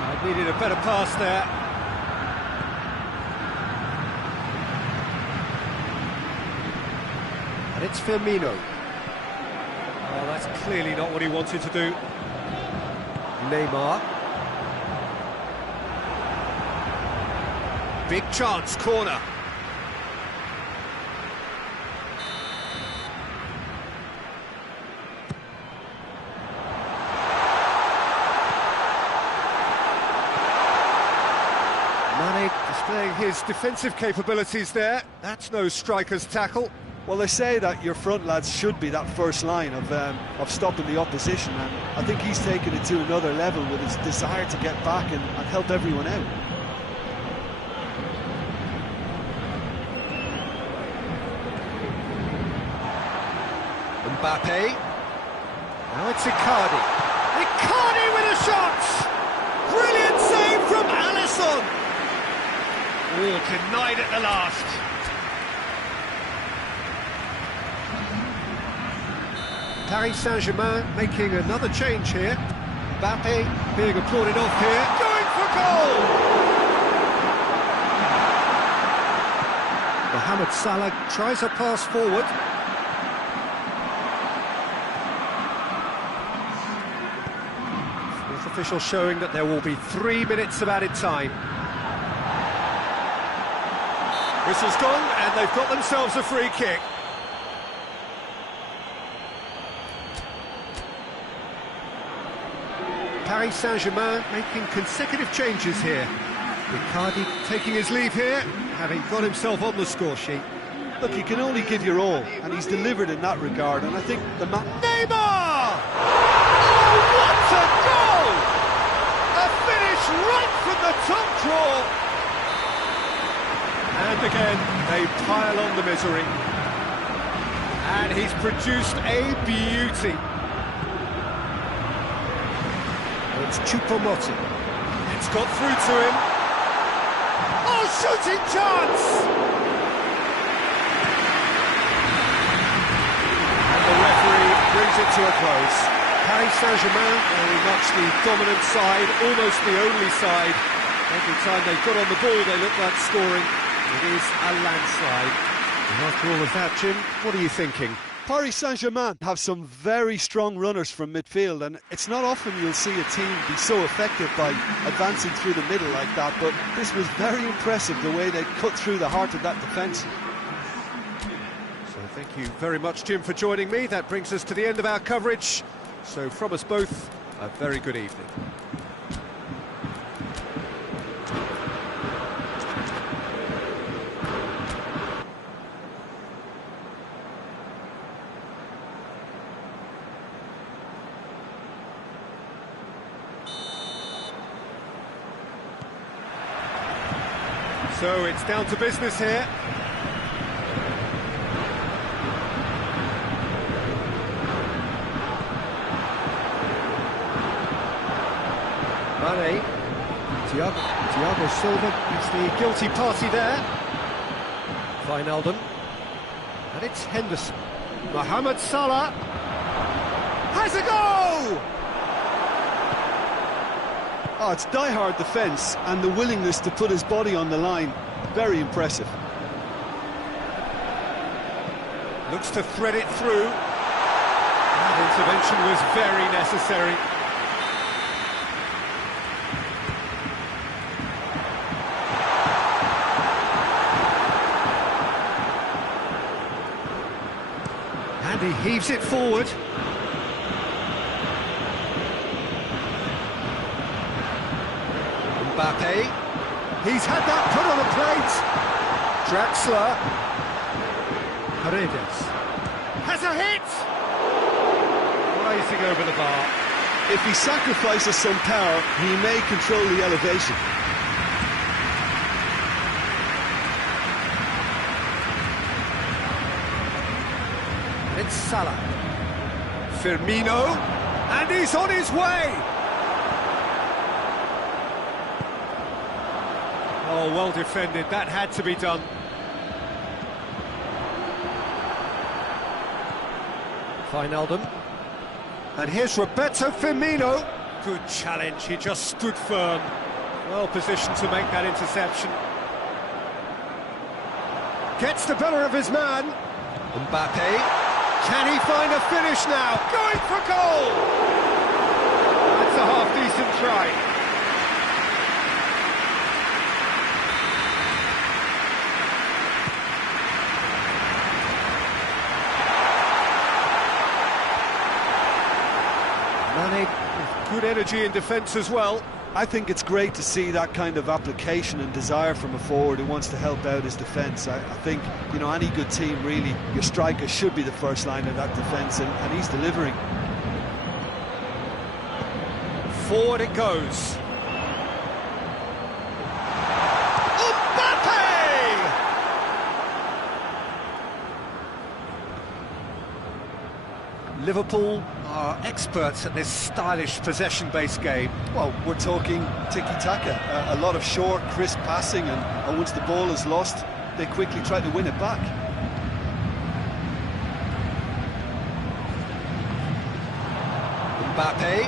I needed a better pass there. And it's Firmino. Oh, that's clearly not what he wanted to do. Neymar. Big chance, corner. Mane displaying his defensive capabilities there. That's no striker's tackle. Well, they say that your front lads should be that first line of stopping the opposition, and I think he's taken it to another level with his desire to get back and help everyone out. Mbappe. Now it's Icardi. Icardi with a shot! Brilliant save from Alisson! Oh, denied at the last. Paris Saint-Germain making another change here. Mbappe being applauded off here. Going for goal! Mohamed Salah tries a pass forward. Fourth official showing that there will be 3 minutes of added time. Whistle's gone, and they've got themselves a free kick. Paris Saint-Germain making consecutive changes here. Icardi taking his leave here, having got himself on the score sheet. Look, you can only give your all, and he's delivered in that regard, and I think the Neymar! Oh, what a goal! A finish right from the top draw. And again, they pile on the misery. And he's produced a beauty. It's Choupo-Moting. It's got through to him. Oh, shooting chance! And the referee brings it to a close. Paris Saint-Germain, very much the dominant side, almost the only side. Every time they got on the ball, they look like scoring. It is a landslide. And after all of that, Jim, what are you thinking? Paris Saint-Germain have some very strong runners from midfield, and it's not often you'll see a team be so effective by advancing through the middle like that, but this was very impressive, the way they cut through the heart of that defence. So thank you very much, Jim, for joining me. That brings us to the end of our coverage. So from us both, a very good evening. So it's down to business here. Mane, Thiago Silva is the guilty party there. Wijnaldum, and it's Henderson. Mohamed Salah has a goal! Oh, it's die-hard defence and the willingness to put his body on the line. Very impressive. Looks to thread it through. That intervention was very necessary. And he heaves it forward. Mbappe, he's had that put on a plate. Draxler, Paredes, has a hit! Rising over the bar. If he sacrifices some power, he may control the elevation. It's Salah. Firmino, and he's on his way! Oh, well defended, that had to be done. Wijnaldum. And here's Roberto Firmino. Good challenge, he just stood firm. Well positioned to make that interception. Gets the better of his man. Mbappe. Can he find a finish now? Going for goal! That's a half-decent try. Mane with good energy in defence as well. I think it's great to see that kind of application and desire from a forward who wants to help out his defence. I think, you know, any good team, really, your striker should be the first line of that defence, and he's delivering. Forward it goes. Liverpool are experts at this stylish possession-based game. Well, we're talking tiki-taka, a lot of short, crisp passing, and once the ball is lost, they quickly try to win it back. Mbappe.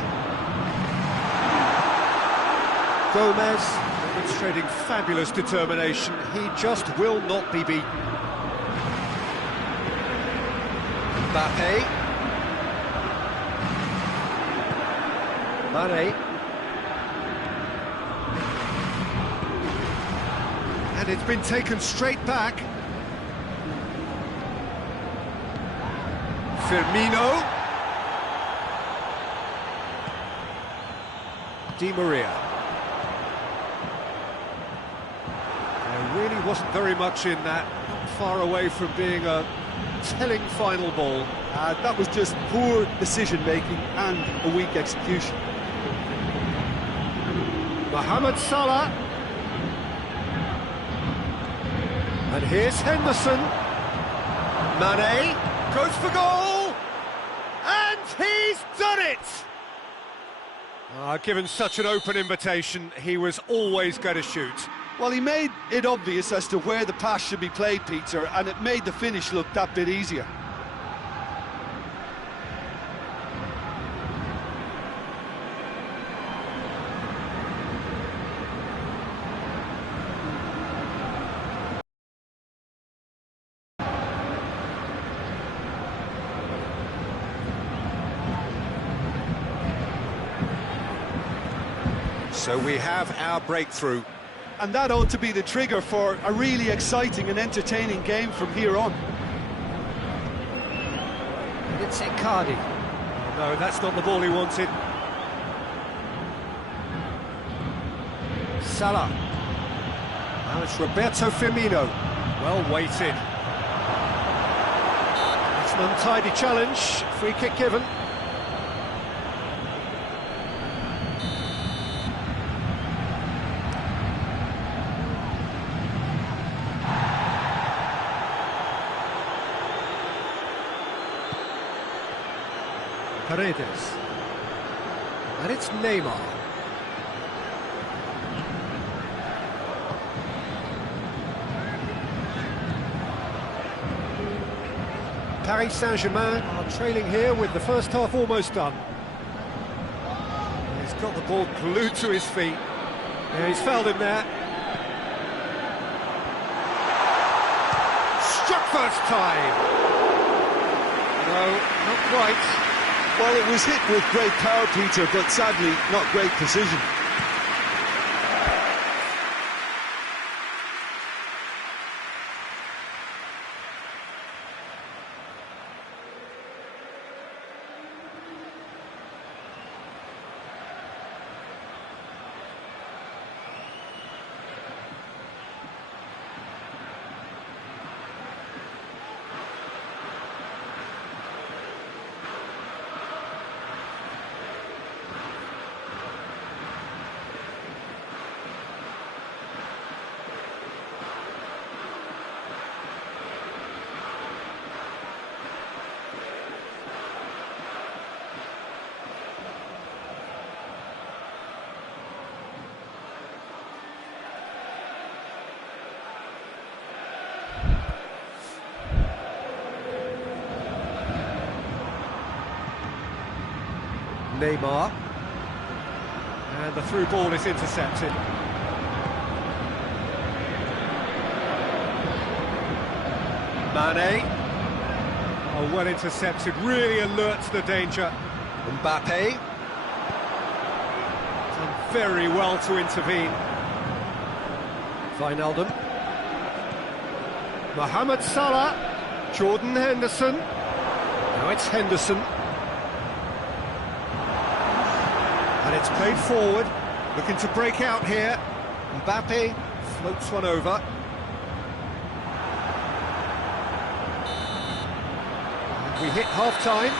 Gomez demonstrating fabulous determination. He just will not be beaten. Mbappe. Mane. And it's been taken straight back. Firmino. Di Maria. There really wasn't very much in that, not far away from being a telling final ball. That was just poor decision-making and a weak execution. Mohamed Salah. And here's Henderson. Mane goes for goal. And he's done it! Given such an open invitation, he was always going to shoot. Well, he made it obvious as to where the pass should be played, Peter, and it made the finish look that bit easier. So we have our breakthrough. And that ought to be the trigger for a really exciting and entertaining game from here on. It's Icardi. No, that's not the ball he wanted. Salah. Now it's Roberto Firmino. Well weighted. It's an untidy challenge. Free kick given. Paredes. And it's Neymar. Paris Saint-Germain are trailing here with the first half almost done. He's got the ball glued to his feet. Yeah, he's fouled him there. Struck first time. No, not quite. Well, it was hit with great power, Peter, but sadly, not great precision. Neymar. And the through ball is intercepted. Mane. Oh, well intercepted, really alert to the danger. Mbappe. Done very well to intervene. Wijnaldum. Mohamed Salah. Jordan Henderson. Now it's Henderson. And it's played forward, looking to break out here. Mbappe floats one over. And we hit half-time.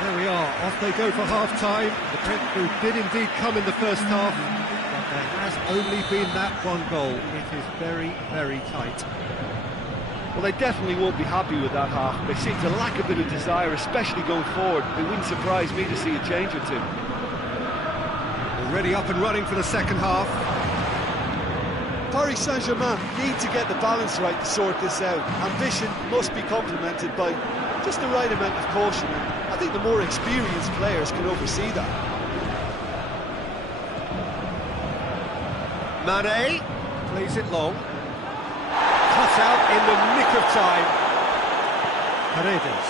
There we are, off they go for half-time. The breakthrough did indeed come in the first half, but there has only been that one goal. It is very, very tight. Well, they definitely won't be happy with that half. They seem to lack a bit of desire, especially going forward. It wouldn't surprise me to see a change or two. Already up and running for the second half. Paris Saint-Germain need to get the balance right to sort this out. Ambition must be complemented by just the right amount of caution. And I think the more experienced players can oversee that. Mane plays it long. Cut out in the nick of time. Paredes.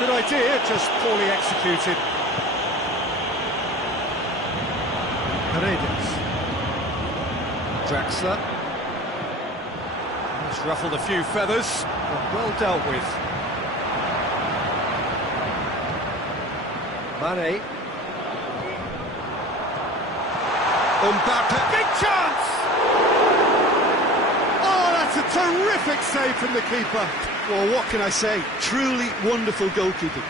Good idea, just poorly executed. Paredes. Draxler. He's ruffled a few feathers, but well dealt with. Mane. Mbappe, big chance! Oh, that's a terrific save from the keeper. Well, what can I say? Truly wonderful goalkeeping.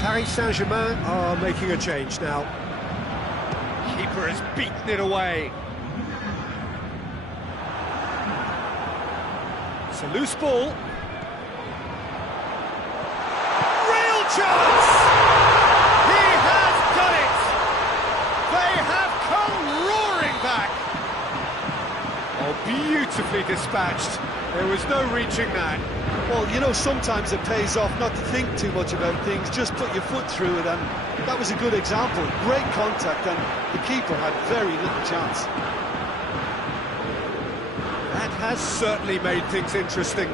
Paris Saint-Germain are making a change now. Keeper has beaten it away. It's a loose ball. Real chance! He has done it! They have come roaring back! Oh, beautifully dispatched. There was no reaching that. Well, you know, sometimes it pays off not to think too much about things, just put your foot through it, and that was a good example. Great contact, and the keeper had very little chance. That has certainly made things interesting.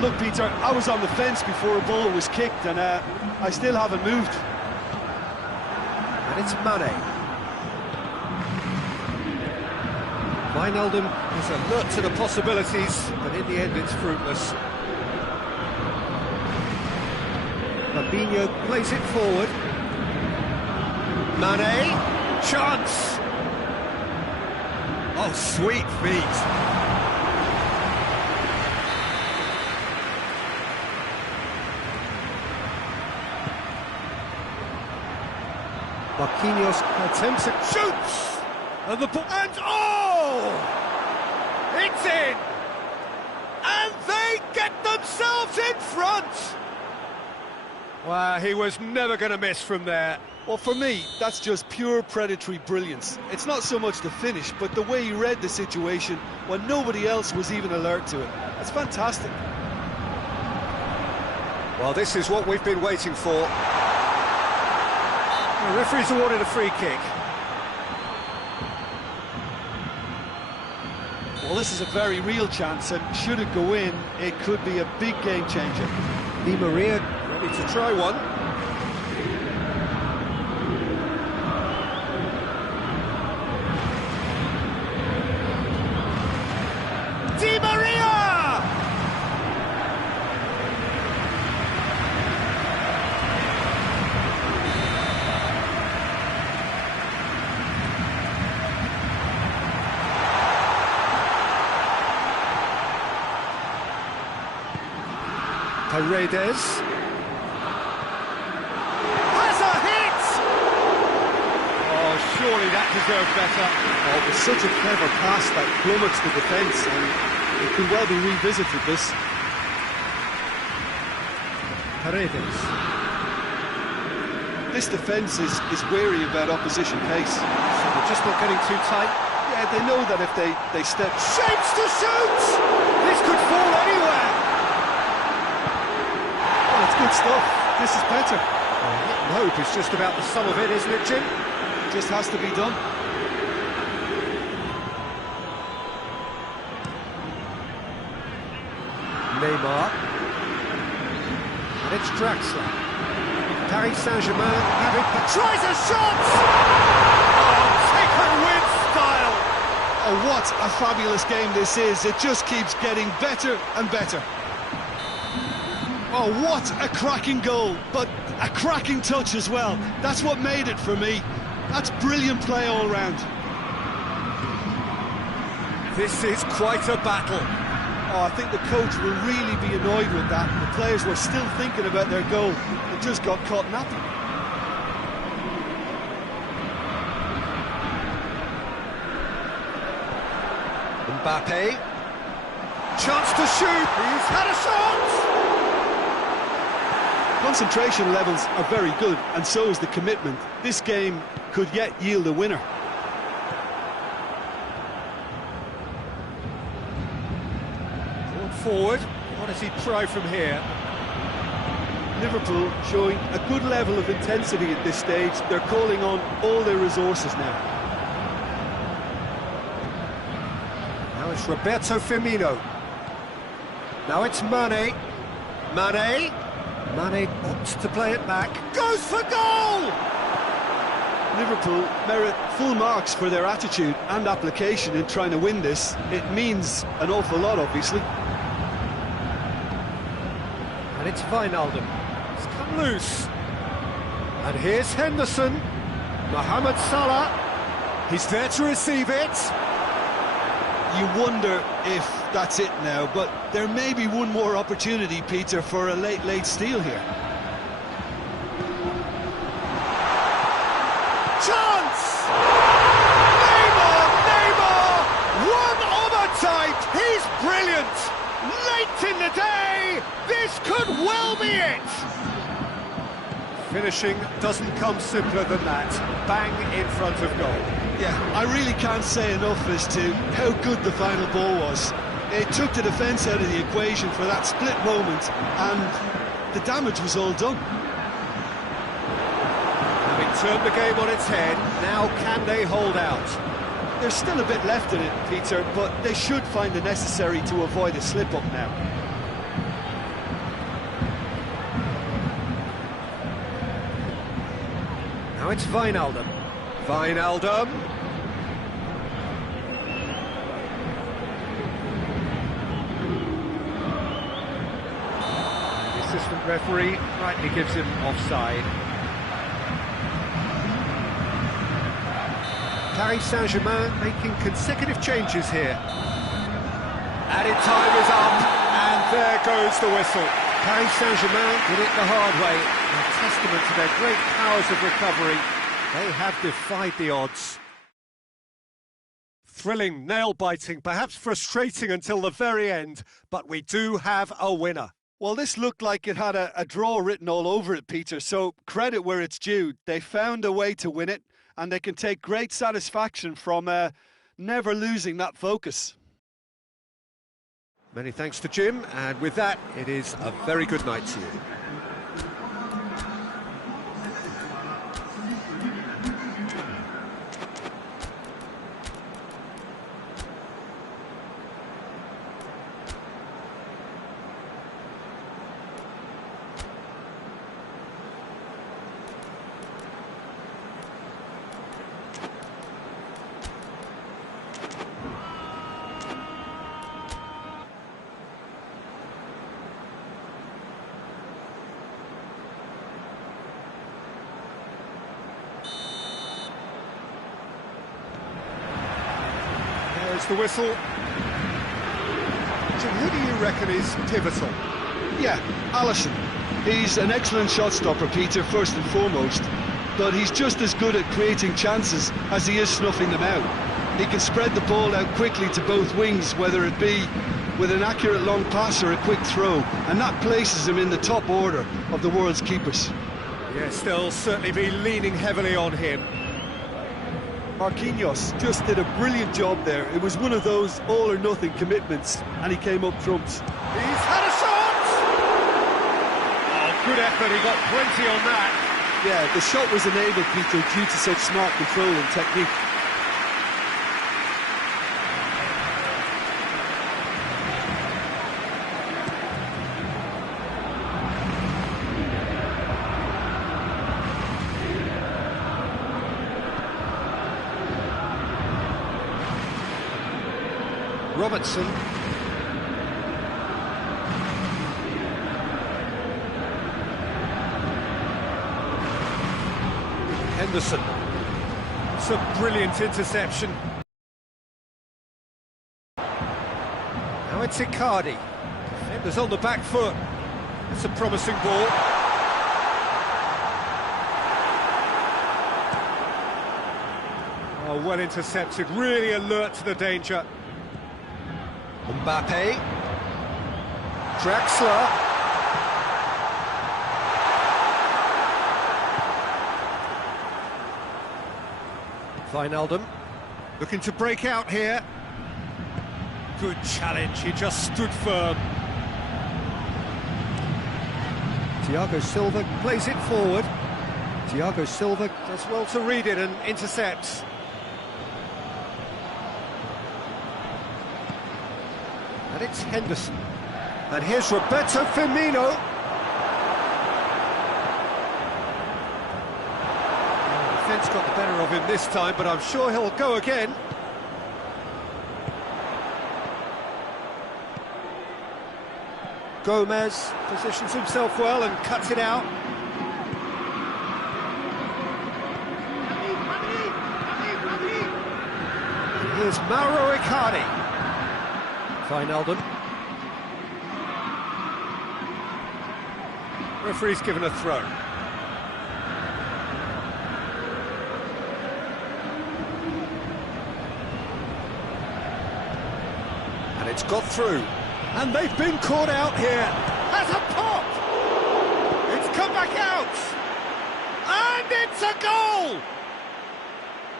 Look, Peter, I was on the fence before a ball was kicked, and I still haven't moved. And it's Mane. Wijnaldum is alert to the possibilities, but in the end it's fruitless. Fabinho plays it forward. Mane, chance! Oh, sweet feet. Marquinhos attempts it, shoots! And the ball, and oh! It's in! And they get themselves in front! Well, he was never going to miss from there. Well, for me, that's just pure predatory brilliance. It's not so much the finish, but the way he read the situation when nobody else was even alert to it. It's fantastic. Well, this is what we've been waiting for. The referee's awarded a free kick. Well, this is a very real chance, and should it go in, it could be a big game changer. Di Maria ready to try one. Di Maria! Paredes has a hit! Oh, surely that deserved better. Oh, it was such a clever pass that plummets the defence, and it could well be revisited, this. Paredes. This defence is wary about opposition pace. So they're just not getting too tight. Yeah, they know that if they step... Shapes to shoot! This could fall anywhere! It's good stuff. This is better. Hope is just about the sum of it, isn't it, Jim? It just has to be done. Neymar. And it's Draxler. Paris Saint-Germain have it, tries a shot! Oh, taken with style! Oh, what a fabulous game this is. It just keeps getting better and better. Oh, what a cracking goal, but a cracking touch as well. That's what made it for me. That's brilliant play all round. This is quite a battle. Oh, I think the coach will really be annoyed with that. The players were still thinking about their goal. It just got caught napping. Mbappe. Chance to shoot. He's had a shot. Concentration levels are very good, and so is the commitment. This game could yet yield a winner. Brought forward. What does he try from here? Liverpool showing a good level of intensity at this stage. They're calling on all their resources now. Now it's Roberto Firmino. Now it's Mane. Mane opts to play it back. Goes for goal! Liverpool merit full marks for their attitude and application in trying to win this. It means an awful lot, obviously. And it's Wijnaldum. It's come loose. And here's Henderson. Mohamed Salah. He's there to receive it. You wonder if that's it now, but there may be one more opportunity, Peter, for a late steal here. Chance! Neymar! One of a type! He's brilliant! Late in the day, this could well be it! Finishing doesn't come simpler than that. Bang in front of goal. Yeah, I really can't say enough as to how good the final ball was. It took the defence out of the equation for that split moment, and the damage was all done. Having turned the game on its head, now can they hold out? There's still a bit left in it, Peter, but they should find the necessary to avoid a slip-up now. Now it's Wijnaldum. Wijnaldum. The assistant referee rightly gives him offside. Paris Saint-Germain making consecutive changes here. Added time is up, and there goes the whistle. Paris Saint-Germain did it the hard way, a testament to their great powers of recovery. They have defied the odds. Thrilling, nail-biting, perhaps frustrating until the very end, but we do have a winner. Well, this looked like it had a draw written all over it, Peter, so credit where it's due. They found a way to win it, and they can take great satisfaction from never losing that focus. Many thanks to Jim, and with that, it is a very good night to you. There's the whistle. Jim, who do you reckon is pivotal? Yeah, Alisson. He's an excellent shot stopper, Peter, first and foremost, but he's just as good at creating chances as he is snuffing them out. He can spread the ball out quickly to both wings, whether it be with an accurate long pass or a quick throw, and that places him in the top order of the world's keepers. Yes, they'll certainly be leaning heavily on him. Marquinhos just did a brilliant job there. It was one of those all-or-nothing commitments, and he came up trumps. He's had a shot! Oh, good effort, he got plenty on that. Yeah, the shot was enabled, Peter, due to such smart control and technique. Robertson. Henderson. It's a brilliant interception. Now it's Icardi. Defenders on the back foot. It's a promising ball. Oh, well intercepted, really alert to the danger. Mbappe. Draxler. Wijnaldum. Looking to break out here. Good challenge, he just stood firm. Thiago Silva plays it forward. Thiago Silva does well to read it and intercepts. And it's Henderson. And here's Roberto Firmino. The defence got the better of him this time, but I'm sure he'll go again. Gomez positions himself well and cuts it out. And here's Mauro Icardi. Wijnaldum. Referee's given a throw. And it's got through. And they've been caught out here. Has a pop! It's come back out! And it's a goal!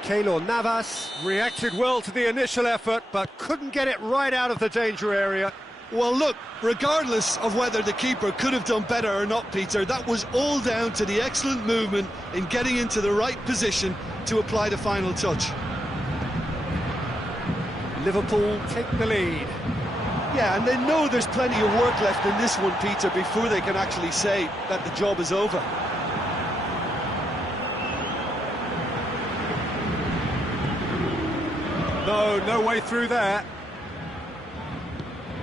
Keylor Navas reacted well to the initial effort, but couldn't get it right out of the danger area. Well, look, regardless of whether the keeper could have done better or not, Peter, that was all down to the excellent movement in getting into the right position to apply the final touch. Liverpool take the lead. Yeah, and they know there's plenty of work left in this one, Peter, before they can actually say that the job is over. No way through there.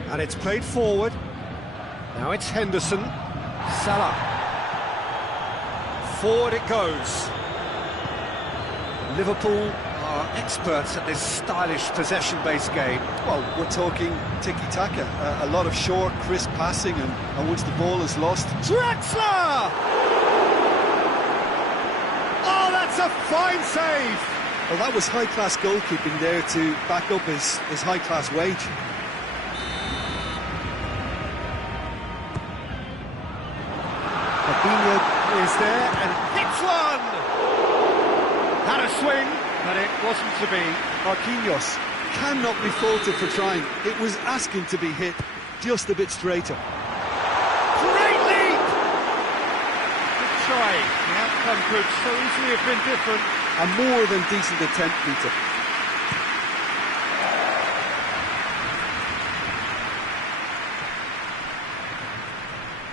And it's played forward. Now it's Henderson. Salah. Forward it goes. Liverpool are experts at this stylish possession-based game. Well, we're talking tiki-taka, a lot of short, crisp passing, and once the ball is lost... Draxler! Oh, that's a fine save! Well, that was high-class goalkeeping there to back up his high-class wage. Fabinho is there and hits one! Had a swing, but it wasn't to be. Marquinhos cannot be faulted for trying. It was asking to be hit just a bit straighter. Great leap! Good try. The outcome could so easily have been different. A more than decent attempt, Peter.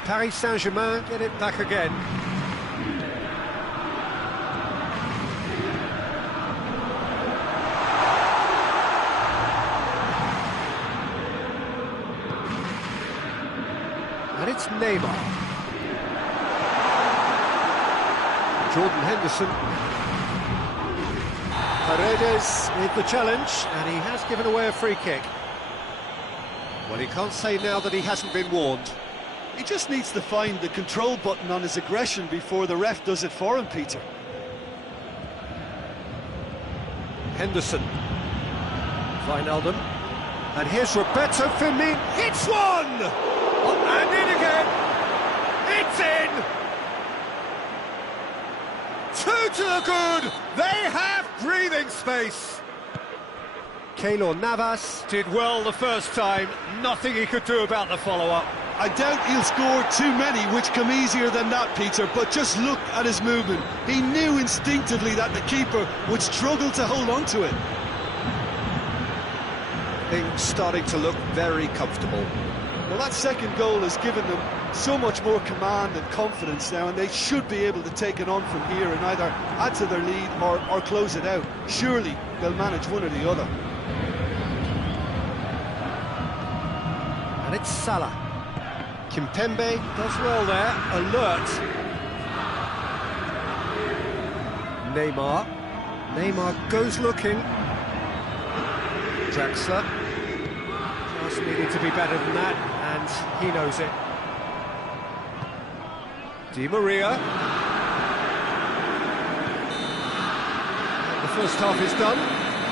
Paris Saint-Germain get it back again. And it's Neymar. Jordan Henderson. Paredes with the challenge, and he has given away a free kick. Well, he can't say now that he hasn't been warned. He just needs to find the control button on his aggression before the ref does it for him, Peter. Henderson. Wijnaldum. And here's Roberto Firmino. Hits one! Oh, and in again. It's in! Two to the good. They have breathing space. Keylor Navas did well the first time. Nothing he could do about the follow-up. I doubt he'll score too many, which come easier than that, Peter, but just look at his movement. He knew instinctively that the keeper would struggle to hold on to it. Things starting to look very comfortable. Well, that second goal has given them so much more command and confidence now, and they should be able to take it on from here and either add to their lead or close it out. Surely they'll manage one or the other. And it's Salah. Kimpembe does well there, alert. Neymar goes looking. Draxler just needed to be better than that, and he knows it. Di Maria. The first half is done.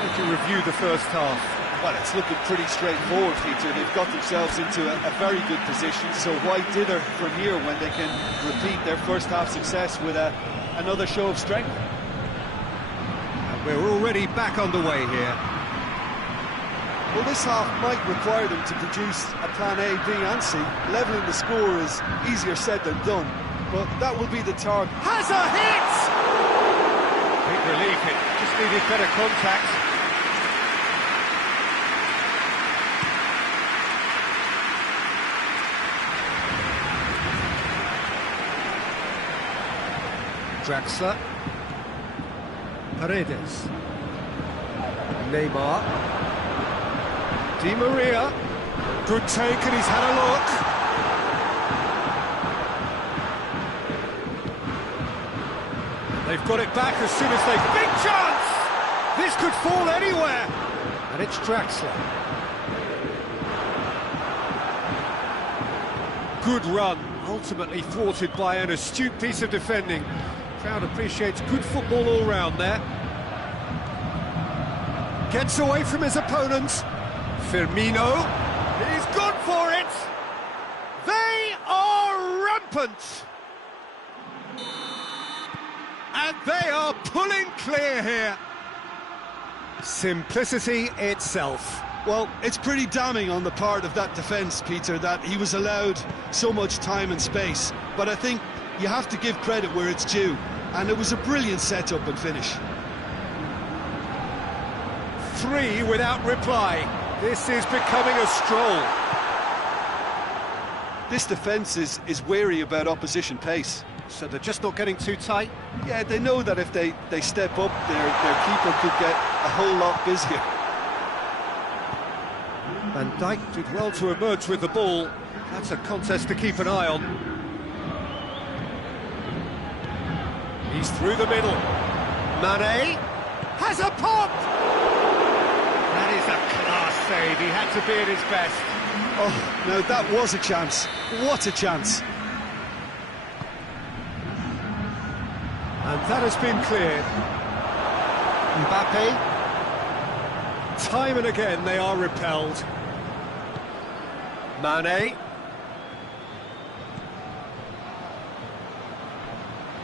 If you review the first half. Well, it's looking pretty straightforward, Peter. They've got themselves into a very good position, so why dither from here when they can repeat their first half success with another show of strength? And we're already back underway here. Well, this half might require them to produce a plan A, B and C. Levelling the score is easier said than done, but that will be the target. Has a hit! Big relief, it just needed better contact. Draxler, Paredes, Neymar, Di Maria, good take and he's had a look. They've got it back as soon as they... Big chance! This could fall anywhere! And it's Draxler. Good run, ultimately thwarted by an astute piece of defending. Crowd appreciates good football all round there. Gets away from his opponents. Firmino, he's gone for it. They are rampant. And they are pulling clear here. Simplicity itself. Well, it's pretty damning on the part of that defence, Peter, that he was allowed so much time and space. But I think you have to give credit where it's due, and it was a brilliant setup and finish. 3 without reply. This is becoming a stroll. This defence is wary about opposition pace. So they're just not getting too tight? Yeah, they know that if they step up, their keeper could get a whole lot busier. Van Dijk did well to emerge with the ball. That's a contest to keep an eye on. He's through the middle. Mane has a pop! That is a class save. He had to be at his best. Oh, no, that was a chance. What a chance. And that has been cleared. Mbappe. Time and again they are repelled. Mane.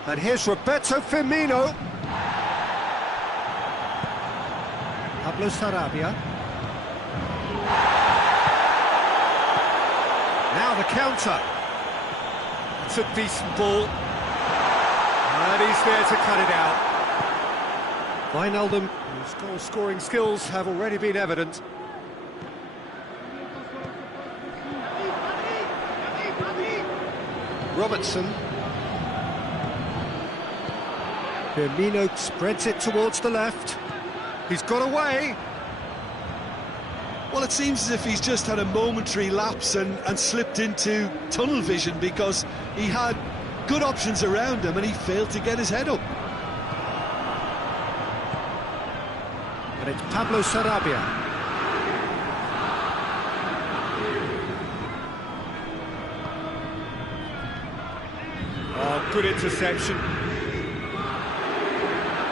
And here's Roberto Firmino. Pablo Sarabia. Now the counter. It's a decent ball. And he's there to cut it out. Wijnaldum, whose goal-scoring skills have already been evident. Robertson. Firmino spreads it towards the left. He's got away. Well, it seems as if he's just had a momentary lapse and slipped into tunnel vision, because he had good options around him and he failed to get his head up. And it's Pablo Sarabia. Oh, good interception.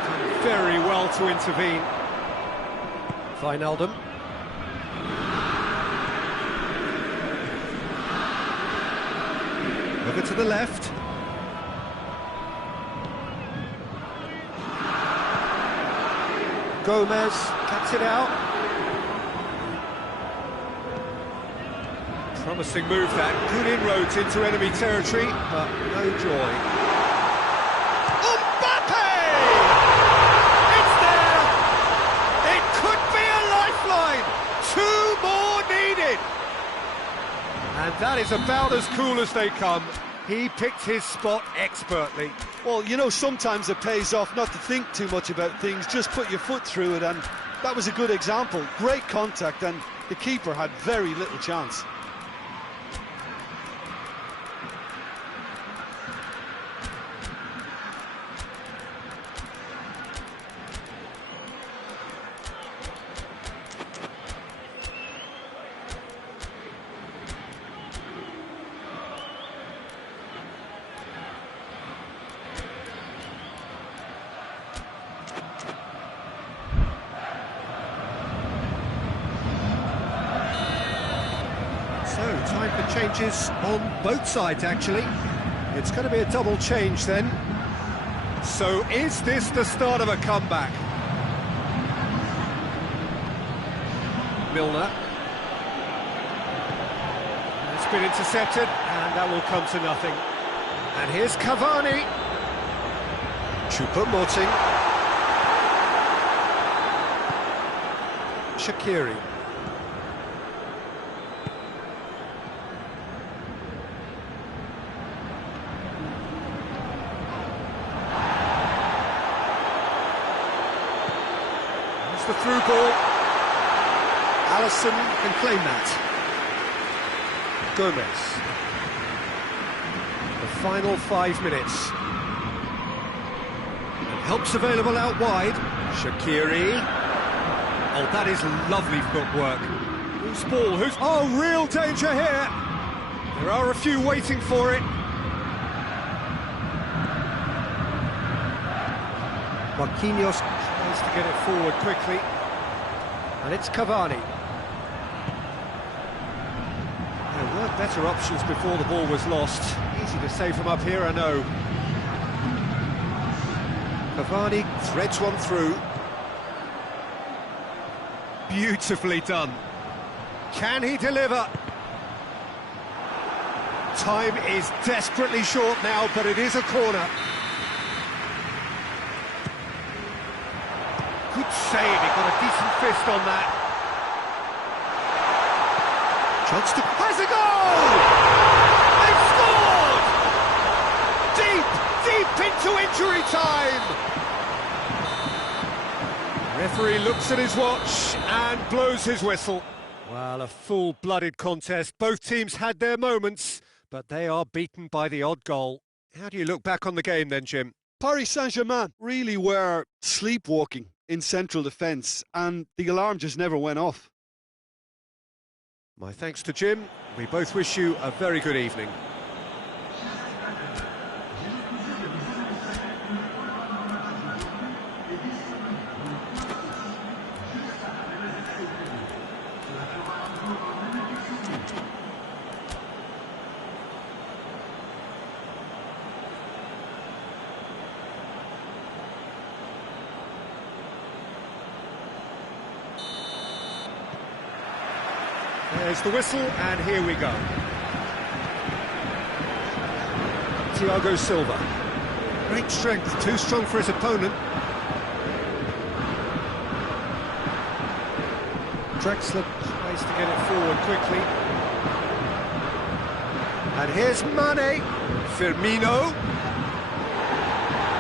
Done very well to intervene. Wijnaldum. Over to the left. Gomez cuts it out. Promising move that. Good inroads into enemy territory, but no joy. Mbappe! It's there! It could be a lifeline! 2 more needed! And that is about as cool as they come. He picked his spot expertly. Well, you know, sometimes it pays off not to think too much about things, just put your foot through it, and that was a good example. Great contact, and the keeper had very little chance. Time for changes on both sides, actually. It's going to be a double change then. So is this the start of a comeback? Milner. It's been intercepted, and that will come to nothing. And here's Cavani. Choupo-Moting. Shaqiri. It's the through ball. Alisson can claim that. Gomez. The final 5 minutes. And help's available out wide. Shaqiri. Oh, that is lovely footwork. Who's ball? Who's... Oh, real danger here. There are a few waiting for it. Marquinhos tries to get it forward quickly. And it's Cavani. There were better options before the ball was lost. Easy to say from up here, I know. Cavani threads one through. Beautifully done. Can he deliver? Time is desperately short now, but it is a corner. Good save, he got a decent fist on that. Chance to... Has a goal! They've scored! Deep into injury time! Referee looks at his watch and blows his whistle. Well, a full-blooded contest. Both teams had their moments, but they are beaten by the odd goal. How do you look back on the game then, Jim? Paris Saint-Germain really were sleepwalking in central defence, and the alarm just never went off. My thanks to Jim. We both wish you a very good evening. There's the whistle, and here we go. Thiago Silva. Great strength, too strong for his opponent. Drexler tries to get it forward quickly. And here's Mane. Firmino.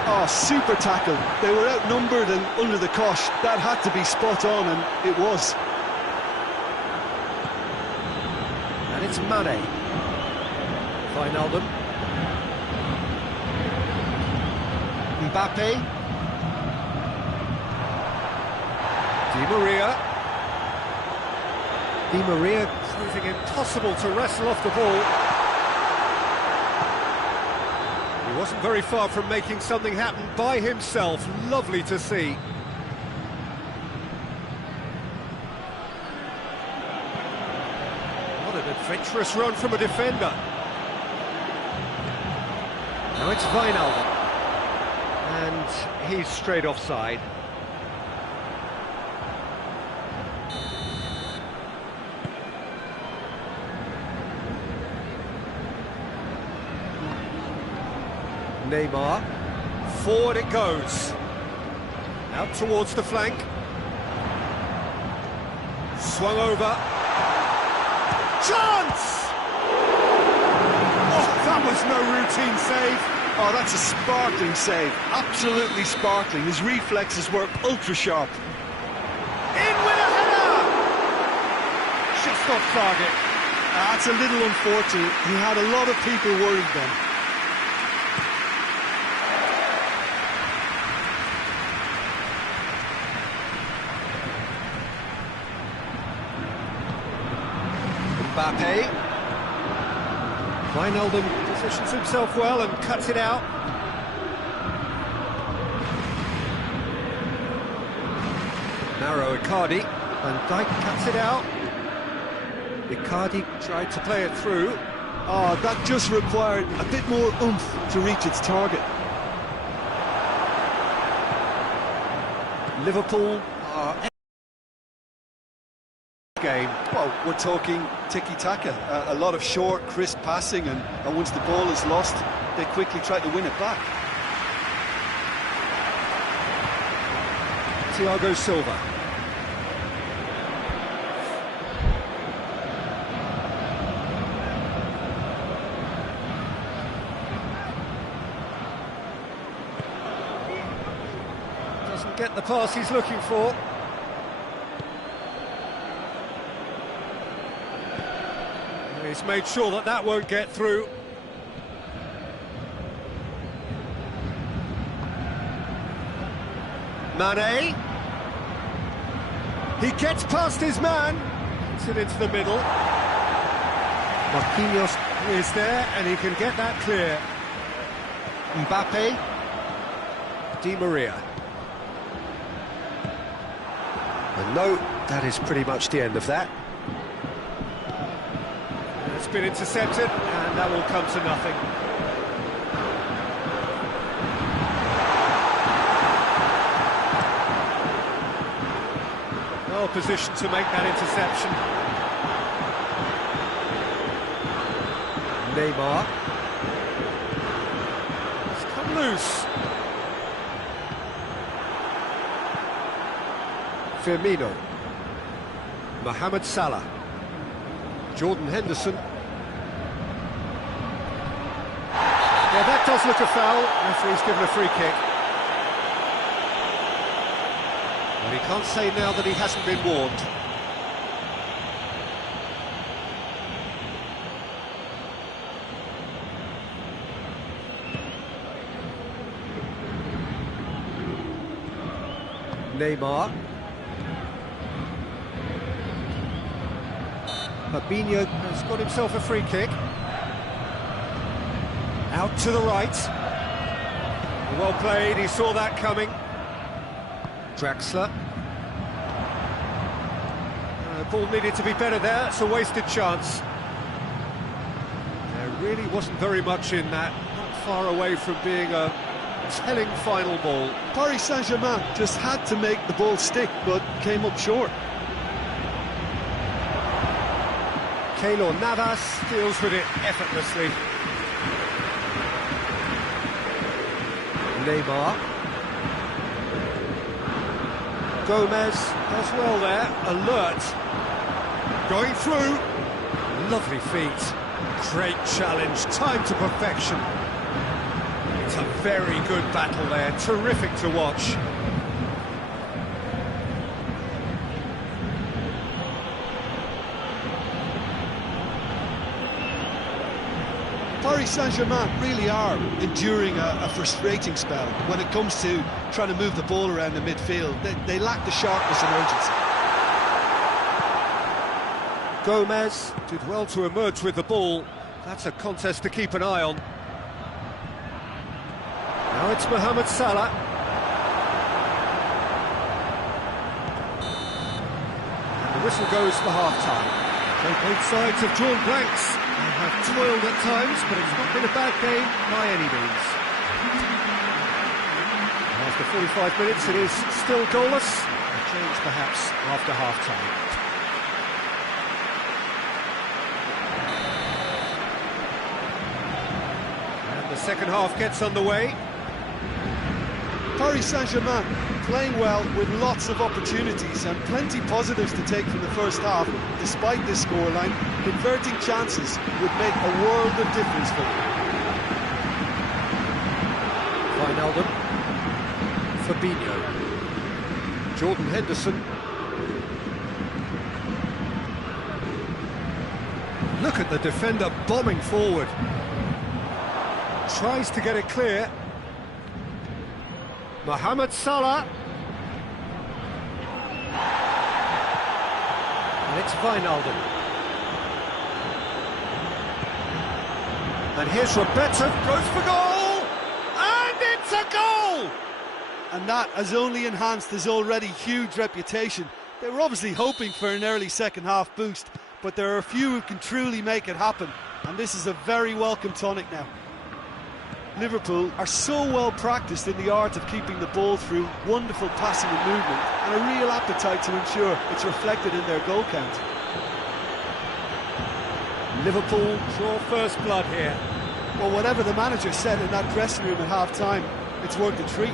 Oh, super tackle. They were outnumbered and under the cosh. That had to be spot on, and it was. And it's Mane. Wijnaldum. Mbappe. Di Maria. Di Maria proving impossible to wrestle off the ball. He wasn't very far from making something happen by himself. Lovely to see. What an adventurous run from a defender. Now it's Wijnaldum. And he's straight offside. Neymar. Forward it goes. Out towards the flank. Swung over. Chance! Oh, that was no routine save. Oh, that's a sparkling save. Absolutely sparkling. His reflexes were ultra sharp. In with a header! Just off target. That's a little unfortunate. He had a lot of people worried then. Mbappe. Wijnaldum positions himself well and cuts it out. Narrow Icardi. Van Dijk cuts it out. Icardi tried to play it through. Oh, that just required a bit more oomph to reach its target. Liverpool are game. Well, we're talking tiki-taka, a lot of short, crisp passing, and once the ball is lost, they quickly try to win it back. Thiago Silva. Doesn't get the pass he's looking for. He's made sure that that won't get through. Mane. He gets past his man. Gets it into the middle. Marquinhos is there and he can get that clear. Mbappe. Di Maria. And no, that is pretty much the end of that. It's been intercepted, and that will come to nothing. Well positioned to make that interception. Neymar. It's come loose. Firmino. Mohamed Salah. Jordan Henderson. Yeah, that does look a foul. Referee's given a free kick. Well, he can't say now that he hasn't been warned. Neymar. Fabinho has got himself a free kick. Out to the right. Well played, he saw that coming. Draxler. The ball needed to be better there, it's a wasted chance. There really wasn't very much in that, not far away from being a telling final ball. Paris Saint-Germain just had to make the ball stick, but came up short. Keylor Navas deals with it effortlessly. Neymar. Gomez does well there, alert. Going through. Lovely feet. Great challenge, time to perfection. It's a very good battle there, terrific to watch. Paris Saint-Germain really are enduring a frustrating spell when it comes to trying to move the ball around the midfield. They lack the sharpness and urgency. Gomez did well to emerge with the ball. That's a contest to keep an eye on. Now it's Mohamed Salah. And the whistle goes for half-time. So both sides have drawn blanks. They have toiled at times, but it's not been a bad game by any means. After 45 minutes, it is still goalless. A change perhaps after half-time. And the second half gets underway. Paris Saint-Germain playing well with lots of opportunities and plenty positives to take from the first half. Despite this scoreline, converting chances would make a world of difference for them. Wijnaldum. Fabinho. Jordan Henderson. Look at the defender bombing forward. Tries to get it clear. Mohamed Salah. And it's Wijnaldum. And here's Roberto, goes for goal! And it's a goal! And that has only enhanced his already huge reputation. They were obviously hoping for an early second half boost, but there are a few who can truly make it happen, and this is a very welcome tonic now. Liverpool are so well practiced in the art of keeping the ball through wonderful passing and movement, and a real appetite to ensure it's reflected in their goal count. Liverpool draw first blood here. Well, whatever the manager said in that dressing room at half-time, it's worth a treat.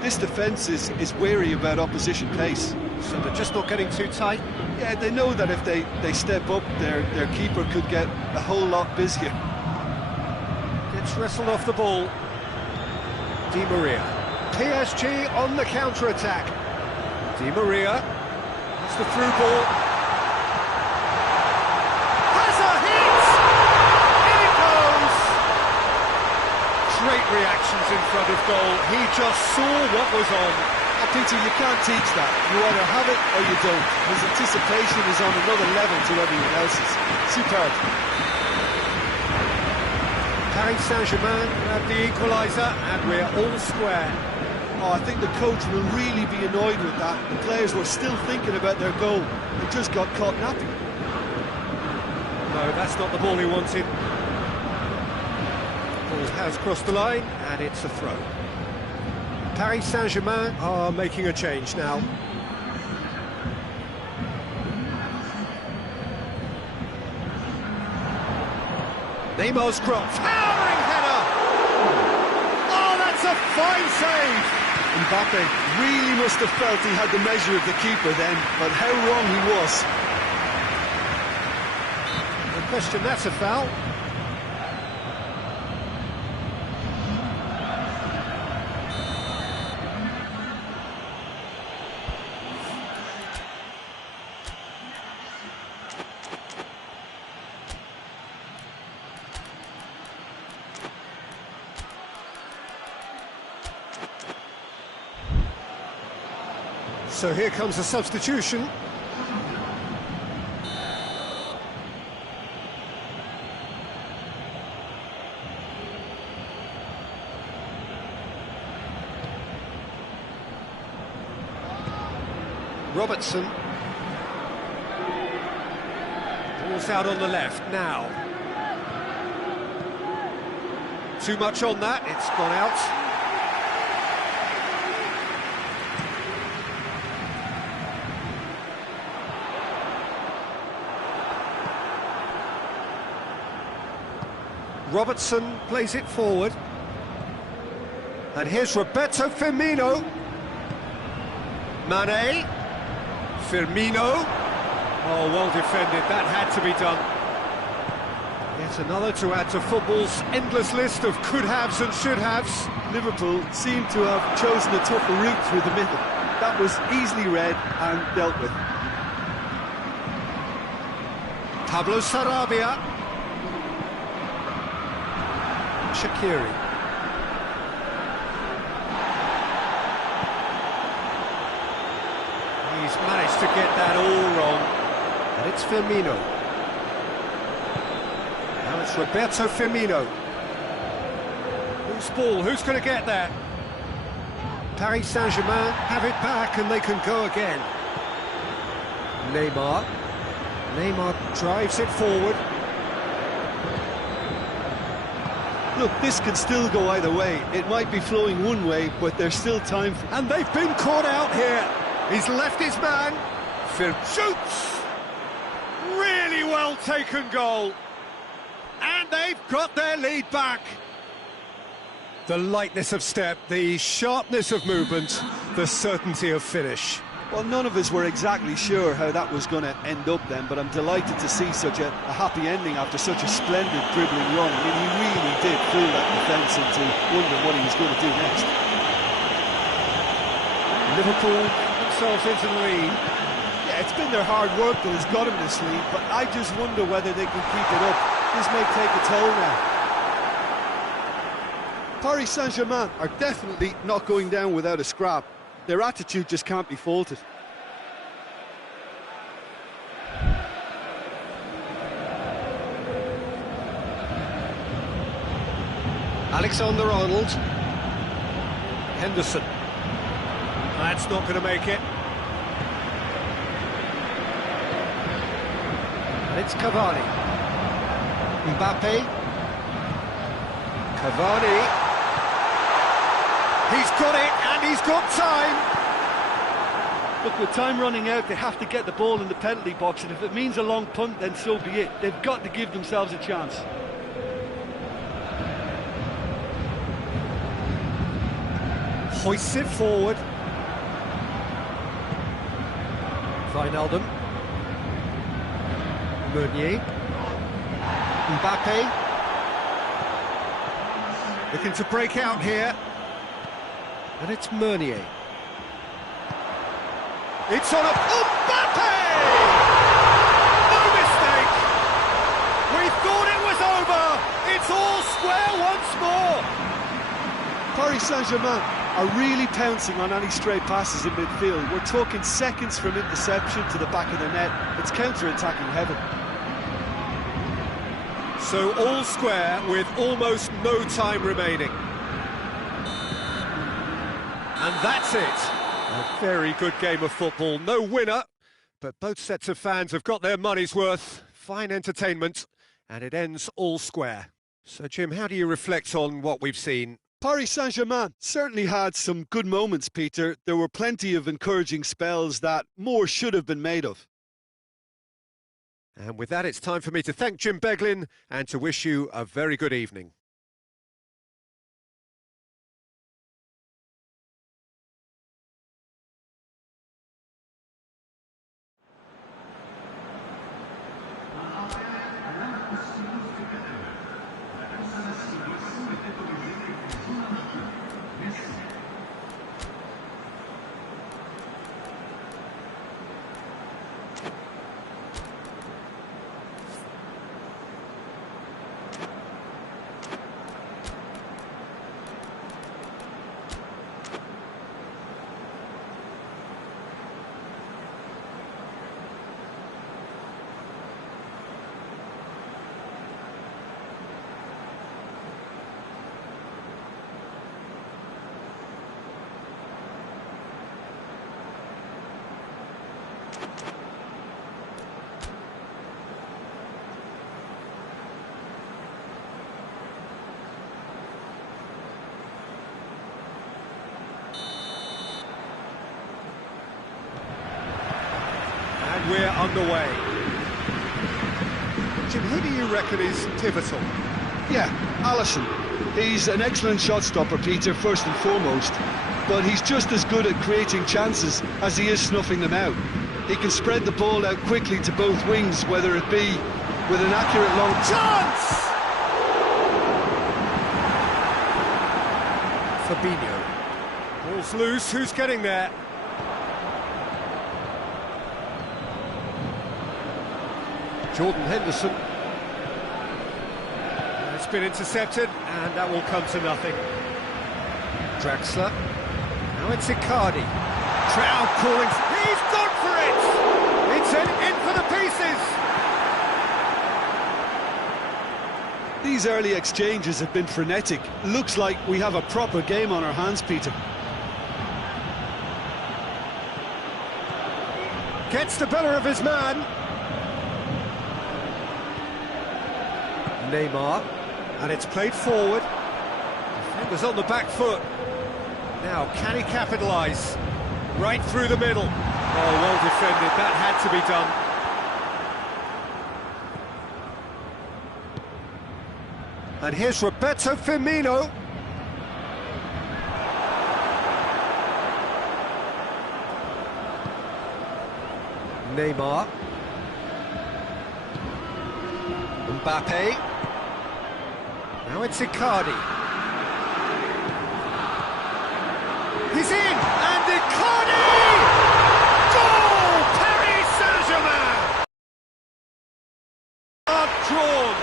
This defence is wary about opposition pace. So they're just not getting too tight? Yeah, they know that if they step up, their keeper could get a whole lot busier. Gets wrestled off the ball. Di Maria. PSG on the counter-attack. Di Maria. It's the through ball. Has a hit! In it goes! Great reactions in front of goal. He just saw what was on. Oh, Peter, you can't teach that. You either have it or you don't. His anticipation is on another level to everyone else's. Superb. Paris Saint-Germain have the equaliser, and we're all square. Oh, I think the coach will really be annoyed with that. The players were still thinking about their goal. They just got caught napping. No, that's not the ball he wanted. Ball has crossed the line, and it's a throw. Paris Saint-Germain are making a change now. Neymar's cross, towering header! Oh, that's a fine save! Mbappe really must have felt he had the measure of the keeper then, but how wrong he was. No question, that's a foul. So here comes a substitution. Robertson. Ball's out on the left now. Too much on that, it's gone out. Robertson plays it forward. And here's Roberto Firmino. Mane. Firmino. Oh, well defended. That had to be done. Yet another to add to football's endless list of could-haves and should-haves. Liverpool seem to have chosen a tougher route through the middle. That was easily read and dealt with. Pablo Sarabia. Shaqiri. He's managed to get that all wrong, and it's Firmino. Now it's Roberto Firmino. Who's ball? Who's going to get that? Paris Saint-Germain have it back, and they can go again. Neymar. Neymar drives it forward. Look, this can still go either way. It might be flowing one way, but there's still time for... And they've been caught out here. He's left his man. Phil shoots. Really well taken goal. And they've got their lead back. The lightness of step, the sharpness of movement, the certainty of finish. Well, none of us were exactly sure how that was going to end up then, but I'm delighted to see such a happy ending after such a splendid dribbling run. I mean, he really did fool that defence into wondering what he was going to do next. Liverpool themselves into the lead. Yeah, it's been their hard work that has got them this lead, but I just wonder whether they can keep it up. This may take a toll now. Paris Saint-Germain are definitely not going down without a scrap. Their attitude just can't be faulted. Alexander-Arnold. Henderson. That's not going to make it. And it's Cavani. Mbappe. Cavani. He's got it, and he's got time. Look, with time running out, they have to get the ball in the penalty box, and if it means a long punt, then so be it. They've got to give themselves a chance. Hoists it forward. Wijnaldum. Meunier. Mbappe. Looking to break out here. And it's Meunier. It's on a... Mbappe! No mistake! We thought it was over! It's all square once more! Paris Saint-Germain are really pouncing on any stray passes in midfield. We're talking seconds from interception to the back of the net. It's counter-attacking heaven. So all square with almost no time remaining. And that's it. A very good game of football. No winner, but both sets of fans have got their money's worth. Fine entertainment, and it ends all square. So, Jim, how do you reflect on what we've seen? Paris Saint-Germain certainly had some good moments, Peter. There were plenty of encouraging spells that more should have been made of. And with that, it's time for me to thank Jim Beglin and to wish you a very good evening. We're underway. Jim, who do you reckon is pivotal? Yeah, Alisson. He's an excellent shot stopper, Peter, first and foremost, but he's just as good at creating chances as he is snuffing them out. He can spread the ball out quickly to both wings, whether it be with an accurate long chance! Fabinho. Ball's loose, who's getting there? Jordan Henderson. It's been intercepted, and that will come to nothing. Draxler. Now it's Icardi. Crowd calling. He's gone for it! It's in for the pieces! These early exchanges have been frenetic. Looks like we have a proper game on our hands, Peter. Gets the better of his man. Neymar, and it's played forward. Defender's on the back foot. Now, can he capitalise? Right through the middle. Oh, well defended. That had to be done. And here's Roberto Firmino. Neymar. Mbappe. Now it's Icardi. He's in, and Icardi! Goal! Paris Saint-Germain! Drawn.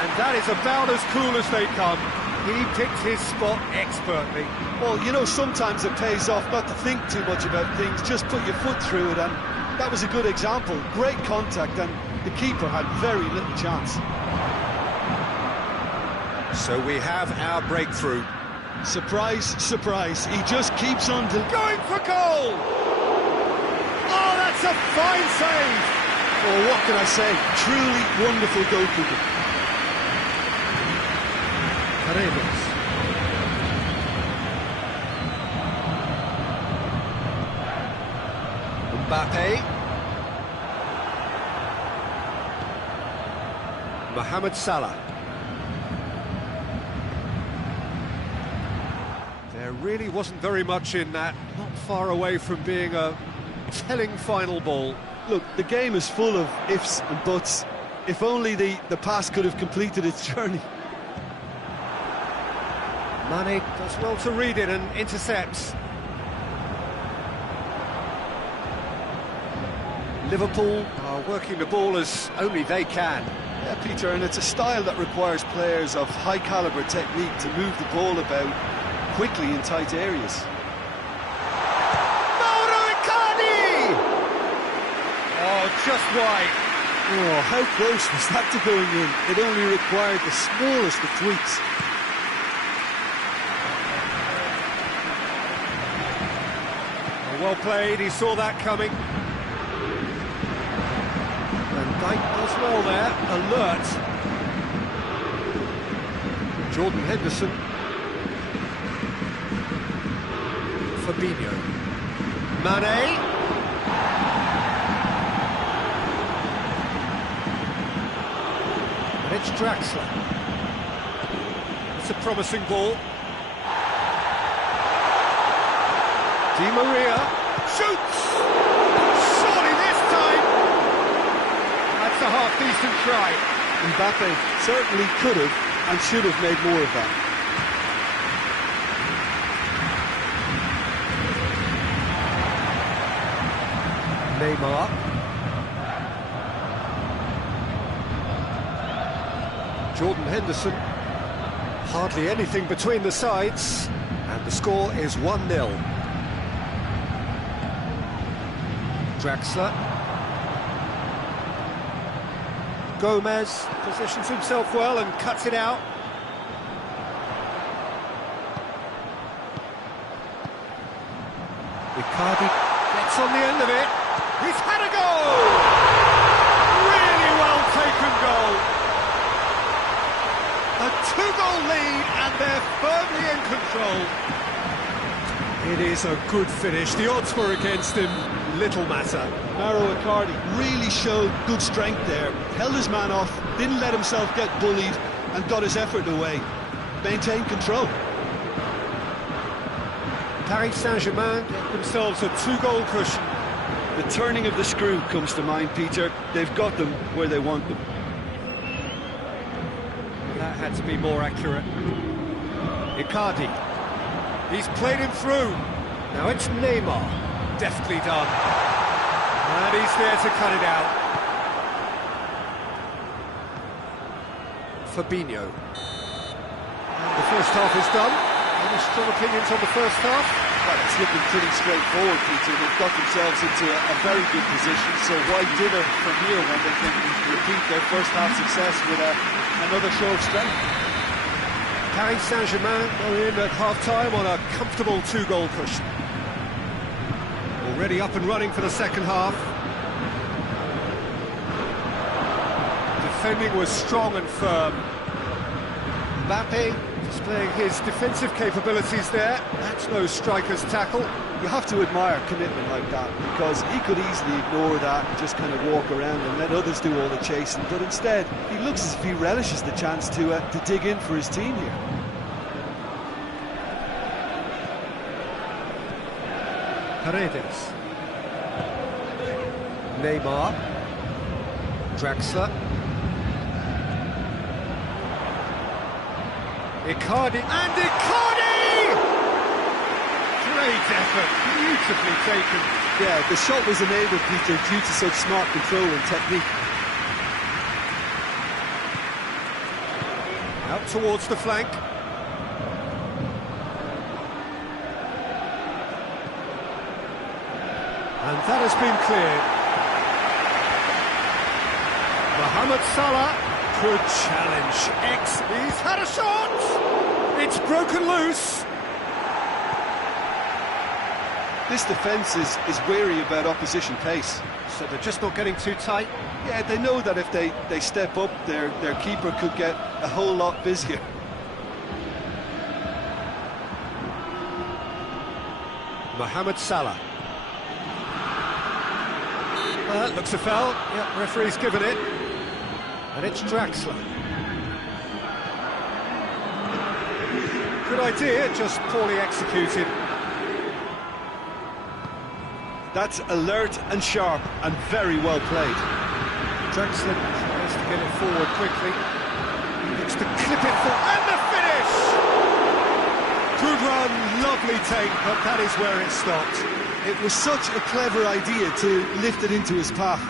And that is about as cool as they come. He picked his spot expertly. Well, you know, sometimes it pays off not to think too much about things, just put your foot through it, and that was a good example. Great contact, and the keeper had very little chance. So we have our breakthrough. Surprise, surprise, he just keeps on going for goal! Oh, that's a fine save! Oh, what can I say? Truly wonderful goalkeeping. Paredes. Mbappe. Mohamed Salah. There really wasn't very much in that, not far away from being a telling final ball. Look, the game is full of ifs and buts. If only the pass could have completed its journey. Mane does well to read it and intercepts. Liverpool are working the ball as only they can. Yeah, Peter, and it's a style that requires players of high calibre technique to move the ball about quickly in tight areas. Oh, just wide. Oh, how close was that to going in? It only required the smallest of tweaks. Well played, he saw that coming. And Dyke does well there, alert. Jordan Henderson. Fabinho. Mane. It's Draxler. It's a promising ball. Di Maria shoots! Surely this time! That's a half-decent try. Mbappe certainly could have and should have made more of that. Neymar. Jordan Henderson. Hardly anything between the sides, and the score is 1-0. Draxler. Gomez positions himself well and cuts it out. Icardi gets on the end of it. He's had a goal! Really well taken goal. A two-goal lead, and they're firmly in control. It is a good finish. The odds were against him. Little matter. Mauro Icardi really showed good strength there. Held his man off, didn't let himself get bullied, and got his effort away. Maintained control. Paris Saint-Germain get themselves a two-goal cushion. The turning of the screw comes to mind, Peter. They've got them where they want them. That had to be more accurate. Icardi. He's played him through. Now it's Neymar. Deftly done. And he's there to cut it out. Fabinho. And the first half is done. Any strong opinions on the first half? Well, it's looking pretty straightforward, Peter. They've got themselves into a very good position, so why dither from here when they can repeat their first half success with another show of strength? Paris Saint-Germain are in at half-time on a comfortable two-goal cushion. Already up and running for the second half. Defending was strong and firm. Mbappe displaying his defensive capabilities there. That's no striker's tackle. You have to admire commitment like that, because he could easily ignore that and just kind of walk around and let others do all the chasing, but instead he looks as if he relishes the chance to dig in for his team here. Paredes. Neymar. Draxler. Icardi, and Icardi! Great effort, beautifully taken. Yeah, the shot was enabled, Peter, due to such smart control and technique. Out towards the flank. And that has been cleared. Mohamed Salah could challenge. He's had a shot! It's broken loose. This defence is wary about opposition pace. So they're just not getting too tight. Yeah, they know that if they step up, their keeper could get a whole lot busier. Mohamed Salah. Looks a foul. Yeah, referee's given it. And it's Draxler. Good idea, just poorly executed. That's alert and sharp and very well played. Draxler tries to get it forward quickly. Looks to clip it forward. And the finish! Good run, lovely take, but that is where it stopped. It was such a clever idea to lift it into his path.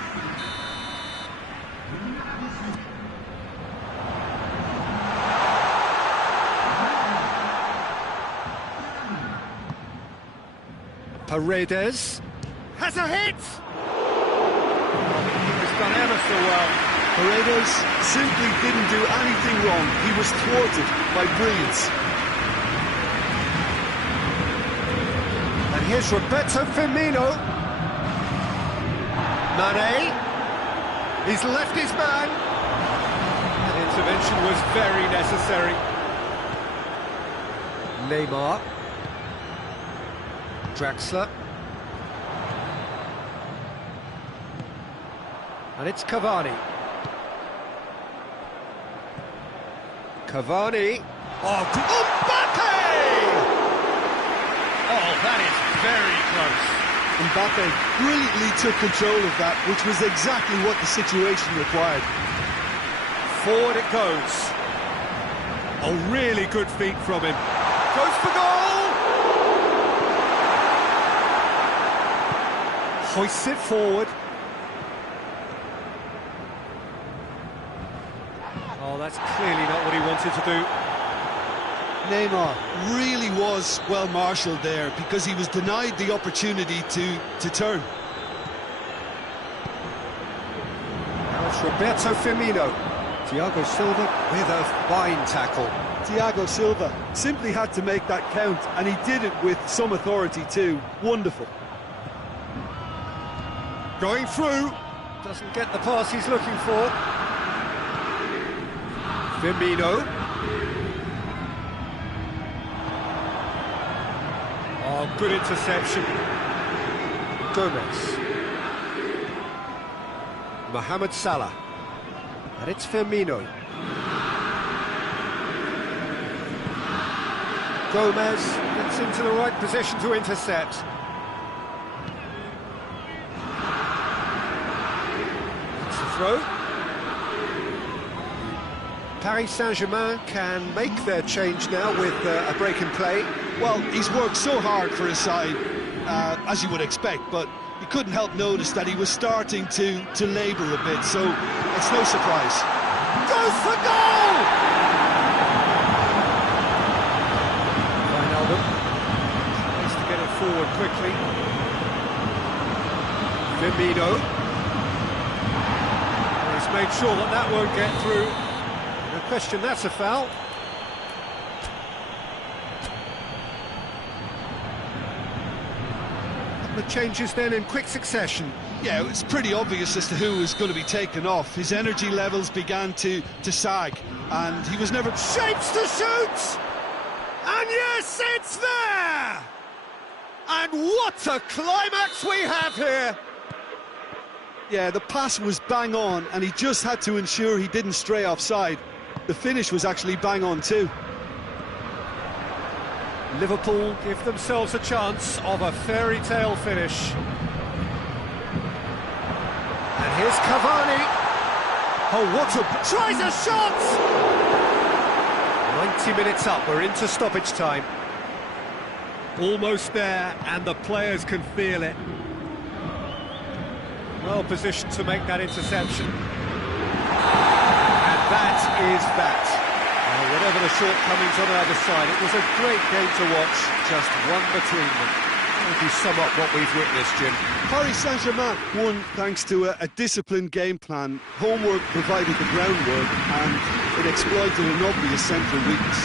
Paredes has a hit! He's done ever so well. Paredes simply didn't do anything wrong. He was thwarted by brilliance. And here's Roberto Firmino. Mane. He's left his man. An intervention was very necessary. Neymar. Draxler. And it's Cavani. Cavani. Oh, Mbappe! Oh, that is very close. Mbappe brilliantly took control of that, which was exactly what the situation required. Forward it goes. Oh, really good feet from him. Goes for goal! Hoists it forward. Oh, that's clearly not what he wanted to do. Neymar really was well marshalled there because he was denied the opportunity to turn. Now it's Roberto Firmino. Thiago Silva with a fine tackle. Thiago Silva simply had to make that count, and he did it with some authority too. Wonderful. Going through. Doesn't get the pass he's looking for. Firmino. Oh, good interception. Gomez. Mohamed Salah. And it's Firmino. Gomez gets into the right position to intercept. It's the throw. Paris Saint-Germain can make their change now with a break in play. Well, he's worked so hard for his side, as you would expect, but you couldn't help notice that he was starting to labour a bit, so it's no surprise. Goes for goal! Wijnaldum tries to get it forward quickly. Firmino. He's made sure that that won't get through. No question, that's a foul. The changes then in quick succession. Yeah, it was pretty obvious as to who was going to be taken off. His energy levels began to sag, and he was never... Shapes to shoot! And yes, it's there! And what a climax we have here! Yeah, the pass was bang on, and he just had to ensure he didn't stray offside. The finish was actually bang on too. Liverpool give themselves a chance of a fairy tale finish. And here's Cavani. Oh, what a... Tries a shot! 90 minutes up, we're into stoppage time. Almost there, and the players can feel it. Well positioned to make that interception. And that is that. Whatever the shortcomings on either side, it was a great game to watch, just one between them. If you sum up what we've witnessed, Jim. Paris Saint-Germain won thanks to a disciplined game plan. Homework provided the groundwork, and it exploited an obvious central weakness.